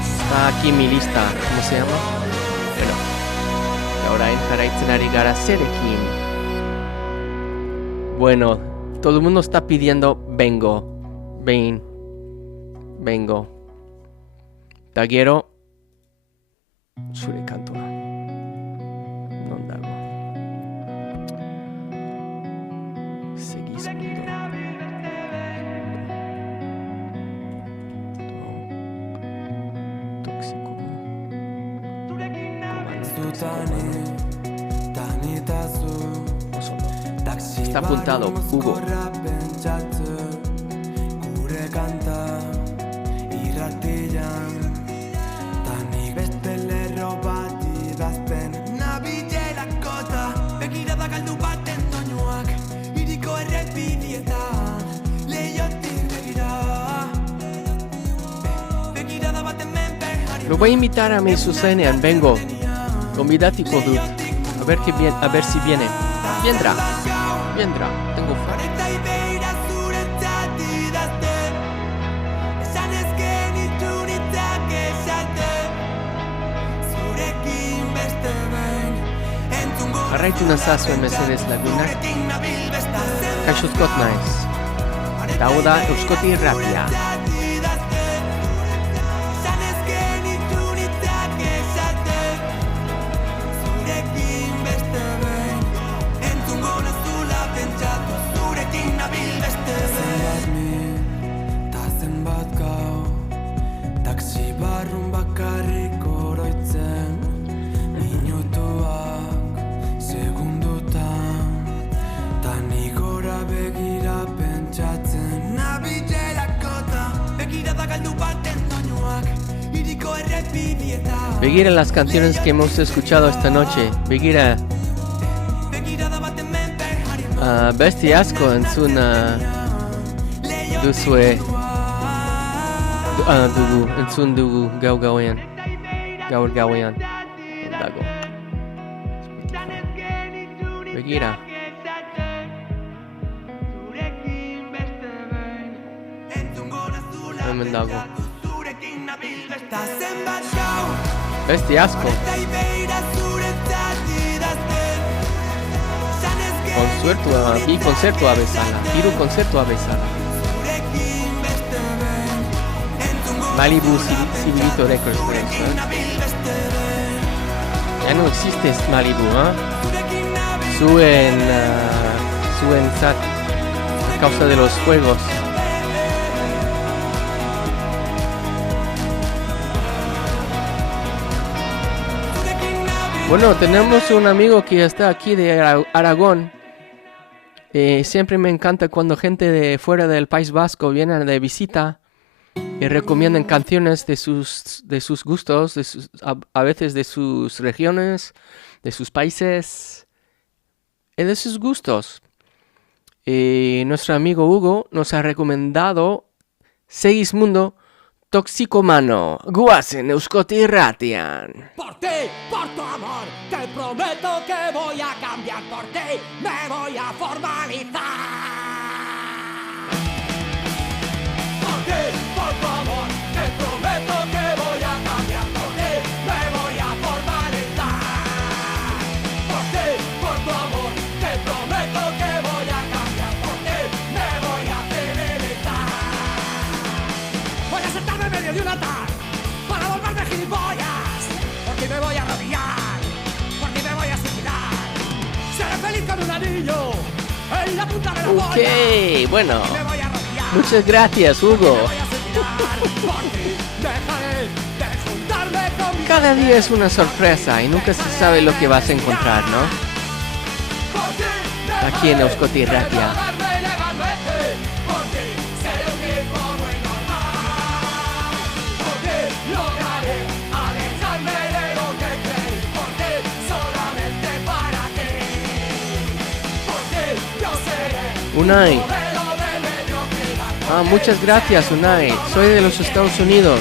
Está aquí mi lista. ¿Cómo se llama? Bueno. Ahora en Jaraitzanari Gara Serekin. Bueno, todo el mundo está pidiendo vengo. Taguero. Sure kantua. Non dago. Segismundo. Tóxico. Está apuntado, Hugo. Lo voy a invitar a mi Susanean, vengo. Convidatico Dut. A ver si viene. Vendrá, tengo fe. Arraitu nazazu mesedez lagunak. Kaixotkot naiz. Eta hau da Euskoti Irratia. Begira las canciones que hemos escuchado esta noche. Begira besti asko entzun duzue entzun dugu gaur gauean dago. Begira hemen dago besti asko. Bi kontzertua bezala, 3 kontzertua bezala. Malibu Civilito Records, ya no existe Malibu, Suen SAT a causa de los fuegos. Bueno, tenemos un amigo que está aquí de Aragón. Siempre me encanta cuando gente de fuera del País Vasco viene de visita y recomiendan canciones de sus gustos, a veces de sus regiones, de sus países y de sus gustos. Nuestro amigo Hugo nos ha recomendado Segismundo Toxikomano, guazen Euskoti Irratian. Por ti, por tu amor, te prometo que voy a cambiar por ti, me voy a formalizar. Por ti, por tu amor, te prometo que voy a cambiar por ti, me voy a formalizar. Por ti, por tu amor, te prometo que voy a cambiar por ti, me voy a civilizar. Voy a sentarme en medio de un altar para volverme gilipollas. Por ti me voy a arrodillar, por ti me voy a suicidar. Seré feliz con un anillo en la punta de la polla. Ok, bueno. Por ti me voy a arrodillar, Muchas gracias, Hugo. por ti me voy a suicidar. Por ti dejaré de juntarme con mi Cada día es una sorpresa y nunca se sabe lo que vas a encontrar, ¿no? Por ti Aquí en Euskoti Irratia. drogarme legalmente. Por ti seré un tipo muy normal. Por ti lograré alejarme de lo que creí. Por ti, solamente para ti. Por ti yo seré Unai. modelo de mediocridad. Muchas gracias, Unai. Soy de los Estados Unidos,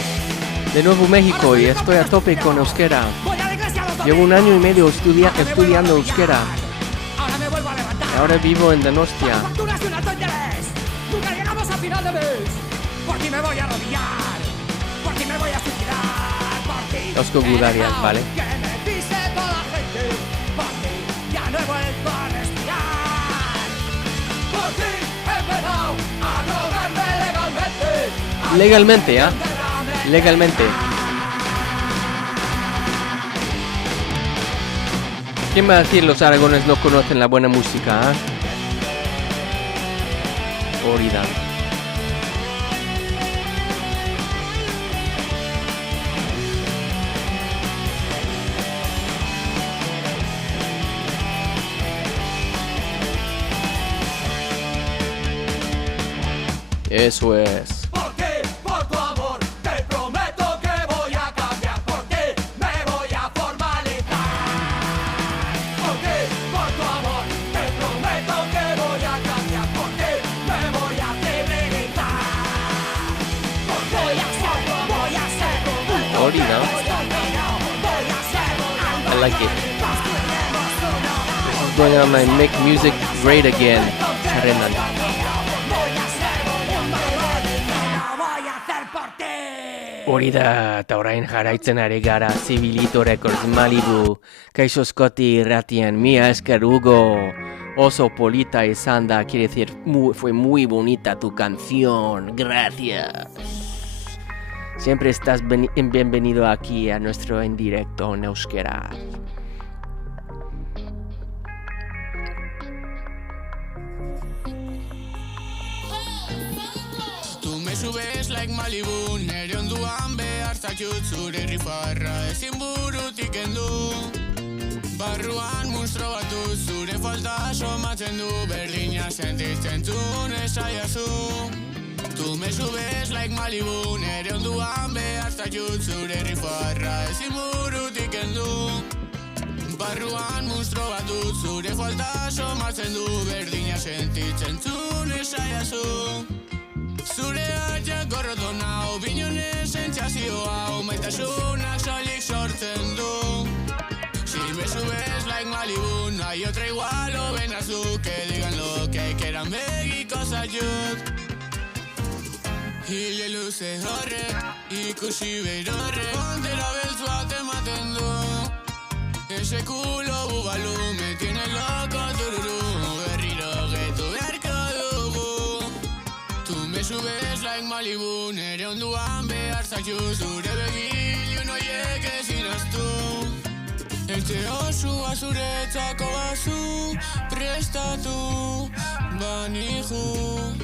de Nuevo México, y estoy a tope con euskera. Voy a la iglesia los Llevo un año y medio estudiando domingos. euskera. Ahora me vuelvo a levantar. Ahora vivo en Donostia. Facturas de un alto interés. Nunca llegamos a final de mes. Por ti me voy a arrodillar. Por ti me voy a suicidar. Por ti. Eusko Gudariak, ¿vale? Que me pise toda la gente. Por ti ya no he vuelto a respirar. Por ti he empezado a drogarme legalmente. Legalmente, ¿ah? Legalmente. ¿Quién va a decir los aragones no conocen la buena música, ah? Orida. Eso es. Por ti, por tu amor, te prometo que voy a cambiar. Por ti me voy a formalizar. Por ti, por tu amor, te prometo que voy a cambiar. Por ti me voy a civilizar. Por ti voy a ser Orida. I like it. This is going on my Make Music Great Again. Charenan. Hori da, eta orain jarraitzen ari gara Civilito Records Malibu, kaixo Euskoti Irratian, mila esker Hugo, oso polita izan da, quiere decir, fue muy bonita tu canción, gracias. Siempre estás bienvenido aquí a nuestro en directo en euskera. Tú me subes like Malibu, nere onduan behar zakiut zure rifarra ezin burutik kendu. Barruan monstro batu zure falta somatzen du, berdina sentitzen zuen esaiazu. Tú me subes like Malibu, nere onduan behar zakiut zure rifarra ezin burutik kendu. Barruan monstro batu zure falta somatzen du, berdina sentitzen zuen esaiazu. Zure hartxak gorrotu nau, binonez sentsazioa, maitasunak soilik sortzen du. Si me subes like Malibu, no hay otra igual, o ven azul, que digan lo que quieran, begiko zaiut. Hile luze horrek, ikusi behir horrek, pantera beltzua tematen du. Ese culo bubalu, me tiene loco tururu, berriro getu beharko dugu. Tú me subes like Malibu, nere onduan behar zakiu, zure begil, no llegue sin astu. Elte osua zuretzako bazu, prestatu, banihu.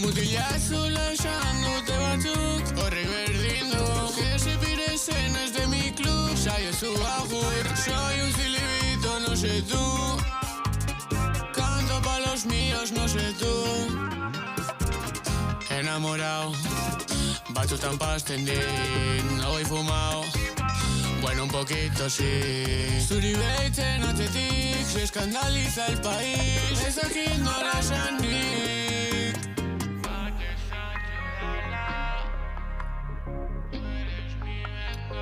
Mutilazula esan dute batzuk, horrek berdin du. Que se pire escenas de mi club, saiozu agur. Soy un silibito, no sé tú. Canto pa los míos, no sé tú. Enamorado, batzutan pasten dit, no voy fumado. Bueno, un poquito sí. Zuri behitzen atzetik, se escandaliza el país. Ez dakit nola esanik.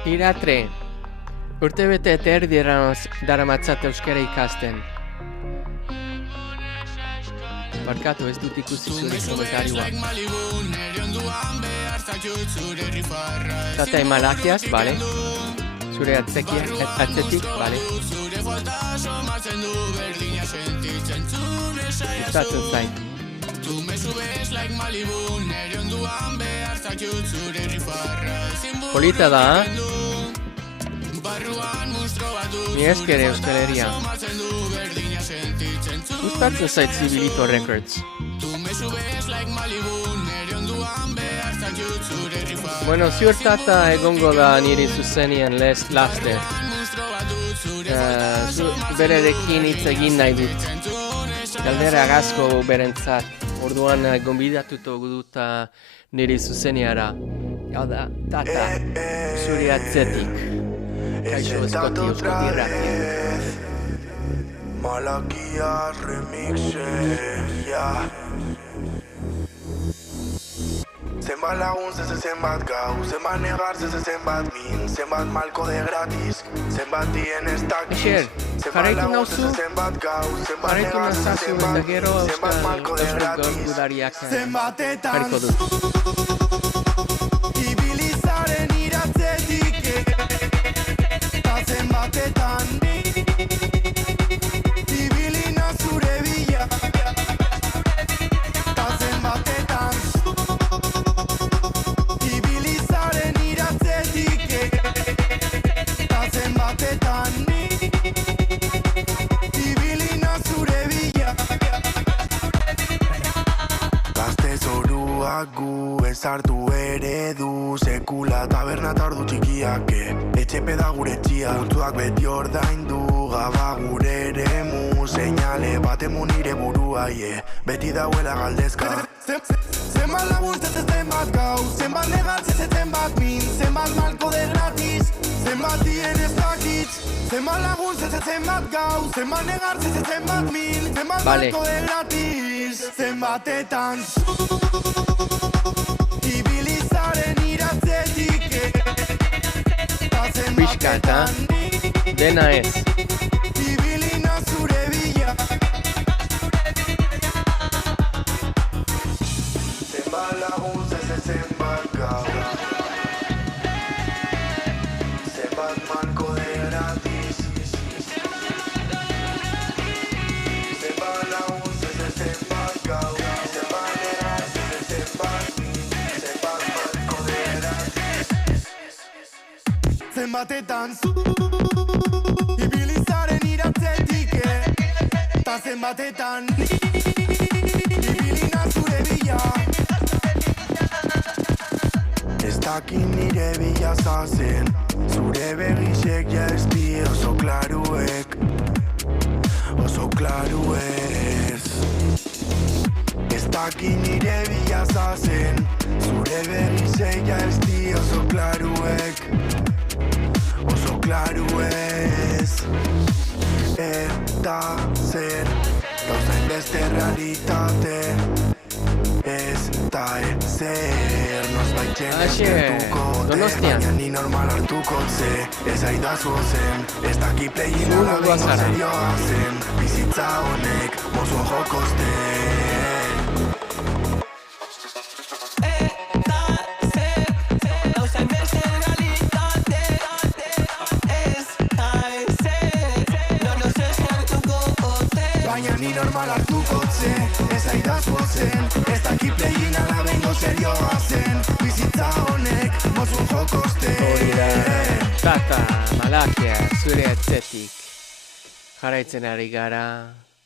Iratre, urtebete eta erdi daramatzat euskara ikasten. Barkatu ez dut ikusi zure komentarioa. Tata Malakias, bale. Zure atzetik, bale. Gustatzen zait. Polita da, ha? Mi esker euskaleria. Gustatzen zait Zibilito Records. Bueno, ziurtata egongo da niri zuzenien laster. Bererekin hitz egin nahi dut. Galdera agazko berentzat. Orduan gonbidatuko dut niri zuzeniara. Hau da, tata, zure atzetik. Kaixo eskoti euskoti ratien. Malakia remixe, ja. Zenbat lagun zenbat gau, zenbat negar zenbat min, zenbat malko de gratis, zenbat dien ez dakiz. Jarraitu nauzu, jarraitu nazazu eta gero euskal gudariak jarriko dut. Ibilizaren iratzetik, eta zenbatetan ibilina zure bila, eta zenbatetan ibilizaren iratzetik, eta zenbatetan ibilina zure bila. Gazte zoruak gu ezartu eredu, sekula taberna eta ordu txikiake, etxepe da gure txia, urtuak beti ordaindu, gaba gure eremu, seinale batemu nire burua, beti dauela galdezka. Zenbat lagun zenbat gau, zenbat negar zenbat min, zenbat malko de gratis, zenbat dien ez dakitz. Zenbat lagun zenbat gau, zenbat negar zenbat min, zenbat malko de gratis, zenbatetan ibilizaren iratzetik, eta zenbatetan dena ez. ibilina zure bila. Zenbat lagun zenbat gau, zenbat malko de gratis, zenbat lagun zenbat gau, zenbat negar zenbat min, zenbat malko de gratis. Zenbatetan ibilizaren iratzetik, eta zenbatetan ibilina zure bila. Ez dakin nire bila zazen, zure begisek ja ez di oso klaruek, oso klaruez. Ez dakin nire bila zazen, zure begisek ja ez di oso klaruek, oso klaruez. Eta zer, gauzain beste realitate, ez da ezer, nos baitxen eskertuko te, baina ni normal hartuko ze, ez aidazu zen, ez daki plegin alabengo serioa zen, bizitza honek, mozu jokoste. Ni normal hartuko ze, ez aidazu zen, ez daki plegin alabengo serioa zen, bizitza honek, mozun jokoste. Tata Malakia, zure atzetik. Jarraitzen ari gara,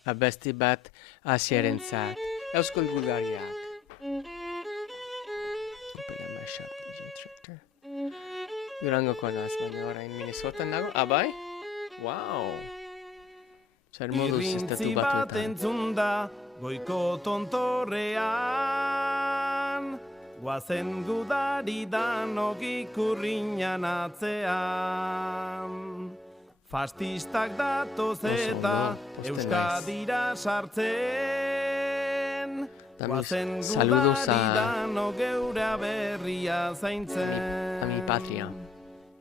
abesti bat Asierentzat, euskal gudariak. Durangoko naz, baina orain Minnesota nago, abai? Wow! Zer moduz estatu Irrintzi bat entzun da goiko tontorrean, guazen gudari danok ikurriñan atzean. Fastistak datoz eta Euskadira sartzen, guazen gudari danok geura berria zaintzen. A mi patria.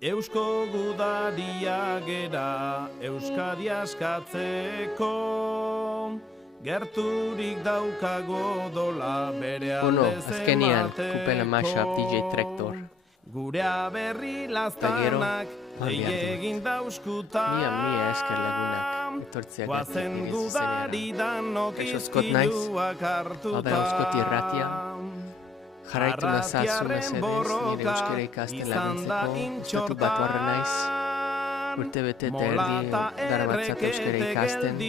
Eusko gudaria gera Euskadi askatzeko, gerturik daukago dola bere alde azkenian, kupela mashup DJ Trektor. Gure aberri laztanak egin dauzkuta. Mia esker lagunak, etortziak guazen gudari danok izkiluak hartuta. Hau da Euskoti Irratia. Jarraitu nazazu mesedez, nire euskara ikasten laguntzeko, estatu batuarra naiz. Urte bete eta erdi daramatzat euskara ikasten.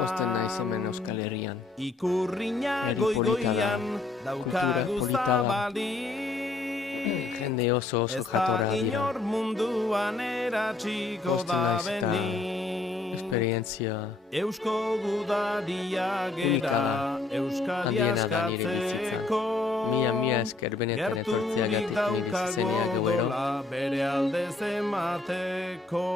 Posten naiz hemen Euskal Herrian. Herri polita da, kultura polita da. Jende oso jatorra dira. Posten naiz eta esperientzia unika da, handiena da nire bizitzan. Mia esker benetan etortzeagatik nire zizenea gauero. Bere alde zemateko,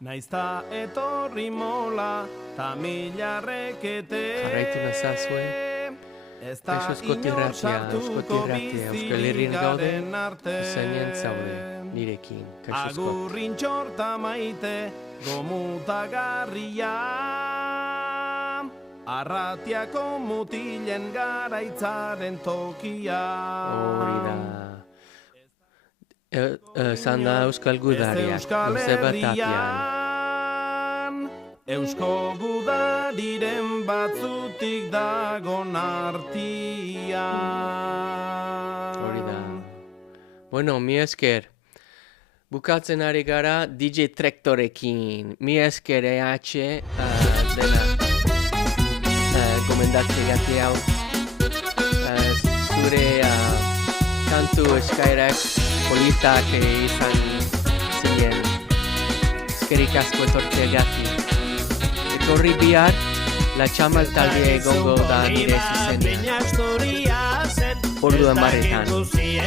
naizta etorri mola, ta milarrekete. Jarraitu nazazue, Euskoti Irratia, Euskal Herrian gaude, izanen zaude, nirekin, kaixo Skot. Agurrin txorta maite, gomutagarria, Arratiako mutilen garaitzaren tokia. Hori da. Zan da Euskal Gudariak, Joseba Tapian. Eusko gudariren batzutik dagon artian. Hori da. Bueno, mi esker. Bukatzen ari gara DJ Trektorekin. Mi esker EH dena gomendatze hau. Zure kantu eskairak politak izan zinen. Eskerik asko etortzeagatik. Etorri bihar, La Txamal taldea egongo da nire zuzenean. Ordu 10:00.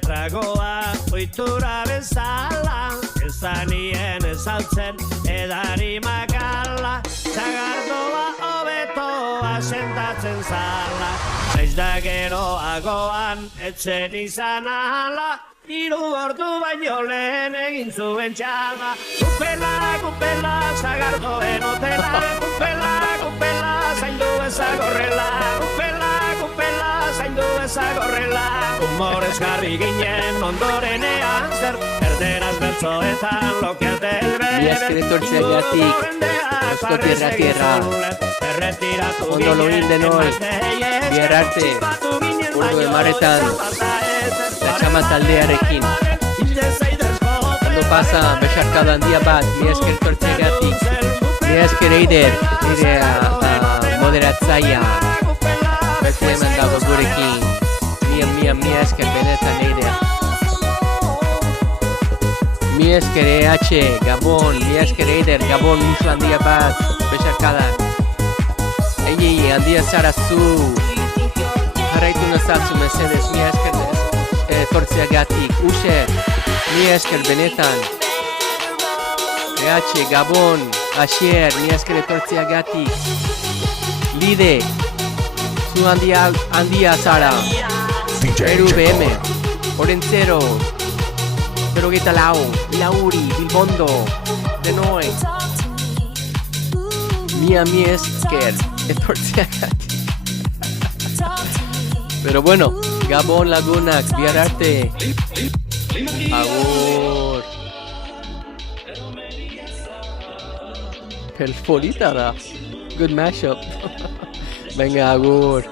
Tragoa oitura bezala, ezanien ezaltzen edari makala, zagardoa hobetoa sentatzen zala, naiz da geroagoan etzen izan ahala, 3 ordu baino lehen egin zuen txala. Kupela, zagardoen hotela, kupela, zaindu ezagorrela, kupela, zaindu ezagorrela. Humorez jarri ginen ondorenean zer, erderaz bertzoetan lokeat elbere. Mi esker etortzeagatik, Euskoti Irratierra. Ondo loin denoi, bihar arte, ordu 10:00, La Txamal taldearekin. Ondo pasa, besarkada handia bat, mi esker etortzeagatik. Mi esker Eider, nire moderatzaia. Beste hemen dago gurekin. Mia esker benetan Eider. Mi esker EH, Gabon, mi esker Eider, Gabon musu handia bat, besarkadak. Ei, handia zara zu. Jarraitu nazatzu mesedez, mi esker etortzeagatik. User, mi esker benetan. EH, Gabon, Asier, mi esker etortzeagatik. Lide, zu handia zara. RVM, Orentzero, 04, Lauri, Bilbondo, Denoi. Mi esker etortzeagatik. Pero bueno, Gabon lagunak, bihar arte. Agur. Pelfolita da. Good mashup. Venga, agur.